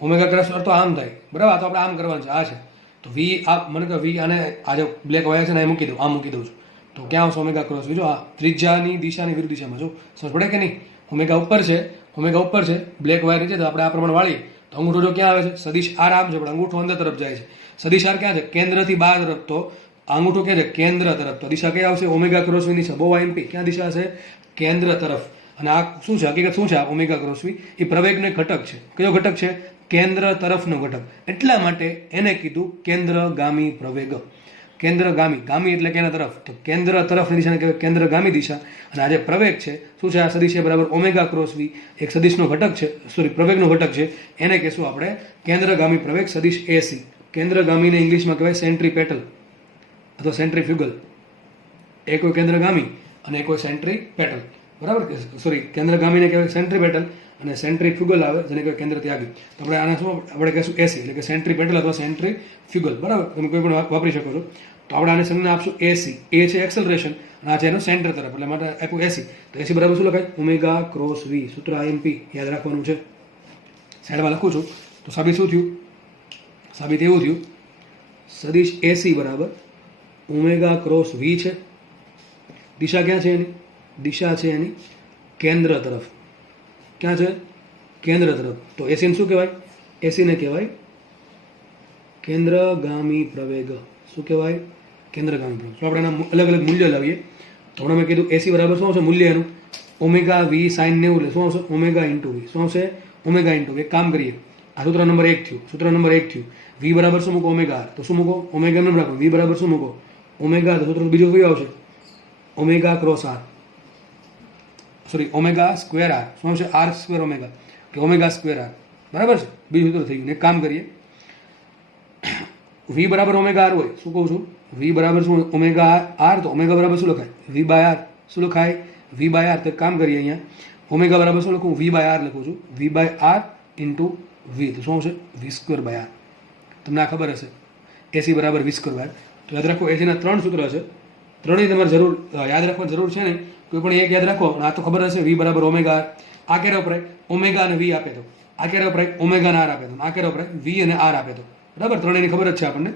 ઓમેગા ક્રોસ આર તો આમ થાય, બરાબર. આ તો આપણે આમ કરવાનું છે, આ છે. તો વી આ મને કહે વી અને આ જે બ્લેક વાયર છે ને એ મૂકી દઉં, આમ મૂકી દઉં છું, તો ક્યાં આવશે ઓમેગા ક્રોસ વી. જો આ ત્રિજ્યાની દિશાની વિરુદ્ધ દિશામાં, જો સમજ પડે કે નહીં. ઓમેગા ઉપર છે બ્લેક વાયર છે, તો આપણે આ પ્રમાણે વાળીએ તો અંગૂઠો જો ક્યાં આવે છે, સદિશ આર આમ છે પણ અંગૂઠો અંદર તરફ જાય છે. સદિશ આર ક્યાં છે, કેન્દ્રથી બહાર તરફ, તો અંગૂઠો ક્યાં છે, કેન્દ્ર તરફ. તો દિશા કઈ આવશે, ઓમેગા ક્રોસ વી દિશા. બહુ આઈએમપી, ક્યાં દિશા હશે, કેન્દ્ર તરફ. અને આ શું છે, હકીકત શું છે, આ ઓમેગા ક્રોસ વી એ પ્રવેગનો એક ઘટક છે. કયો ઘટક છે, કેન્દ્ર તરફનો ઘટક. એટલા માટે એને કીધું કેન્દ્રગામી પ્રવેગ. કેન્દ્રગામી, ગામી એટલે કેના તરફ, તો કેન્દ્ર તરફની દિશાને કહેવાય કેન્દ્રગામી દિશા. અને આ જે પ્રવેગ છે શું છે, આ સદિશ છે બરાબર ઓમેગા ક્રોસ વી, એક સદિશનો ઘટક છે, સોરી પ્રવેગનો ઘટક છે. એને કહેશું આપણે કેન્દ્રગામી પ્રવેગ સદિશ એસી. કેન્દ્રગામીને ઇંગ્લિશમાં કહેવાય સેન્ટ્રીપેટલ અથવા સેન્ટ્રીફ્યુગલ. એક હોય કેન્દ્રગામી અને એક હોય સેન્ટ્રીપેટલ, બરાબર. સોરી, કેન્દ્રગામીને કહેવાય સેન્ટ્રીપેટલ અને સેન્ટ્રીફ્યુગલ આવે જેને કહેવાય કેન્દ્ર ત્યાગી. તો આપણે આને શું આપણે કહેશું એસી, એટલે કે સેન્ટ્રીપેટલ અથવા સેન્ટ્રીફ્યુગલ, બરાબર. તમે કોઈ પણ વાપરી શકો છો. તો આપણે આને સંજ્ઞા આપશું એસી. એ છે એક્સલરેશન અને આ છે એનું સેન્ટર તરફ, એટલે માટે આપ્યું એસી. તો એસી બરાબર શું લખાય, ઓમેગા ક્રોસ વી. સૂત્ર આઈએમપી યાદ રાખવાનું છે. સાઈડમાં લખું છું. તો સાબિત શું થયું, સાબિત એવું થયું સદિશ એસી બરાબર ઓમેગા ક્રોસ વી છે. દિશા ક્યાં છે એની, દિશા છે એની કેન્દ્ર તરફ. ક્યાં છે, કેન્દ્ર તરફ. તો એસીને શું કહેવાય, એસીને કહેવાય કેન્દ્રગામી પ્રવેગ. શું કહેવાય, કેન્દ્રગામી પ્રવેગ. તો આપણે એના અલગ અલગ મૂલ્ય લાવીએ. તો હમણાં મેં કીધું એસી બરાબર શું આવશે મૂલ્ય એનું, ઓમેગા વી સાઇન 90, એટલે શું આવશે ઓમેગા ઇન્ટુ વી. શું આવશે, ઓમેગા ઇન્ટુ વી. એક કામ કરીએ, આ સૂત્ર નંબર 1 થયું, સૂત્ર નંબર 1 થયું. વી બરાબર શું મૂકો, ઓમેગા આર. તો શું મૂકો, ઓમેગા એમ રાખો. વી બરાબર શું મૂકો, ઓમેગા. તો સૂત્ર બીજું કયું આવશે, omega cross R, sorry omega square R. શું આવશે, આર સ્ક્વેર ઓમેગા કે ઓમેગા સ્ક્વેર આર, બરાબર છે. બીજું સૂત્ર થઈ ગયું. એક કામ કરીએ, વી બરાબર ઓમેગા આર હોય, શું કહું છું, વી બરાબર શું ઓમેગા આર. તો ઓમેગા બરાબર શું લખાય, વી બાય આર. શું લખાય, વી બાય આર. તો એક કામ કરીએ, અહીંયા ઓમેગા બરાબર શું લખું, વી બાય આર લખું છું. V by R into V. તો શું આવશે, વી સ્ક્વેર બાય આર. તમને આ ખબર હશે, એસી બરાબર વી સ્ક્વેર બાય. તો યાદ રાખો એસીના 3 સૂત્ર છે. ત્રણેય તમારે જરૂર યાદ રાખવાની જરૂર છે નહીં, કોઈ પણ એક યાદ રાખો. આ તો ખબર હશે, વી બરાબર ઓમેગા આર. આ ક્યારે વપરાય, ઓમેગા અને વી આપે તો. આ ક્યારે વપરાય, ઓમેગા અને આર આપે તો. આ ક્યારે વપરાય, વી અને આર આપે તો, બરાબર. ત્રણેયની ખબર જ છે આપણને.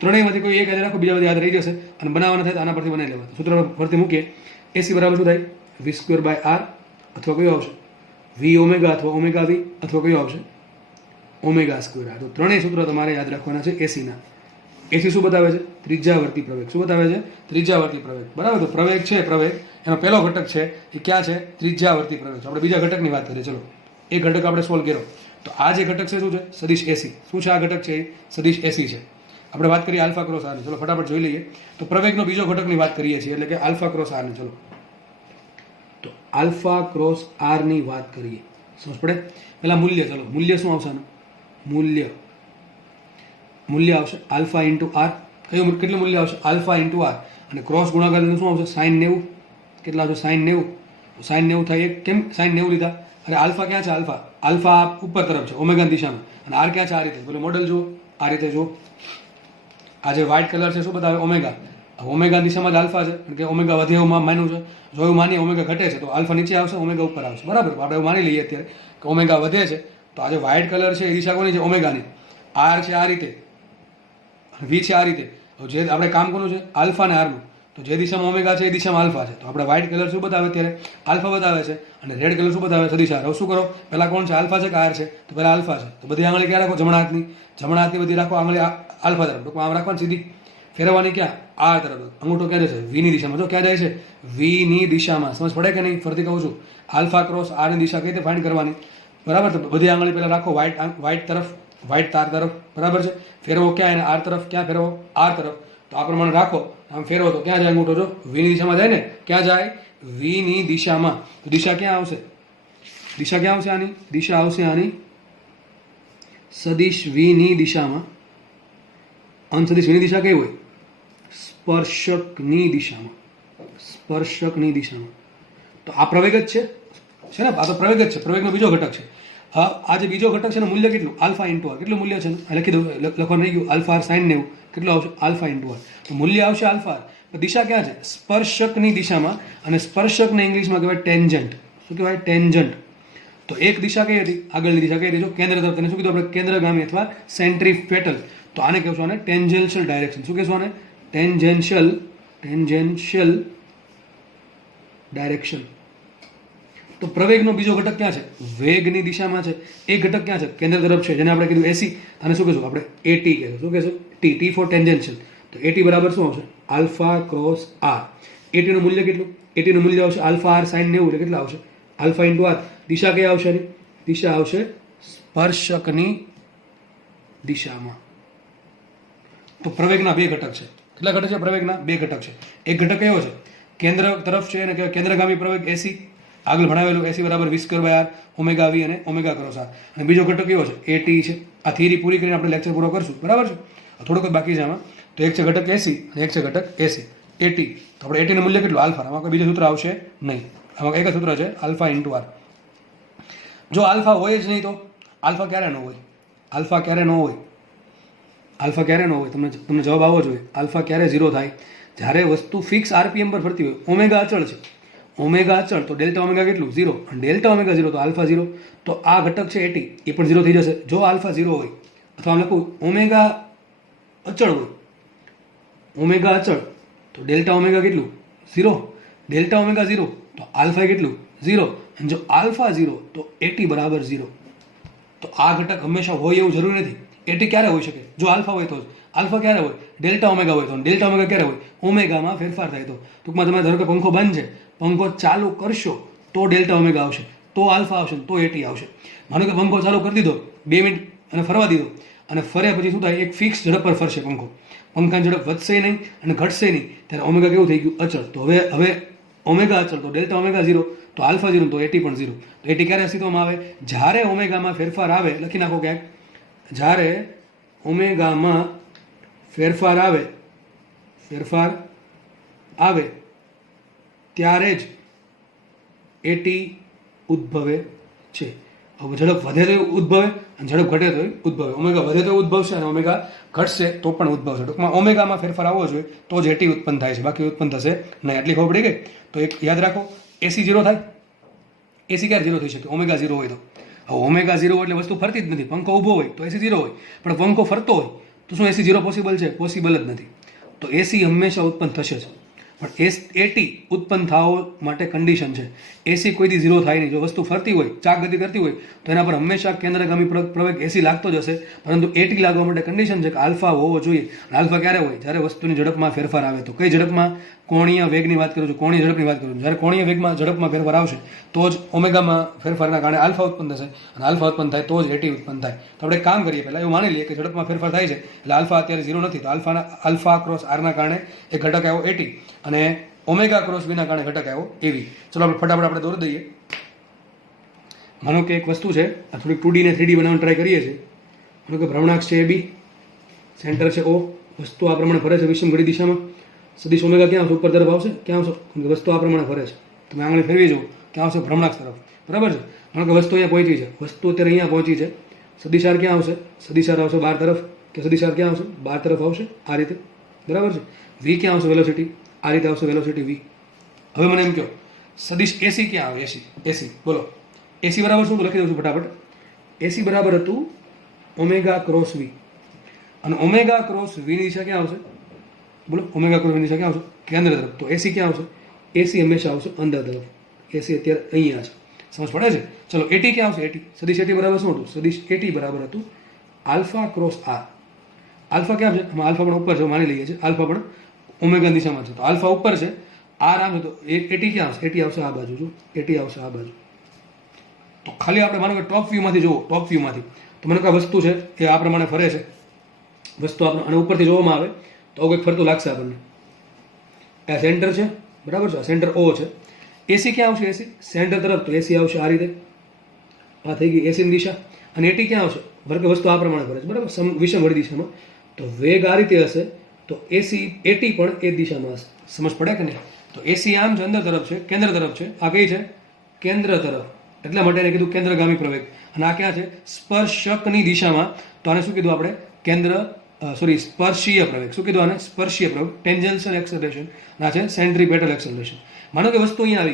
ત્રણેયમાંથી કોઈ એક યાદ રાખો, બીજા બધા યાદ રહી જશે. અને બનાવવાના થાય તો આના પરથી બનાવી લેવા. સૂત્ર પરથી મૂકીએ, એસી બરાબર શું થાય, વી સ્ક્વેર બાય આર, અથવા કયો આવશે વી ઓમેગા, અથવા ઓમેગા વી, અથવા કયો આવશે ઓમેગા સ્ક્વેર આર. તો ત્રણેય સૂત્રો તમારે યાદ રાખવાના છે એસીના. એસી શું બતાવે છે, ત્રિજ્યાવર્તી પ્રવેગ. શું બતાવે છે, ત્રિજ્યાવર્તી પ્રવેગ, બરાબર. તો પ્રવેગ છે, પ્રવેગ એનો પહેલો ઘટક છે એ ક્યાં છે, ત્રિજ્યાવર્તી પ્રવેગ. આપણે બીજા ઘટકની વાત કરીએ. ચલો, એ ઘટક આપણે સોલ્વ કર્યો. તો આ જે ઘટક છે શું છે, સદિશ એસી. શું છે આ ઘટક છે, સદિશ એસી છે. આપણે વાત કરીએ આલ્ફા ક્રોસ આરની. ચલો ફટાફટ જોઈ લઈએ. તો પ્રવેગનો બીજો ઘટકની વાત કરીએ છીએ, એટલે કે આલ્ફા ક્રોસ આરની. ચલો, તો આલ્ફા ક્રોસ આરની વાત કરીએ, સમજ પડે. પેલા મૂલ્ય, ચલો મૂલ્ય શું આવશે આનું, મૂલ્ય આવશે આલ્ફા ઇન્ટુ આર. કયું, કેટલું મૂલ્ય આવશે, આલ્ફા ઇન્ટુ આર. અને ક્રોસ ગુણાકાર શું આવશે, સાઇન 90. કેટલા આવશે, સાઇન 90. સાઇન 90 થાય. કેમ સાઇન 90 લીધા, અરે આલ્ફા ક્યાં છે, આલ્ફા ઉપર તરફ છે ઓમેગા દિશામાં. અને આર ક્યાં છે, આ રીતે. પેલું મોડેલ જુઓ, આ રીતે જુઓ. આ જે વ્હાઇટ કલર છે શું બતાવે, ઓમેગા. ઓમેગા દિશામાં જ આલ્ફા છે, કારણ કે ઓમેગા વધે એવું માન્યું છે. જો એવું માનીએ ઓમેગા ઘટે છે તો આલ્ફા નીચે આવશે, ઓમેગા ઉપર આવશે, બરાબર. આપણે એવું માની લઈએ અત્યારે કે ઓમેગા વધે છે, તો આ જે વ્હાઇટ કલર છે એ દિશા કોની છે, ઓમેગાની. આર છે આ રીતે, વી છે આ રીતે. જે આપણે કામ કરવું છે આલ્ફા ને આરનું. તો જે દિશામાં ઓમેગા છે એ દિશામાં આલ્ફા છે. તો આપણે વ્હાઇટ કલર શું બતાવે અત્યારે, આલ્ફા બતાવે છે. અને રેડ કલર શું બતાવે, સદિશ આર. હવે શું કરો, પહેલા કોણ છે, આલ્ફા છે કે આર છે, તો પહેલા આલ્ફા છે. તો બધી આંગળી ક્યાં રાખો, જમણા હાથની બધી રાખો આંગળી આલ્ફા તરફ. ટૂંકમાં આમ રાખવાની, સીધી ફેરવવાની ક્યાં, આ તરફ. અંગૂઠો ક્યાં જાય છે, વીની દિશામાં. જો ક્યાં જાય છે, વીની દિશામાં. સમજ પડે કે નહીં, ફરીથી કહું છું, આલ્ફા ક્રોસ આરની દિશા કઈ રીતે ફાઇન્ડ કરવાની, બરાબર. તો બધી આંગળી પહેલા રાખો વ્હાઇટ તરફ, વ્હાઇટ તાર તરફ, બરાબર છે. ફેરવો ક્યાં, એને આર તરફ. ક્યાં ફેરવો, આર તરફ. તો આ પ્રમાણે રાખો, આમ ફેરવો તો ક્યાં જાય અંગૂઠો, જો વીની દિશામાં જાય ને. ક્યાં જાય, વીની દિશામાં. તો દિશા ક્યાં આવશે, દિશા ક્યાં આવશે આની, દિશા આવશે આની સદિશ વીની દિશામાં. અનસદિશ વીની દિશા કઈ હોય, સ્પર્શકની દિશામાં. સ્પર્શકની દિશામાં. તો આ પ્રવેગ જ છે ને, આ તો પ્રવેગ જ છે, પ્રવેગનો બીજો ઘટક છે. હા, આ જે બીજો ઘટક છે ને, મૂલ્ય કેટલું, આલ્ફા ઇન્ટુ આર. કેટલું મૂલ્ય છે, લખી દઉં, લખવાનું રહી ગયું, આલ્ફા આર સાઇન 90. કેટલું આવશે, આલ્ફા ઇન્ટુ આર. તો મૂલ્ય આવશે આલ્ફા આર. તો દિશા ક્યાં છે, સ્પર્શકની દિશામાં. અને સ્પર્શકને ઇંગ્લિશમાં કહેવાય ટેન્જન્ટ. શું કહેવાય, ટેન્જન્ટ. તો એક દિશા કઈ હતી, આગળની દિશા કઈ હતી, જો કેન્દ્ર તરફ. તેને શું કીધું આપણે, કેન્દ્રગામી અથવા સેન્ટ્રીપેટલ. તો આને કહેશું, આને ટેન્જેન્શિયલ ડાયરેક્શન. શું કહેશું આને, ટેન્જેન્શિયલ ડાયરેક્શન. તો તો પ્રવેગનો બીજો ઘટક ક્યાં છે? વેગની દિશામાં છે. એક ઘટક ક્યાં છે? કેન્દ્ર તરફ છે, જેને આપણે કીધું એસી. આને શું કહીશું આપણે? એટી કહીશું. શું કહીશું? T for tangential. તો એટી બરાબર શું આવશે? Alpha cross R. એટીનું મૂલ્ય કેટલું? એટીનું મૂલ્ય આવશે આલ્ફા આર સાઈન 90. એટલે કેટલા આવશે? Alpha into R. દિશા કઈ આવશે? દિશા આવશે સ્પર્શકની દિશામાં. તો પ્રવેગના બે ઘટક છે. કેટલા ઘટક છે પ્રવેગના? બે ઘટક છે. એક ઘટક કયો છે? કેન્દ્ર તરફ છે, એને કહેવાય કેન્દ્રગામી પ્રવેગ એસી. આગળ ભણાવેલું એસી બરાબર વી સ્ક્વેર બાય આર ઓમેગા વી અને ઓમેગા ક્રોસ આર. અને બીજો ઘટક કયો છે? એટી છે. આ થિયરી પૂરી કરીને આપણે લેક્ચર પૂરો કરશું, બરાબર છે? થોડુંક જ બાકી છે આમાં. તો એક છે ઘટક એસી અને એક છે ઘટક એસી એટી. તો આપણે એટીનું મૂલ્ય કેટલું? આલ્ફા. આમાં કોઈ બીજું સૂત્ર આવશે નહીં. આમાં એક જ સૂત્ર છે, આલ્ફા ઇન્ટુ આર. જો આલ્ફા હોય જ નહીં તો આલ્ફા ક્યારે ન હોય? આલ્ફા ક્યારે ન હોય? આલ્ફા ક્યારે ન હોય? તમને જવાબ આવવો જોઈએ. આલ્ફા ક્યારે 0 થાય? જ્યારે વસ્તુ ફિક્સ આરપીએમ પર ફરતી હોય. ઓમેગા અચળ છે. ઓમેગા અચળ તો ડેલ્ટા ઓમેગા કેટલું? 0. અને ડેલ્ટા ઓમેગા 0 તો આલ્ફા 0. તો આ ઘટક છે એટી, એ પણ 0 થઈ જશે જો આલ્ફા 0 હોય. અથવા આમ લખું ઓમેગા અચળ હોય. ઓમેગા અચળ તો ડેલ્ટા ઓમેગા કેટલું? 0. ડેલ્ટા ઓમેગા 0 તો આલ્ફા કેટલું? 0. અને જો આલ્ફા 0 તો એટી બરાબર 0. તો આ ઘટક હંમેશા હોય એવું જરૂરી નથી. એટી ક્યારે હોઈ શકે? જો આલ્ફા હોય તો જ. આલ્ફા ક્યારે હોય? ડેલ્ટા ઓમેગા હોય તો. ડેલ્ટા ઓમેગા ક્યારે હોય? ઓમેગામાં ફેરફાર થાય તો. ટૂંકમાં તમે ધારો કે પંખો બંધ છે, પંખો ચાલુ કરશો તો ડેલ્ટા ઓમેગા આવશે, તો આલ્ફા આવશે, તો એટી આવશે. માનો કે પંખો ચાલુ કરી દીધો, 2 મિનિટ અને ફરવા દીધો, અને ફરે પછી શું થાય? એક ફિક્સ ઝડપ પર ફરશે પંખો. પંખાની ઝડપ વધશે નહીં અને ઘટશે નહીં. ત્યારે ઓમેગા કેવું થઈ ગયું? અચળ. તો હવે ઓમેગા અચળ તો ડેલ્ટા ઓમેગા 0 તો આલ્ફા 0 તો એટી પણ 0. તો એટી ક્યારે અસ્તિત્વમાં આવે? જ્યારે ઓમેગામાં ફેરફાર આવે. લખી નાખો ક્યાંક. જ્યારે ઓમેગામાં ફેરફાર આવે ત્યારે જ એટી ઉદ્ભવે છે. હવે ઝડપ વધે તો ઉદ્ભવે અને ઝડપ ઘટે તો ઉદ્ભવે. ઓમેગા વધે તો ઉદ્ભવશે અને ઓમેગા ઘટશે તો પણ ઉદ્ભવશે. ટૂંકમાં ઓમેગામાં ફેરફાર આવવો જોઈએ તો જ એટી ઉત્પન્ન થાય છે, બાકી ઉત્પન્ન થશે નહીં. એટલી ખબર પડી ગઈ? તો એક યાદ રાખો, એસી 0 થાય. એસી ક્યારે 0 થઈ શકે? ઓમેગા 0 હોય તો. હવે ઓમેગા 0 એટલે વસ્તુ ફરતી જ નથી. પંખો ઊભો હોય તો એસી 0 હોય, પણ પંખો ફરતો હોય તો શું એસી 0 પોસિબલ છે? પોસિબલ જ નથી. તો એસી હંમેશા ઉત્પન્ન થશે જ. પણ એટી ઉત્પન્ન થવા માટે કન્ડિશન છે. એસી કોઈ દી 0 થાય નહીં. જો વસ્તુ ફરતી હોય, ચાક ગતિ કરતી હોય તો એના પર હંમેશા કેન્દ્રગામી પ્રવેગ એસી લાગતો જ હશે. પરંતુ એટી લાગવા માટે કન્ડિશન છે કે આલ્ફા હોવો જોઈએ. અને આલ્ફા ક્યારે હોય? જ્યારે વસ્તુની ઝડપમાં ફેરફાર આવે. તો કઈ ઝડપમાં? કોણીય વેગની વાત કરું છું, કોણીય ઝડપની વાત કરું છું. જ્યારે કોણીય વેગમાં ઝડપમાં ફેરફાર આવશે તો જ ઓમેગામાં ફેરફારના કારણે આલ્ફા ઉત્પન્ન થશે, અને આલ્ફા ઉત્પન્ન થાય તો જ એટી ઉત્પન્ન થાય. તો આપણે કામ કરીએ, પહેલાં એવું માની લઈએ કે ઝડપમાં ફેરફાર થાય છે એટલે આલ્ફા અત્યારે 0 નથી. તો આલ્ફા ક્રોસ આરના કારણે એક ઘટક આવ્યો એટી, અને ઓમેગા ક્રોસ બીના કારણે ઘટક આવ્યો એવી. ચલો આપણે ફટાફટ આપણે દોરી દઈએ. માનો કે એક વસ્તુ છે, આ થોડીક 2D ને 3D બનાવવાની ટ્રાય કરીએ છીએ. માનો કે ભ્રમણાક્ષ છે એ બી, સેન્ટર છે ઓ, વસ્તુ આ પ્રમાણે ફરે છે વિષમ ઘડી દિશામાં. સદિશ ઓમેગા ક્યાં આવશે? ઉપર તરફ આવશે. ક્યાં આવશે? કેમ કે વસ્તુ આ પ્રમાણે ફરે છે. તમે આંગળી ફેરવી જુઓ, ક્યાં આવશે? ભ્રમણાક્ષ તરફ. બરાબર છે? માનો કે વસ્તુ અહીંયા પહોંચી છે, વસ્તુ અત્યારે અહીંયા પહોંચી છે. સદિશાર ક્યાં આવશે? સદિશાર આવશે 12 તરફ. કે સદિશાર ક્યાં આવશે? 12 તરફ આવશે, આ રીતે. બરાબર છે? વી ક્યાં આવશે? વેલોસિટી આ રીતે આવશે, વેલોસિટી વી. હવે મને એમ કહો, સદિશ એસી ક્યાં આવે? એસી બોલો. એસી બરાબર શું? લખી દઉં છું ફટાફટ. એસી બરાબર હતું ઓમેગા ક્રોસ વી. અને ઓમેગા ક્રોસ વી ની દિશા ક્યાં આવશે? બોલો, ઓમેગા ક્રોસ વી ની દિશા ક્યાં આવશે? કેન્દ્ર તરફ. તો એસી ક્યાં આવશે? એસી હંમેશા આવશે અંદર તરફ. એસી અત્યારે અહીંયા છે. સમજ પડે છે? ચલો, એટી ક્યાં આવશે? એટી સદિશ એટી બરાબર શું હતું? સદિશ એટી બરાબર હતું આલ્ફા ક્રોસ આર. આલ્ફા ક્યાં છે? આમાં આલ્ફા પણ ઉપર છે, માની લઈએ છીએ. આલ્ફા પણ ઓમેગા દિશામાં છે. તો આલ્ફા ઉપર છે, આર આમ છે. તો એટી ક્યાં આવશે? એટી આવશે આ બાજુ. જો એટી આવશે આ બાજુ. તો ખાલી આપણે માનો કે ટોપ વ્યૂમાંથી જુઓ, ટોપ વ્યૂમાંથી તો મને કોઈ વસ્તુ છે એ આ પ્રમાણે ફરે છે. વસ્તુ આપણે અને ઉપરથી જોવામાં આવે તો કંઈક ફરતું લાગશે આપણને. આ સેન્ટર છે, બરાબર છે? આ સેન્ટર ઓ છે. એસી ક્યાં આવશે? એસી સેન્ટર તરફ. તો એસી આવશે આ રીતે. આ થઈ ગઈ એસીની દિશા. અને એટી ક્યાં આવશે? ધારો કે વસ્તુ આ પ્રમાણે ફરે છે, બરાબર? વિષમ વળી દિશામાં. તો વેગ આ રીતે હશે તો એટી પણ એ દિશામાં હશે. સમજ પડે કે નહીં? તો એસી આમ છે, અંદર તરફ છે, કેન્દ્ર તરફ છે. આ કઈ છે? કેન્દ્ર તરફ. એટલા માટે એને કીધું કેન્દ્રગામી પ્રવેગ. અને આ ક્યાં છે? સ્પર્શકની દિશામાં. તો આને શું કીધું આપણે? સ્પર્શીય પ્રવેગ. શું કીધું આને? સ્પર્શીય પ્રવેગ. ટેન્જન્શિયલ એક્સેલરેશન. આ છે સેન્ટ્રીપેટલ એક્સેલરેશન. માનો કે વસ્તુ અહીંયા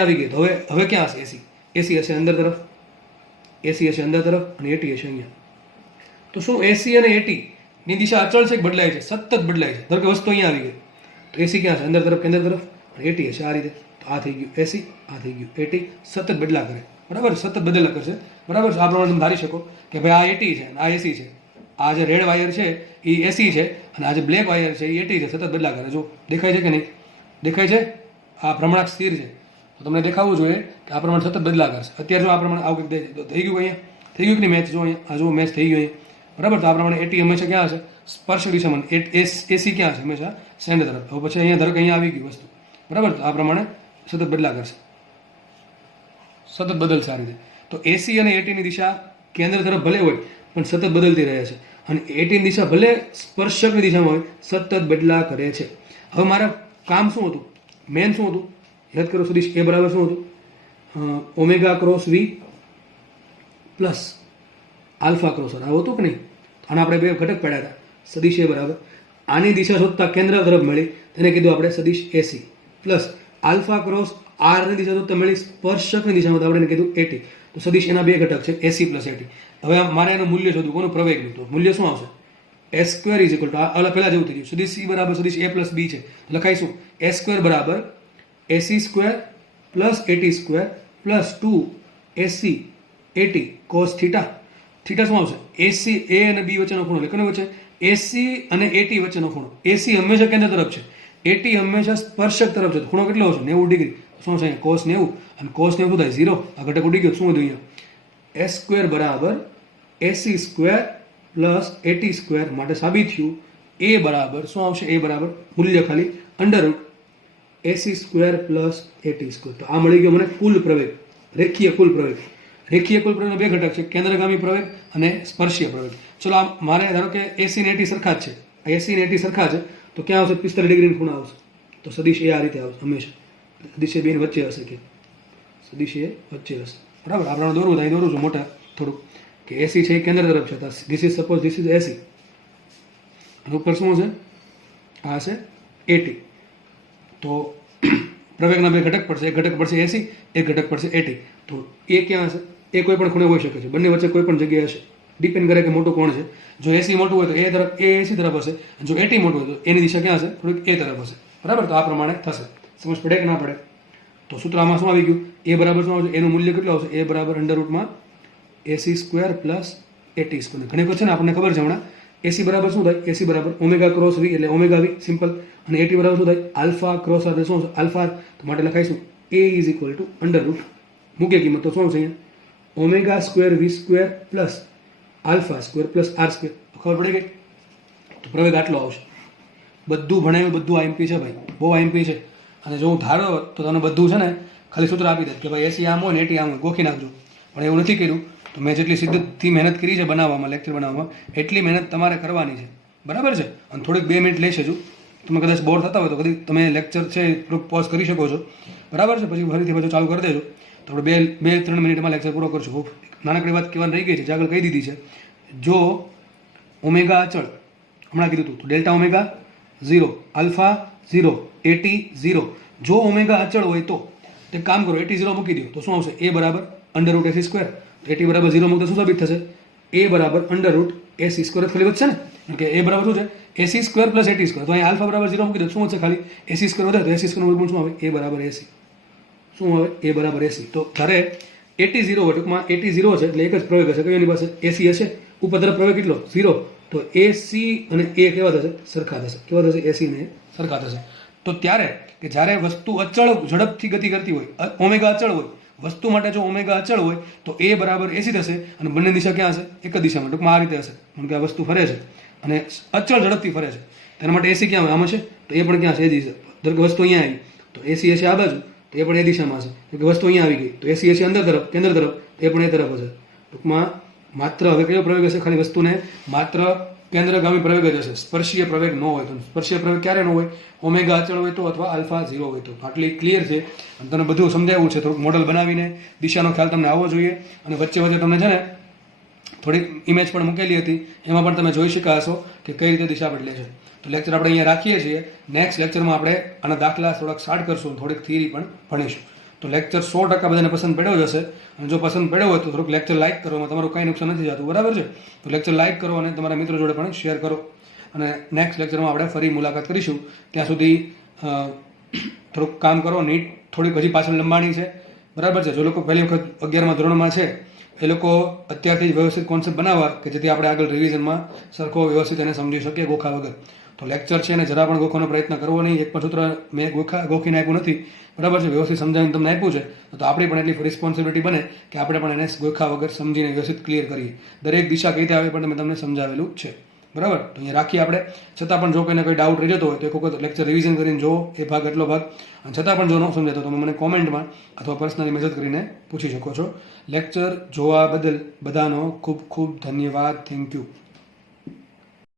આવી ગઈ, તો હવે ક્યાં હશે? એસી હશે અંદર તરફ. એસી હશે અંદર તરફ અને એટી હશે અહીંયા. તો શું એસી અને એટી ની દિશા અચળ છે કે બદલાય છે? સતત બદલાય છે. ધારો કે વસ્તુ અહીંયા આવી ગઈ તો એસી ક્યાં છે? અંદર તરફ, કેન્દ્ર તરફ. અને એટી હશે આ રીતે. તો આ થઈ ગયું એસી, આ થઈ ગયું એટી, સતત બદલા કરે, બરાબર, સતત બદલા કરશે, બરાબર. આ પ્રમાણે તમે ધારી શકો કે ભાઈ આ એટી છે, આ એસી છે, આ જે રેડ વાયર છે એ એસી છે, અને આ જે બ્લેક વાયર છે એ એટી છે, સતત બદલા કરે. જો દેખાય છે કે નહીં? દેખાય છે? આ ભ્રમણાંક સ્થિર છે, તો તમને દેખાવું જોઈએ કે આ પ્રમાણે સતત બદલા કરશે. અત્યારે જો આ પ્રમાણે આવું કંઈક તો થઈ ગયું અહીંયા, થઈ ગયું કે નહીં મેચ? જો અહીંયા આ જો મેચ થઈ ગયું અહીંયા, બરાબર. તો આ પ્રમાણે એટી હંમેશા ક્યાં હશે? સ્પર્શ દિશામાં. એસી ક્યાં હશે? હંમેશા સેન્ડ તરફ. હવે પછી અહીંયા ધારો કે અહીંયા આવી ગયું વસ્તુ, બરાબર. તો આ પ્રમાણે સતત બદલા કરશે, સતત બદલશે આ રીતે. તો એસી અને એટીની દિશા કેન્દ્ર તરફ ભલે હોય પણ સતત બદલતી રહે છે, અને એટીની દિશા ભલે સ્પર્શકની દિશામાં હોય સતત બદલા કરે છે. હવે મારા કામ શું હતું? મેન શું હતું? યાદ કરો સદીશ એ બરાબર શું હતું? ઓમેગા ક્રોસ વી પ્લસ આલ્ફા ક્રોસ આર, આવું હતું કે નહીં? આના આપણે બે ઘટક પડ્યા હતા. સદીશ એ બરાબર આની દિશા શોધતા કેન્દ્ર તરફ મળી, તેને કીધું આપણે સદીશ એસી, પ્લસ આલ્ફા ક્રોસ આરની દિશા શોધતા મળી સ્પર્શકની દિશામાં, તો આપણે એને કીધું એટી. તો સદીશ એના બે ઘટક છે, એસી પ્લસ એટી. હવે મારે એનું મૂલ્ય શોધવું, કોનું? પ્રવેગનું. તો મૂલ્ય શું આવશે? S square is equal two આ પહેલા જેવું થઈ ગયું. સદીશ સી બરાબર સદીશ એ પ્લસ બી છે, લખાઈશું એસ સ્ક્વેર બરાબર AC square plus AT square plus 2 AC AT cos theta. થીટા શું આવશે? એસી એ અને બી વચ્ચેનો ખૂણો. એટલે કોની વચ્ચે? એસી અને એટી વચ્ચેનો ખૂણો. એસી હંમેશા કેન્દ્ર તરફ છે, એટી હંમેશા સ્પર્શક તરફ છે. ખૂણો કેટલો આવશે? 90 ડિગ્રી. શું છે? કોસ 90, અને કોસ 90 શું થાય? 0. આ ઘટક ઉડી ગયો. શું હતું અહીંયા? એસ સ્ક્વેર બરાબર AC square plus AT square. માટે સાબિત થયું એ બરાબર શું આવશે? એ બરાબર મૂલ્ય ખાલી under root AC square plus AT square. તો આ મળી ગયો મને કુલ પ્રવેગ, રેખીય કુલ પ્રવેગ. રેખીય કુલ પ્રવેગના બે ઘટક છે, કેન્દ્રગામી પ્રવેગ અને સ્પર્શીય પ્રવેગ. ચલો આ મારે ધારો કે એસી ને એટી સરખા જ છે, એસી ને એટી સરખા છે, તો ક્યાં આવશે? 45 ડિગ્રીનો ખૂણો આવશે. તો સદીશ એ આ રીતે આવશે હંમેશા. સદીશ એ બે વચ્ચે હશે, કે સદીશ એ વચ્ચે હશે, બરાબર. આપણે દોરવું તો અહીં દોરું છું મોટા થોડુંક, કે એસી છે એ કેન્દ્ર તરફ છે. This is suppose this is AC, અને ઉપર શું છે? આ છે એટી. તો પ્રવેગના બે ઘટક પડશે, એક ઘટક પડશે એસી, એક ઘટક પડશે એટી. તો એ ક્યાં હશે? એ કોઈ પણ ખૂણે હોઈ શકે છે, બંને વચ્ચે કોઈ પણ જગ્યાએ હશે. ડિપેન્ડ કરે કે મોટું કોણ છે. જો એસી મોટું હોય તો એ તરફ, એ એસી તરફ હશે. જો એટી મોટું હોય તો એની દિશા ક્યાં હશે? થોડીક એ તરફ હશે, બરાબર. તો આ પ્રમાણે થશે. સમજ પડે કે ના પડે? તો સૂત્ર આમાં શું આવી ગયું? એ બરાબર શું આવશે? એનું મૂલ્ય કેટલું આવશે? એ બરાબર અંડર રૂટમાં AC square plus AT square. ઘણી વખત છે ને આપણને ખબર છે હમણાં, એસી બરાબર શું થાય? એસી બરાબર ઓમેગા ક્રોસ વી, એટલે ઓમેગા વી સિમ્પલ. અને એટી બરાબર શું થાય? આલ્ફા ક્રોસ આર, શું આલ્ફા. તો માટે લખાઈશું A is equal to under root, મૂકીએ કિંમત, તો શું આવશે અહીંયા? Omega square V square plus alpha square plus R square. ખબર પડી ગઈ? તો પ્રવેગ આટલો આવશે. બધું ભણાવ્યું, બધું આઈએમપી છે ભાઈ, બહુ આઈએમપી છે. અને જો હું ધારો તો તમને બધું છે ને ખાલી સૂત્ર આપી દે કે ભાઈ એસી આમ હોય ને એટી આમ હોય, ગોખી નાખજો. પણ એવું નથી કર્યું. તો મેં જેટલી સિદ્ધથી મહેનત કરી છે બનાવવામાં, લેક્ચર બનાવવામાં, એટલી મહેનત તમારે કરવાની છે, બરાબર છે. અને થોડીક 2 મિનિટ લેશે જો તમે કદાચ બોર થતા હોય તો કદી તમે લેક્ચર છે થોડુંક પોઝ કરી શકો છો, બરાબર છે. પછી ફરીથી પાછું ચાલુ કરી દેજો. તો આપણે 2-3 મિનિટમાં લેક્ચર પૂરો કરશું. નાનકડી વાત કહેવાની રહી ગઈ છે, જે આગળ કહી દીધી છે. જો ઓમેગા અચળ હમણાં કીધું હતું, તો ડેલ્ટા ઓમેગા 0, આલ્ફા 0, એટી 0. જો ઓમેગા અચળ હોય તો એક કામ કરો, એટી 0 મૂકી દો, તો શું આવશે? એ બરાબર under root AC square. AT બરાબર 0 મૂકતા શું સાબિત થશે? એ બરાબર અંડર રૂટ એસી સ્ક્વેર ખાલી વધશે ને, કારણ કે એ બરાબર શું છે? AC square plus AT square. તો અહીં આલ્ફા બરાબર 0 મૂકી દો, શું વધશે? ખાલી એસી સ્ક્વેર વધે, તો એસી સ્ક્વેર નું શું આવે? એ બરાબર એસી. શું આવે? એ બરાબર એસી. તો જ્યારે એટી 0 હોય, ટૂંકમાં એટી 0 છે એટલે એક જ પ્રવેગ હશે. કઈ એની પાસે? એસી હશે. ઉપર તરફ પ્રવેગ કેટલો? 0. તો એસી અને એ કેવા થશે? સરખા થશે. કેવા થશે? એસી ને સરખા થશે. તો ત્યારે કે જ્યારે વસ્તુ અચળ ઝડપથી ગતિ કરતી હોય, ઓમેગા અચળ હોય, વસ્તુ માટે જો ઓમેગા અચળ હોય તો એ બરાબર એસી થશે, અને બંને દિશા ક્યાં હશે? એક જ દિશામાં. ટૂંકમાં આ રીતે હશે, કારણ કે આ વસ્તુ ફરે છે અને અચળ ઝડપથી ફરે છે. તેના માટે એસી ક્યાં હોય? આમાં છે. તો એ પણ ક્યાં છે? એ દિશા. ધારો કે વસ્તુ અહીંયા આવી તો એસી હશે આ બાજુ, તો એ પણ એ દિશામાં હશે. તો કે વસ્તુ અહીંયા આવી ગઈ તો એસી હશે અંદર તરફ, કેન્દ્ર તરફ, તો એ પણ એ તરફ હશે. ટૂંકમાં માત્ર હવે કયો પ્રવેગ હશે? ખાલી વસ્તુને માત્ર કેન્દ્રગામી પ્રવેગ જ હશે, સ્પર્શીય પ્રવેગ ન હોય તો. સ્પર્શીય પ્રવેગ ક્યારે ન હોય? ઓમેગા અચળ હોય તો, અથવા આલ્ફા 0 હોય તો. આટલી ક્લિયર છે અને તમને બધું સમજાવ્યું છે. થોડુંક મોડલ બનાવીને દિશાનો ખ્યાલ તમને આવવો જોઈએ. અને વચ્ચે વચ્ચે તમને છે ને થોડીક ઇમેજ પણ મૂકેલી હતી, એમાં પણ તમે જોઈ શક્યા હશો કે કઈ રીતે દિશા બદલે છે. તો લેક્ચર આપણે અહીંયા રાખીએ છીએ. નેક્સ્ટ લેક્ચરમાં આપણે આના દાખલા થોડાક સ્ટાર્ટ કરશું, થોડીક થિયરી પણ ભણીશું. તો લેક્ચર 100% બધાને પસંદ પડ્યો જ હશે. અને જો પસંદ પડ્યો હોય તો થોડુંક લેક્ચર લાઇક કરો, એમાં તમારું કંઈ નુકસાન નથી જતું, બરાબર છે. તો લેક્ચર લાઇક કરો અને તમારા મિત્રો જોડે પણ શેર કરો. અને નેક્સ્ટ લેક્ચરમાં આપણે ફરી મુલાકાત કરીશું. ત્યાં સુધી થોડુંક કામ કરો, નીટ થોડીક હજી પાછળ લંબાણી છે, બરાબર છે. જો લોકો પહેલી વખત 11મા ધોરણમાં છે એ લોકો અત્યારથી જ વ્યવસ્થિત કોન્સેપ્ટ બનાવવા કે જેથી આપણે આગળ રિવિઝનમાં સરખો વ્યવસ્થિત એને સમજી શકીએ ગોખા વગર. તો લેક્ચર છે એને જરા પણ ગોખવાનો પ્રયત્ન કરવો નહીં. એક પણ સૂત્ર મેં ગોખીને આપ્યું નથી, બરાબર છે. વ્યવસ્થિત સમજાવીને તમને આપ્યું છે, તો આપણી પણ એટલી રિસ્પોન્સિબિલિટી બને કે આપણે પણ એને ગોખા વગર સમજીને વ્યવસ્થિત ક્લિયર કરીએ. દરેક દિશા કઈ રીતે આવે પણ મેં તમને સમજાવેલું છે, બરાબર. તો અહીંયા રાખીએ આપણે. છતાં પણ જો કોઈને કોઈ ડાઉટ રહી જતો હોય તો એક વખત લેક્ચર રિવિઝન કરીને જુઓ, એ ભાગ એટલો ભાગ. અને છતાં પણ જો ન સમજાય તો તમે મને કોમેન્ટમાં અથવા પર્સનલી મેસેજ કરીને પૂછી શકો છો. લેક્ચર જોવા બદલ બધાનો ખૂબ ખૂબ ધન્યવાદ. Thank you.